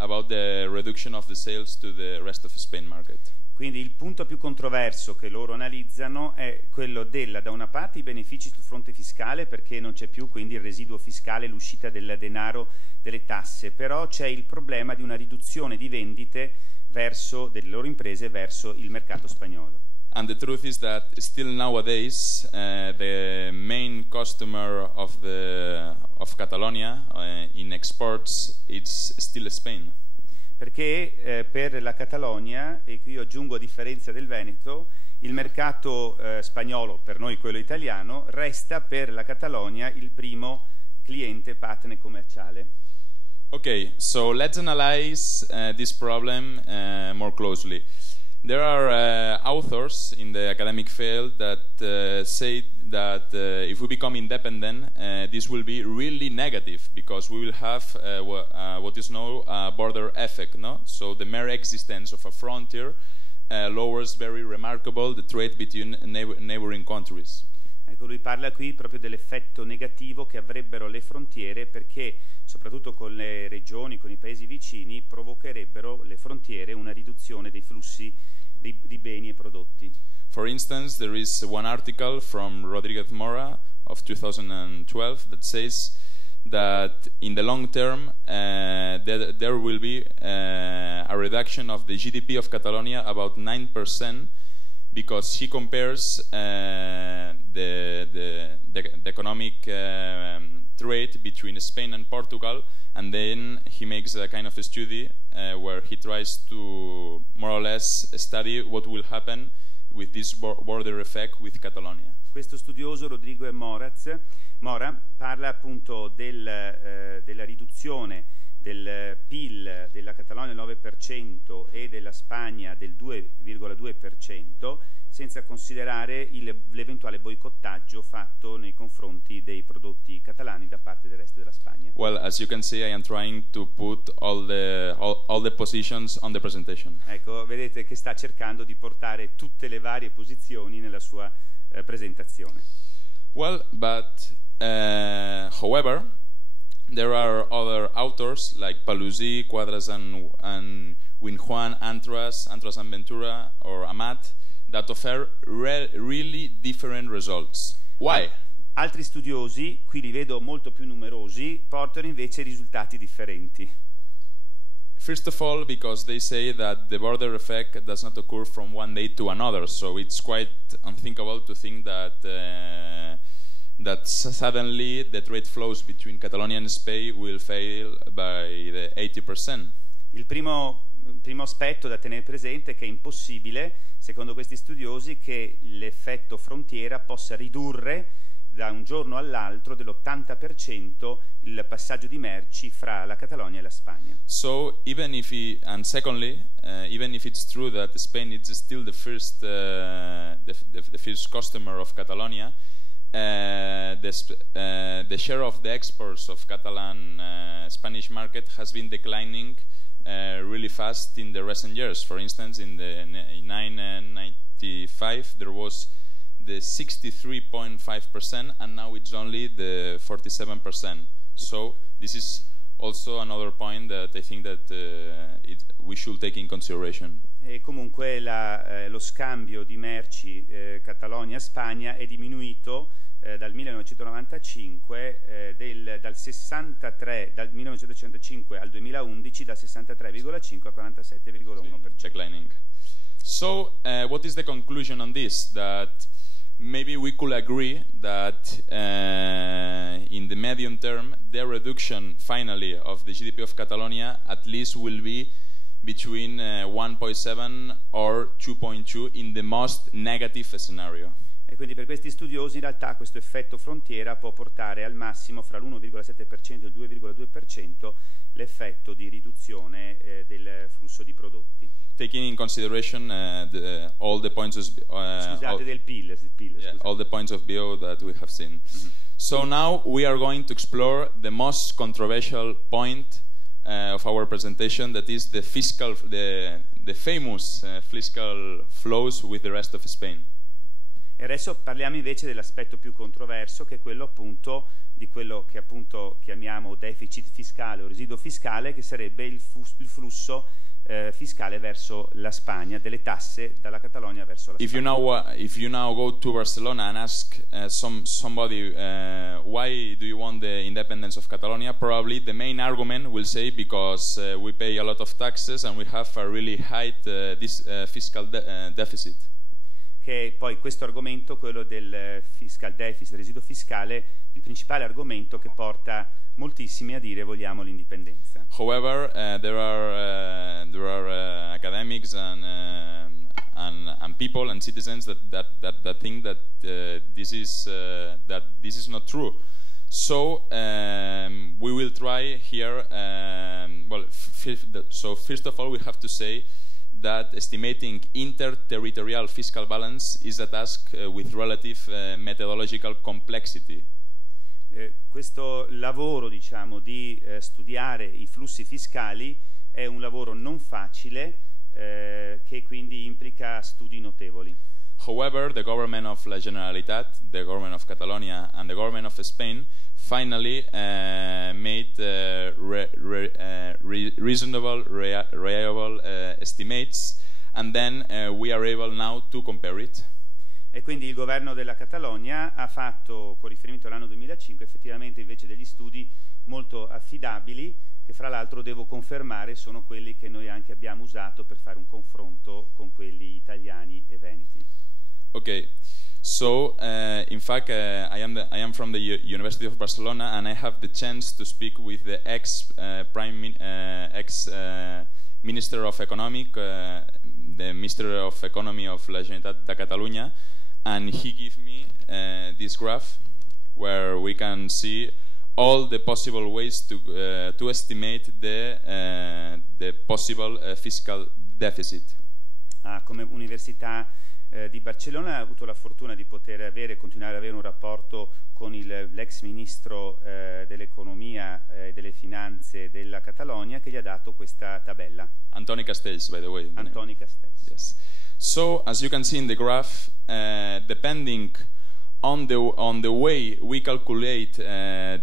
about the reduction of the sales to the rest of the Spain market. Quindi il punto più controverso che loro analizzano è quello da una parte i benefici sul fronte fiscale, perché non c'è più quindi il residuo fiscale, l'uscita del denaro delle tasse, però c'è il problema di una riduzione di vendite delle loro imprese verso il mercato spagnolo. And the truth is that still nowadays the main customer of Catalonia in exports it's still Spain. Perché per la Catalogna, e qui io aggiungo a differenza del Veneto, il mercato spagnolo, per noi quello italiano, resta per la Catalogna il primo cliente partner commerciale. Okay, so let's analyze this problem more closely. There are authors in the academic field that say that if we become independent, this will be really negative because we will have what is known a border effect. No? So the mere existence of a frontier lowers very remarkable the trade between neighboring countries. Ecco, lui parla qui proprio dell'effetto negativo che avrebbero le frontiere, perché soprattutto con le regioni, con i paesi vicini, provocherebbero le frontiere una riduzione dei flussi di beni e prodotti. For instance, there is one article from Rodriguez Mora of 2012 that says that in the long term there will be a reduction of the GDP of Catalonia about 9%, because he compares the economic trade between Spain and Portugal, and then he makes a kind of a study where he tries to more or less study what will happen with this border effect with Catalonia. Questo studioso Rodrigo Mora parla appunto della riduzione del PIL della Catalogna del 9% e della Spagna del 2,2%, senza considerare l'eventuale boicottaggio fatto nei confronti dei prodotti catalani da parte del resto della Spagna. Well, as you can see, I am trying to put all the positions on the presentation. Ecco, vedete che sta cercando di portare tutte le varie posizioni nella sua presentazione. Well, but however, there are other authors like Paluzzi, Cuadras and Winjuan, Antras and Ventura, or Amat, that offer really different results. Why? Altri studiosi, qui li vedo molto più numerosi, portano invece risultati differenti. First of all, because they say that the border effect does not occur from one day to another, so it's quite unthinkable to think that that suddenly the trade flows between Catalonia and Spain will fail by the 80%. Il primo aspetto da tenere presente è che è impossibile, secondo questi studiosi, che l'effetto frontiera possa ridurre da un giorno all'altro dell'80% il passaggio di merci fra la Catalogna e la Spagna. So even if and secondly, even if it's true that Spain is still the first customer of Catalonia, the share of the exports of Catalan Spanish market has been declining really fast in the recent years. For instance, in 1995 there was the 63.5%, and now it's only the 47%. So this is also another point that I think that we should take in consideration. E comunque lo scambio di merci Catalonia-Spagna è diminuito dal 1995, dal 1905 al 2011 da 63,5 a 47,1%. Declining. So what is the conclusion on this? That maybe we could agree that in the medium term, the reduction finally of the GDP of Catalonia at least will be between 1.7 or 2.2 in the most negative scenario. E quindi per questi studiosi in realtà questo effetto frontiera può portare al massimo fra l'1,7% e il 2,2% l'effetto di riduzione del flusso di prodotti. Taking in consideration all the points del PIL, all the points of view that we have seen. Mm-hmm. So now we are going to explore the most controversial point of our presentation, that is the famous fiscal flows with the rest of Spain. E adesso parliamo invece dell'aspetto più controverso, che è quello appunto di quello che appunto chiamiamo deficit fiscale o residuo fiscale, che sarebbe il flusso fiscale verso la Spagna, delle tasse dalla Catalogna verso la Spagna. If you now go to Barcelona and ask somebody why do you want the independence of Catalonia, probably the main argument will say because we pay a lot of taxes and we have a really high fiscal deficit. Che poi questo argomento, quello del fiscal deficit, residuo fiscale, il principale argomento che porta moltissimi a dire vogliamo l'indipendenza. However, there are academics and people and citizens that think that this is not true. So we will try here. So first of all, we have to say that estimating interterritorial fiscal balance is a task with relative methodological complexity. Questo lavoro, diciamo, di studiare i flussi fiscali è un lavoro non facile che quindi implica studi notevoli. However, the government of la Generalitat, the government of Catalonia and the government of Spain finally made reasonable, reliable estimates, and then we are able now to compare it. E quindi il governo della Catalogna ha fatto, con riferimento all'anno 2005, effettivamente invece degli studi molto affidabili, che fra l'altro devo confermare sono quelli che noi anche abbiamo usato per fare un confronto con quelli italiani e veneti. Okay. So, in fact, I am from the University of Barcelona, and I have the chance to speak with the Minister of Economic, the Minister of Economy of la Generalitat de Catalunya, and he gave me this graph where we can see all the possible ways to estimate the possible fiscal deficit. Come Università di Barcellona ha avuto la fortuna di poter continuare ad avere un rapporto con l'ex ministro dell'economia e delle finanze della Catalogna, che gli ha dato questa tabella. Antoni Castells, by the way. Antoni Castells. Yes. So, as you can see in the graph, depending on the way we calculate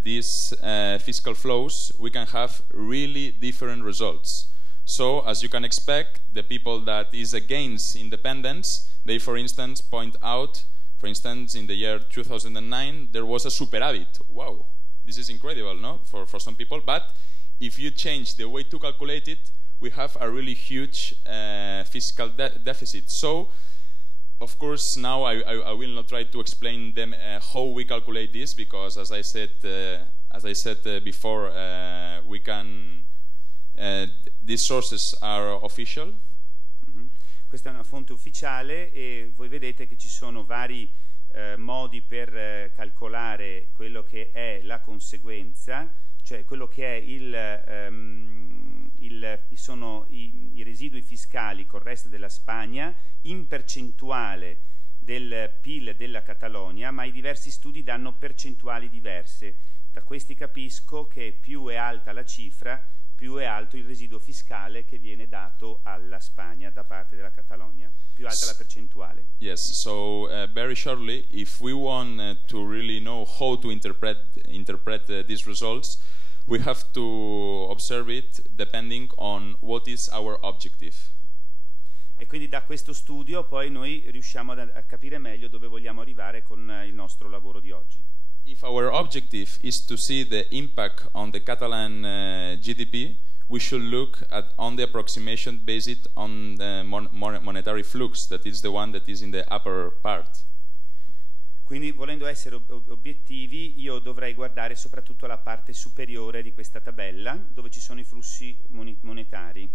these fiscal flows, we can have really different results. So, as you can expect, the people that is against independence, they, for instance, point out, for instance, in the year 2009, there was a superávit. Wow, this is incredible, no? For some people. But if you change the way to calculate it, we have a really huge fiscal deficit. So, of course, now I will not try to explain them how we calculate this, because as I said before, we can. These sources are official. Questa è una fonte ufficiale e voi vedete che ci sono vari modi per calcolare quello che è la conseguenza, cioè quello che è sono i residui fiscali col resto della Spagna in percentuale del PIL della Catalogna, ma i diversi studi danno percentuali diverse. Da questi capisco che più è alta la cifra, più è alto il residuo fiscale che viene dato alla Spagna da parte della Catalogna, più alta la percentuale. Yes, so very shortly, if we want to really know how to interpret these results, we have to observe it depending on what is our objective. E quindi da questo studio poi noi riusciamo a capire meglio dove vogliamo arrivare con il nostro lavoro di oggi. If our objective is to see the impact on the Catalan GDP, we should look on the approximation based on the monetary flux, that is the one that is in the upper part. Quindi, volendo essere obiettivi, io dovrei guardare soprattutto la parte superiore di questa tabella, dove ci sono i flussi monetari.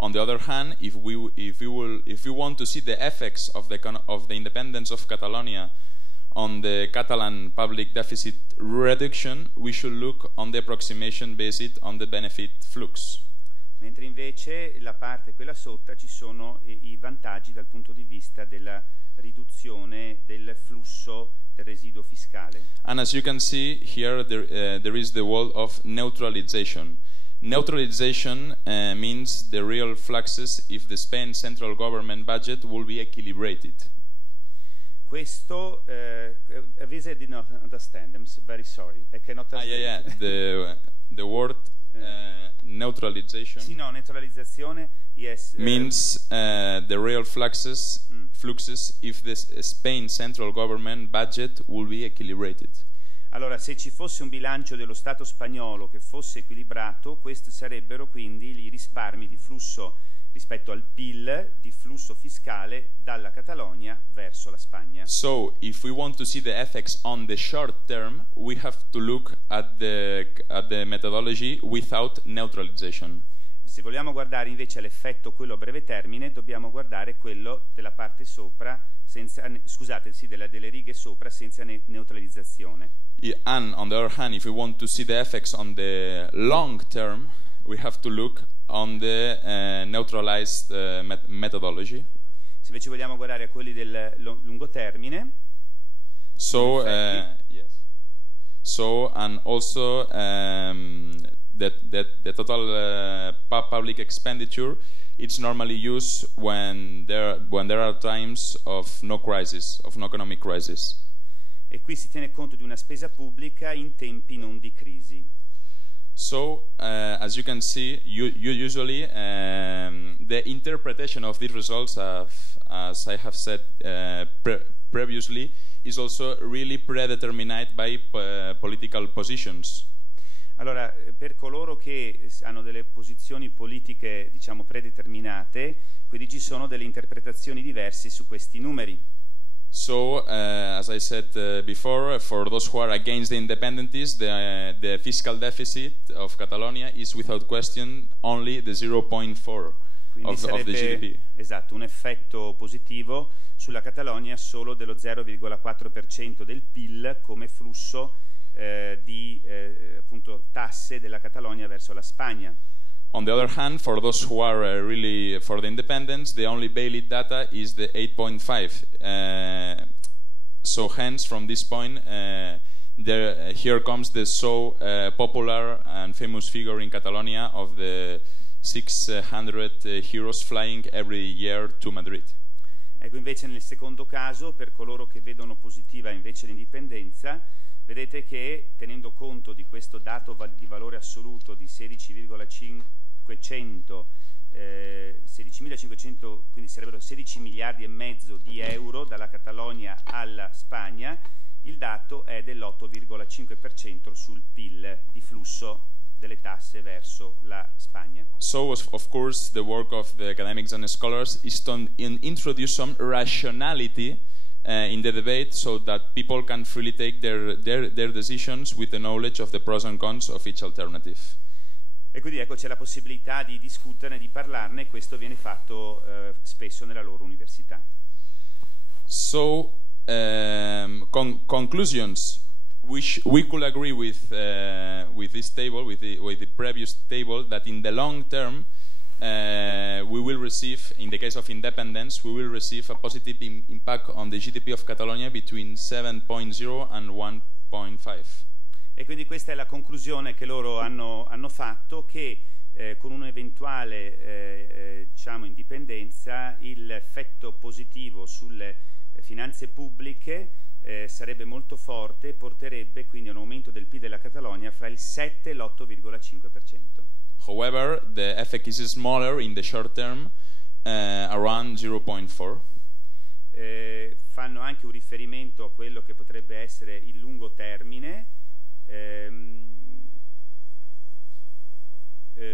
On the other hand, if we want to see the effects of the independence of Catalonia on the Catalan public deficit reduction, we should look on the approximation based on the benefit flux. Mentre invece la parte quella sotto ci sono i vantaggi dal punto di vista della riduzione del flusso del residuo fiscale. And as you can see here, there is the word of neutralization. Neutralization means the real fluxes if the Spain central government budget will be equilibrated. Questo, Visa did not understand. I'm very sorry. I cannot understand. The word neutralization. Sì, no, neutralizzazione. Yes. Means the real fluxes if the Spain central government budget will be equilibrated. Allora, se ci fosse un bilancio dello Stato spagnolo che fosse equilibrato, questi sarebbero quindi i risparmi di flusso rispetto al PIL, di flusso fiscale dalla Catalogna verso la Spagna. So, if we want to see the effects on the short term, we have to look at the methodology without neutralization. Se vogliamo guardare invece l'effetto quello a breve termine, dobbiamo guardare quello della parte sopra, delle righe sopra senza neutralizzazione. And on the other hand, if we want to see the effects on the long term, we have to look on the neutralized methodology. Se invece vogliamo guardare a quelli del lungo termine, so yes. So and also the total public expenditure, it's normally used when there are times of no crisis, of no economic crisis. E qui si tiene conto di una spesa pubblica in tempi non di crisi. So, as you can see, usually the interpretation of these results, as I have said previously, is also really predetermined by political positions. Allora, per coloro che hanno delle posizioni politiche, diciamo, predeterminate, quindi ci sono delle interpretazioni diverse su questi numeri. So, as I said before, for those who are against the independence, the fiscal deficit of Catalonia is without question only the 0.4 of the GDP. Esatto, un effetto positivo sulla Catalogna solo dello 0,4% del PIL come flusso di appunto tasse della Catalogna verso la Spagna. On the other hand, for those who are really for the independence, the only valid data is the 8.5. So hence, from this point, here comes the so popular and famous figure in Catalonia of the 600 heroes flying every year to Madrid. Ecco, invece nel secondo caso, per coloro che vedono positiva invece l'indipendenza, vedete che tenendo conto di questo dato di valore assoluto di 16.500, quindi sarebbero 16 miliardi e mezzo di euro dalla Catalogna alla Spagna, il dato è dell'8,5% sul PIL di flusso. delle tasse verso la Spagna. So, of course, the work of the academics and scholars is to introduce some rationality in the debate so that people can freely take their decisions with the knowledge of the pros and cons of each alternative. E quindi ecco, c'è la possibilità di discuterne, di parlarne, e questo viene fatto spesso nella loro università. So, conclusions. We could agree with this table, with the previous table, that in the long term we will receive, in the case of independence, we will receive a positive impact on the GDP of Catalonia between 7.0 and 1.5. E quindi questa è la conclusione che loro hanno fatto, che con un'eventuale diciamo indipendenza l'effetto positivo sulle finanze pubbliche sarebbe molto forte e porterebbe quindi a un aumento del PIL della Catalogna fra il 7 e l'8,5%. However, the effect is smaller in the short term, around 0.4. Fanno anche un riferimento a quello che potrebbe essere il lungo termine.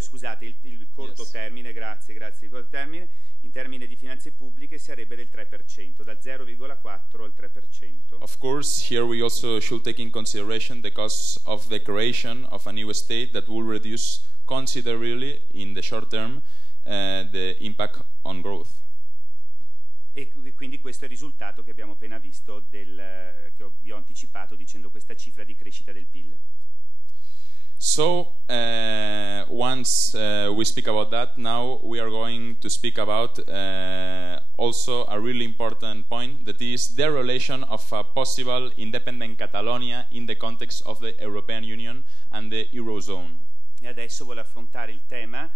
Scusate, il corto termine, grazie, il corto termine, in termini di finanze pubbliche sarebbe del 3%, dal 0,4 al 3%. Of course, here we also should take in consideration the cost of the creation of a new state that will reduce considerably in the short term the impact on growth. E quindi questo è il risultato che abbiamo appena visto, che vi ho anticipato dicendo questa cifra di crescita del PIL. So, once we speak about that, now we are going to speak about also a really important point, that is the relation of a possible independent Catalonia in the context of the European Union and the Eurozone. E adesso vuole affrontare il tema,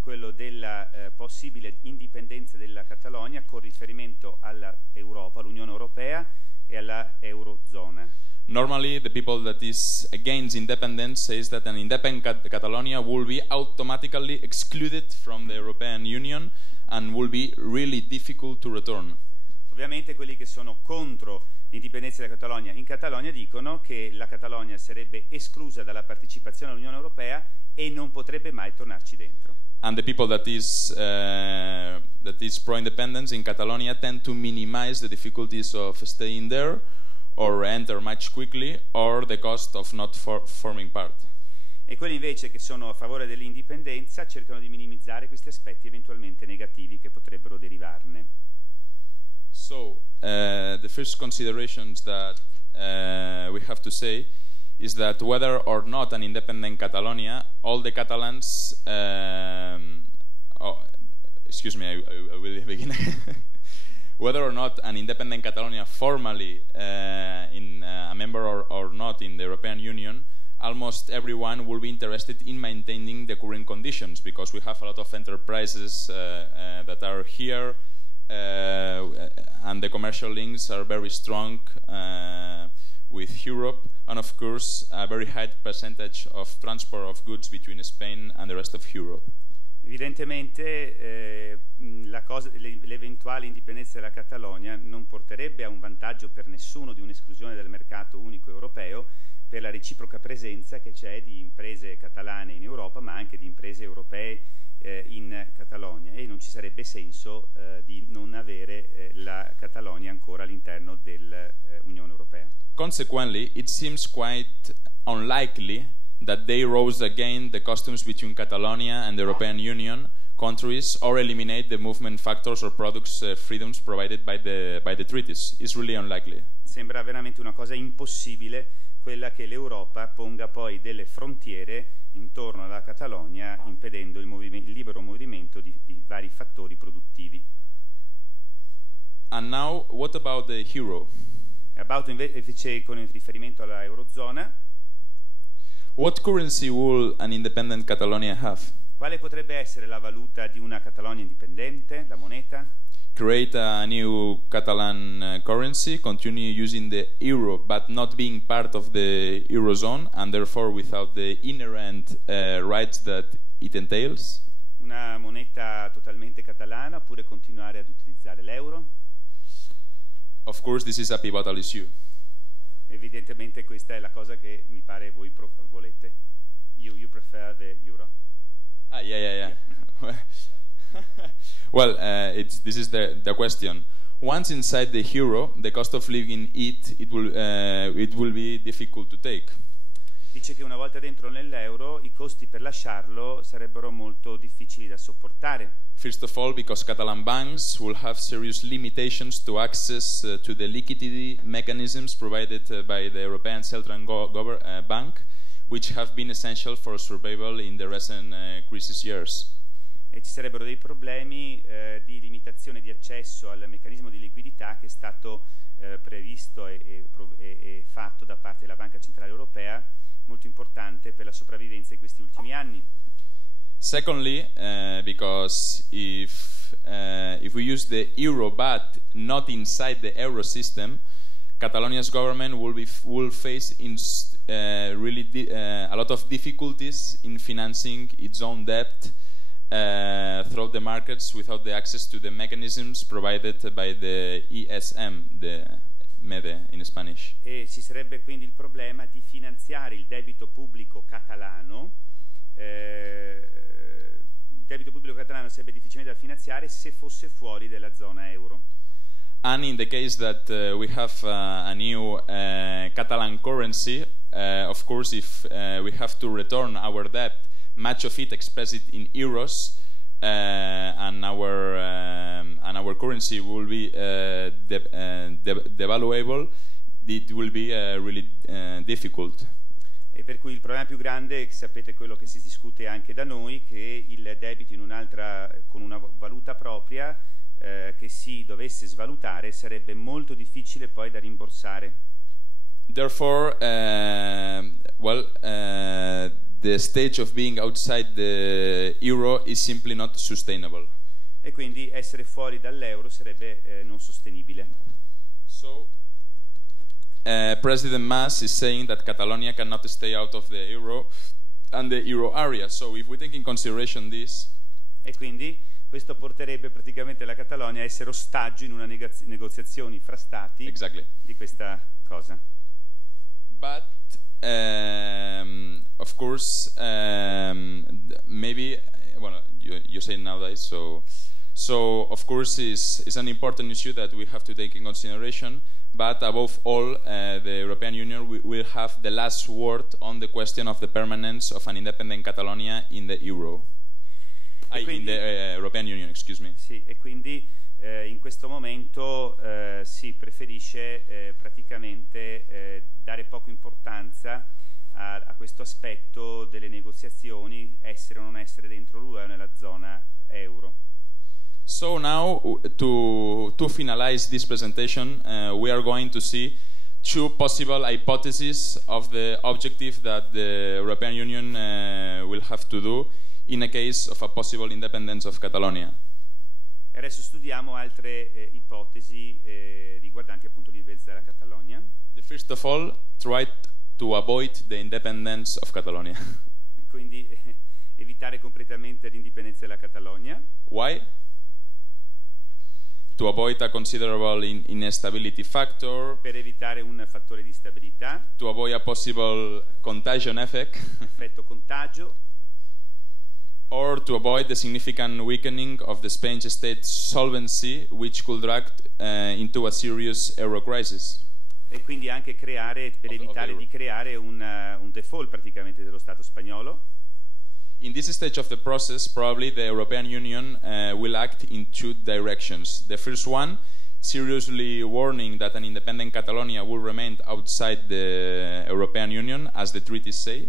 quello della possibile indipendenza della Catalogna con riferimento all'Europa, all'Unione Europea e alla Eurozona. Normally, the people that is against independence says that an independent Catalonia will be automatically excluded from the European Union and will be really difficult to return. Ovviamente quelli che sono contro l'indipendenza della Catalogna in Catalogna dicono che la Catalogna sarebbe esclusa dalla partecipazione all'Unione Europea e non potrebbe mai tornarci dentro. And the people that is pro-independence in Catalonia tend to minimize the difficulties of staying there, or enter much quickly, or the cost of not forming part. E quelli invece che sono a favore dell'indipendenza cercano di minimizzare questi aspetti eventualmente negativi che potrebbero derivarne. So, the first considerations that we have to say is that whether or not an independent Catalonia, all the Catalans, excuse me, I will begin. Whether or not an independent Catalonia formally a member or not in the European Union, almost everyone will be interested in maintaining the current conditions, because we have a lot of enterprises that are here and the commercial links are very strong with Europe, and of course a very high percentage of transport of goods between Spain and the rest of Europe. Evidentemente l'eventuale indipendenza della Catalogna non porterebbe a un vantaggio per nessuno di un'esclusione dal mercato unico europeo, per la reciproca presenza che c'è di imprese catalane in Europa, ma anche di imprese europee in Catalogna, e non ci sarebbe senso di non avere la Catalogna ancora all'interno dell'Unione Europea. Consequently, it seems quite unlikely that they rose again the customs between Catalonia and the European Union countries, or eliminate the movement factors or products freedoms provided by the treaties. It's really unlikely. Sembra veramente una cosa impossibile quella che l'Europa ponga poi delle frontiere intorno alla Catalogna, impedendo il libero movimento di vari fattori produttivi. And now, what about the euro? About invece con riferimento alla Eurozona. What currency will an independent Catalonia have? Quale potrebbe essere la valuta di una Catalogna indipendente, la moneta? Create a new Catalan currency, continue using the euro, but not being part of the Eurozone, and therefore without the inherent rights that it entails. Una moneta totalmente catalana, oppure continuare ad utilizzare l'euro? Of course, this is a pivotal issue. Evidentemente questa è la cosa che mi pare voi volete. You prefer the euro? Yeah. Well, this is the question. Once inside the euro, the cost of living it will be difficult to take. Dice che una volta dentro nell'euro i costi per lasciarlo sarebbero molto difficili da sopportare. First of all, because Catalan banks will have serious limitations to access to the liquidity mechanisms provided by the European Central Bank, which have been essential for survival in the recent crisis years. E ci sarebbero dei problemi di limitazione di accesso al meccanismo di liquidità che è stato previsto e fatto da parte della Banca Centrale Europea, molto importante per la sopravvivenza di questi ultimi anni. Secondly, because if we use the euro but not inside the euro system, Catalonia's government will face really a lot of difficulties in financing its own debt throughout the markets without the access to the mechanisms provided by the ESM, the MEDE in Spanish. E ci sarebbe quindi il problema di finanziare il debito pubblico catalano. Il debito pubblico catalano sarebbe difficilmente da finanziare se fosse fuori dalla zona euro. And in the case that we have a new Catalan currency, of course, if we have to return our debt, much of it expressed in euros, and our currency will be devaluable, it will be really difficult. E per cui il problema più grande, sapete quello che si discute anche da noi, che il debito con una valuta propria che si dovesse svalutare sarebbe molto difficile poi da rimborsare. Therefore, the stage of being outside the euro is simply not sustainable. E quindi essere fuori dall'euro sarebbe non sostenibile. So, President Mas is saying that Catalonia cannot stay out of the euro and the euro area. So, if we take in consideration this, e quindi questo porterebbe praticamente la Catalogna a essere ostaggio in una negoziazioni fra stati di questa cosa. But of course, maybe you say nowadays. So of course, is an important issue that we have to take in consideration. But above all, the European Union will have the last word on the question of the permanence of an independent Catalonia in the euro. In the European Union, excuse me. Sì, e quindi in questo momento si preferisce praticamente dare poca importanza a questo aspetto delle negoziazioni, essere o non essere dentro l'UE nella zona euro. So now, to finalize this presentation, we are going to see two possible hypotheses of the objective that the European Union will have to do in a case of a possible independence of Catalonia. E adesso studiamo altre ipotesi riguardanti appunto l'indipendenza della Catalogna. The first of all, try to avoid the independence of Catalonia. Quindi evitare completamente l'indipendenza della Catalogna. Why? To avoid a considerable instability factor. Per evitare un fattore di stabilità. To avoid a possible contagion effect. Effetto contagio. Or to avoid the significant weakening of the Spanish state solvency, which could drag into a serious euro crisis. E quindi anche per evitare di creare un default praticamente dello Stato spagnolo. In this stage of the process, probably the European Union will act in two directions. The first one, seriously warning that an independent Catalonia will remain outside the European Union, as the treaties say.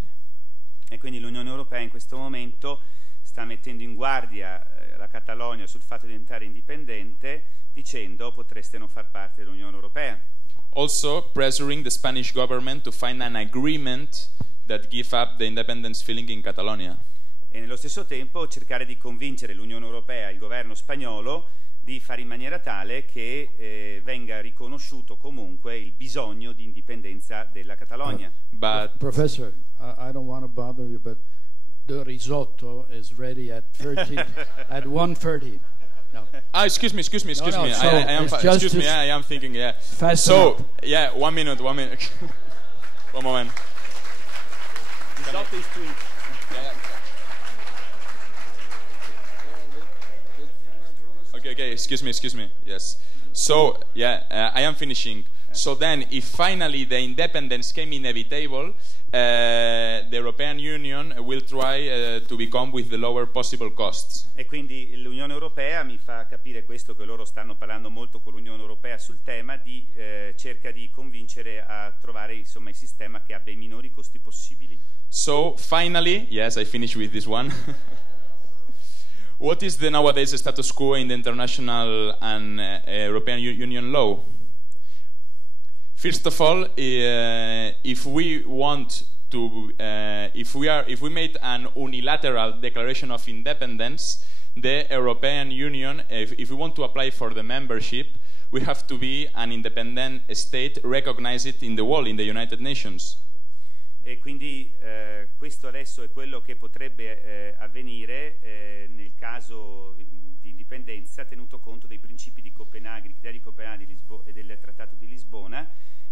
E quindi l'Unione Europea in questo momento sta mettendo in guardia la Catalogna sul fatto di diventare indipendente, dicendo potreste non far parte dell'Unione Europea. Also pressuring the Spanish government to find an agreement that give up the independence feeling in Catalonia. E nello stesso tempo cercare di convincere l'Unione Europea, il governo spagnolo, di fare in maniera tale che venga riconosciuto comunque il bisogno di indipendenza della Catalogna. Professor, I don't want to bother you, but the risotto is ready at 1:30. No. Excuse me. No, I am thinking. Yeah. So, yeah, 1 minute. 1 minute. One moment. Risotto is to eat. Okay, excuse me. Yes. So, I am finishing. So then, if finally the independence came inevitable, the European Union will try to become with the lower possible costs. E quindi l'Unione Europea mi fa capire questo, che loro stanno parlando molto con l'Unione Europea sul tema, cerca di convincere a trovare insomma il sistema che abbia i minori costi possibili. So finally, yes, I finish with this one. What is the nowadays status quo in the international and European Union law? First of all, if we want to, if we made an unilateral declaration of independence, the European Union, if we want to apply for the membership, we have to be an independent state recognized in the world, in the United Nations. E quindi questo adesso è quello che potrebbe avvenire nel caso di indipendenza, tenuto conto dei principi di Copenaghen, i criteri di Copenaghen e del Trattato di Lisbona,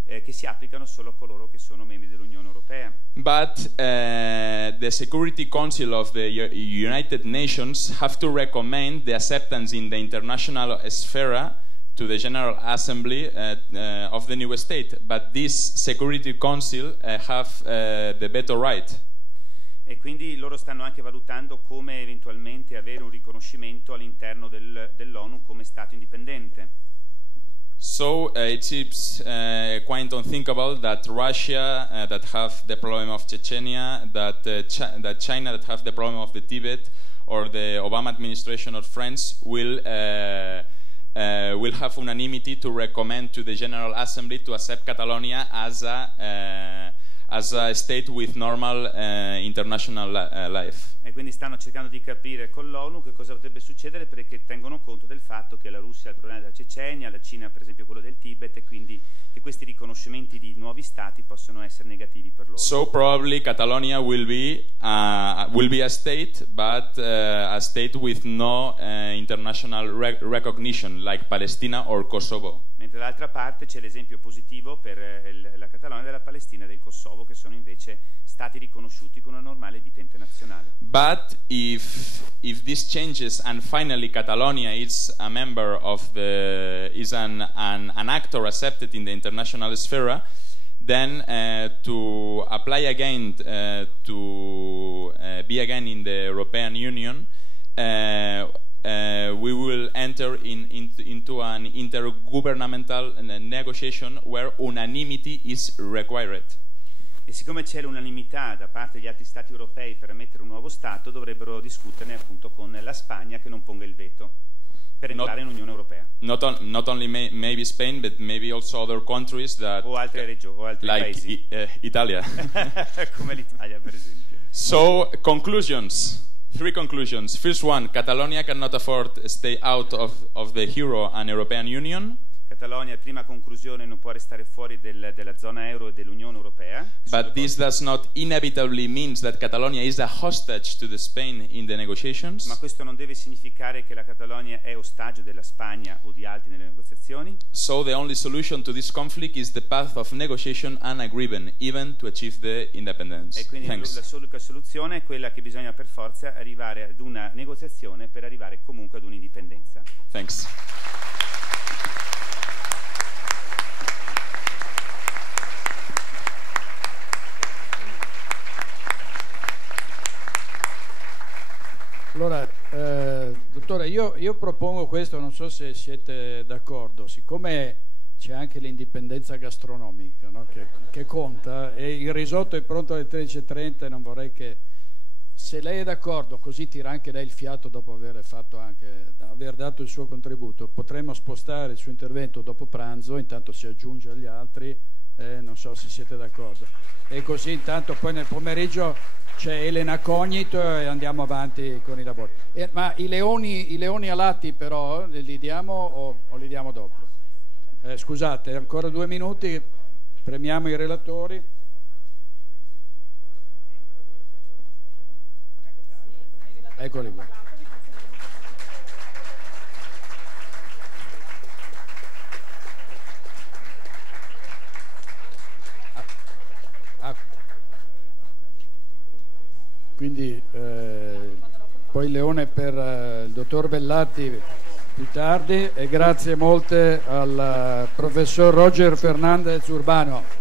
che si applicano solo a coloro che sono membri dell'Unione Europea. But the Security Council of the United Nations have to recommend the acceptance in the international sphere to the General Assembly of the new state. But this Security Council have the veto right. E quindi loro stanno anche valutando come eventualmente avere un riconoscimento all'interno dell'ONU come Stato indipendente. So it seems quite unthinkable that Russia, that have the problem of Chechnya, that China, that have the problem of the Tibet, or the Obama administration of France will have unanimity to recommend to the General Assembly to accept Catalonia as a state with normal international life. E quindi stanno cercando di capire con l'ONU che cosa potrebbe succedere, perché tengono conto del fatto che la Russia ha il problema della Cecenia, la Cina per esempio quello del Tibet, e quindi che questi riconoscimenti di nuovi stati possono essere negativi per loro. So probably Catalonia will be a state, but a state with no international recognition like Palestina or Kosovo. Mentre dall'altra parte c'è l'esempio positivo per la Catalogna della Palestina e del Kosovo, che sono invece stati riconosciuti con una normale vita internazionale. But if this changes and finally Catalonia is a member of is an actor accepted in the international sphere, then to apply again to be again in the European Union, we will enter into an intergovernmental negotiation where unanimity is required. E siccome c'è l'unanimità da parte degli altri stati europei per ammettere un nuovo Stato, dovrebbero discuterne appunto con la Spagna, che non ponga il veto per entrare in Unione Europea. Not only maybe Spain, but maybe also other countries that o altre regioni, o altri like paesi. Italia. Come l'Italia, per esempio. So, conclusions. 3 conclusions. First one, Catalonia cannot afford to stay out of the Euro and European Union. Catalonia, prima conclusione, non può restare fuori della zona euro e dell'Unione Europea. But this does not inevitably means that Catalonia is a hostage to the Spain in the negotiations. Ma questo non deve significare che la Catalogna è ostaggio della Spagna o di altri nelle negoziazioni. So the only solution to this conflict is the path of negotiation and agreement, even to achieve the independence. E quindi la soluzione è quella che bisogna per forza arrivare ad una negoziazione per arrivare comunque ad un'indipendenza. Thanks. Allora, dottore, io propongo questo, non so se siete d'accordo, siccome c'è anche l'indipendenza gastronomica, no? che conta, e il risotto è pronto alle 13:30, non vorrei che, se lei è d'accordo, così tira anche lei il fiato dopo aver dato il suo contributo, potremmo spostare il suo intervento dopo pranzo, intanto si aggiunge agli altri, non so se siete d'accordo, e così intanto poi nel pomeriggio c'è Elena Cognito e andiamo avanti con i lavori. Ma i leoni alati però li diamo o li diamo dopo? Scusate, ancora 2 minuti, premiamo i relatori. Eccoli qua. Quindi poi il leone per il dottor Bellatti. più tardi, e grazie molte al professor Roger Fernandez Urbano.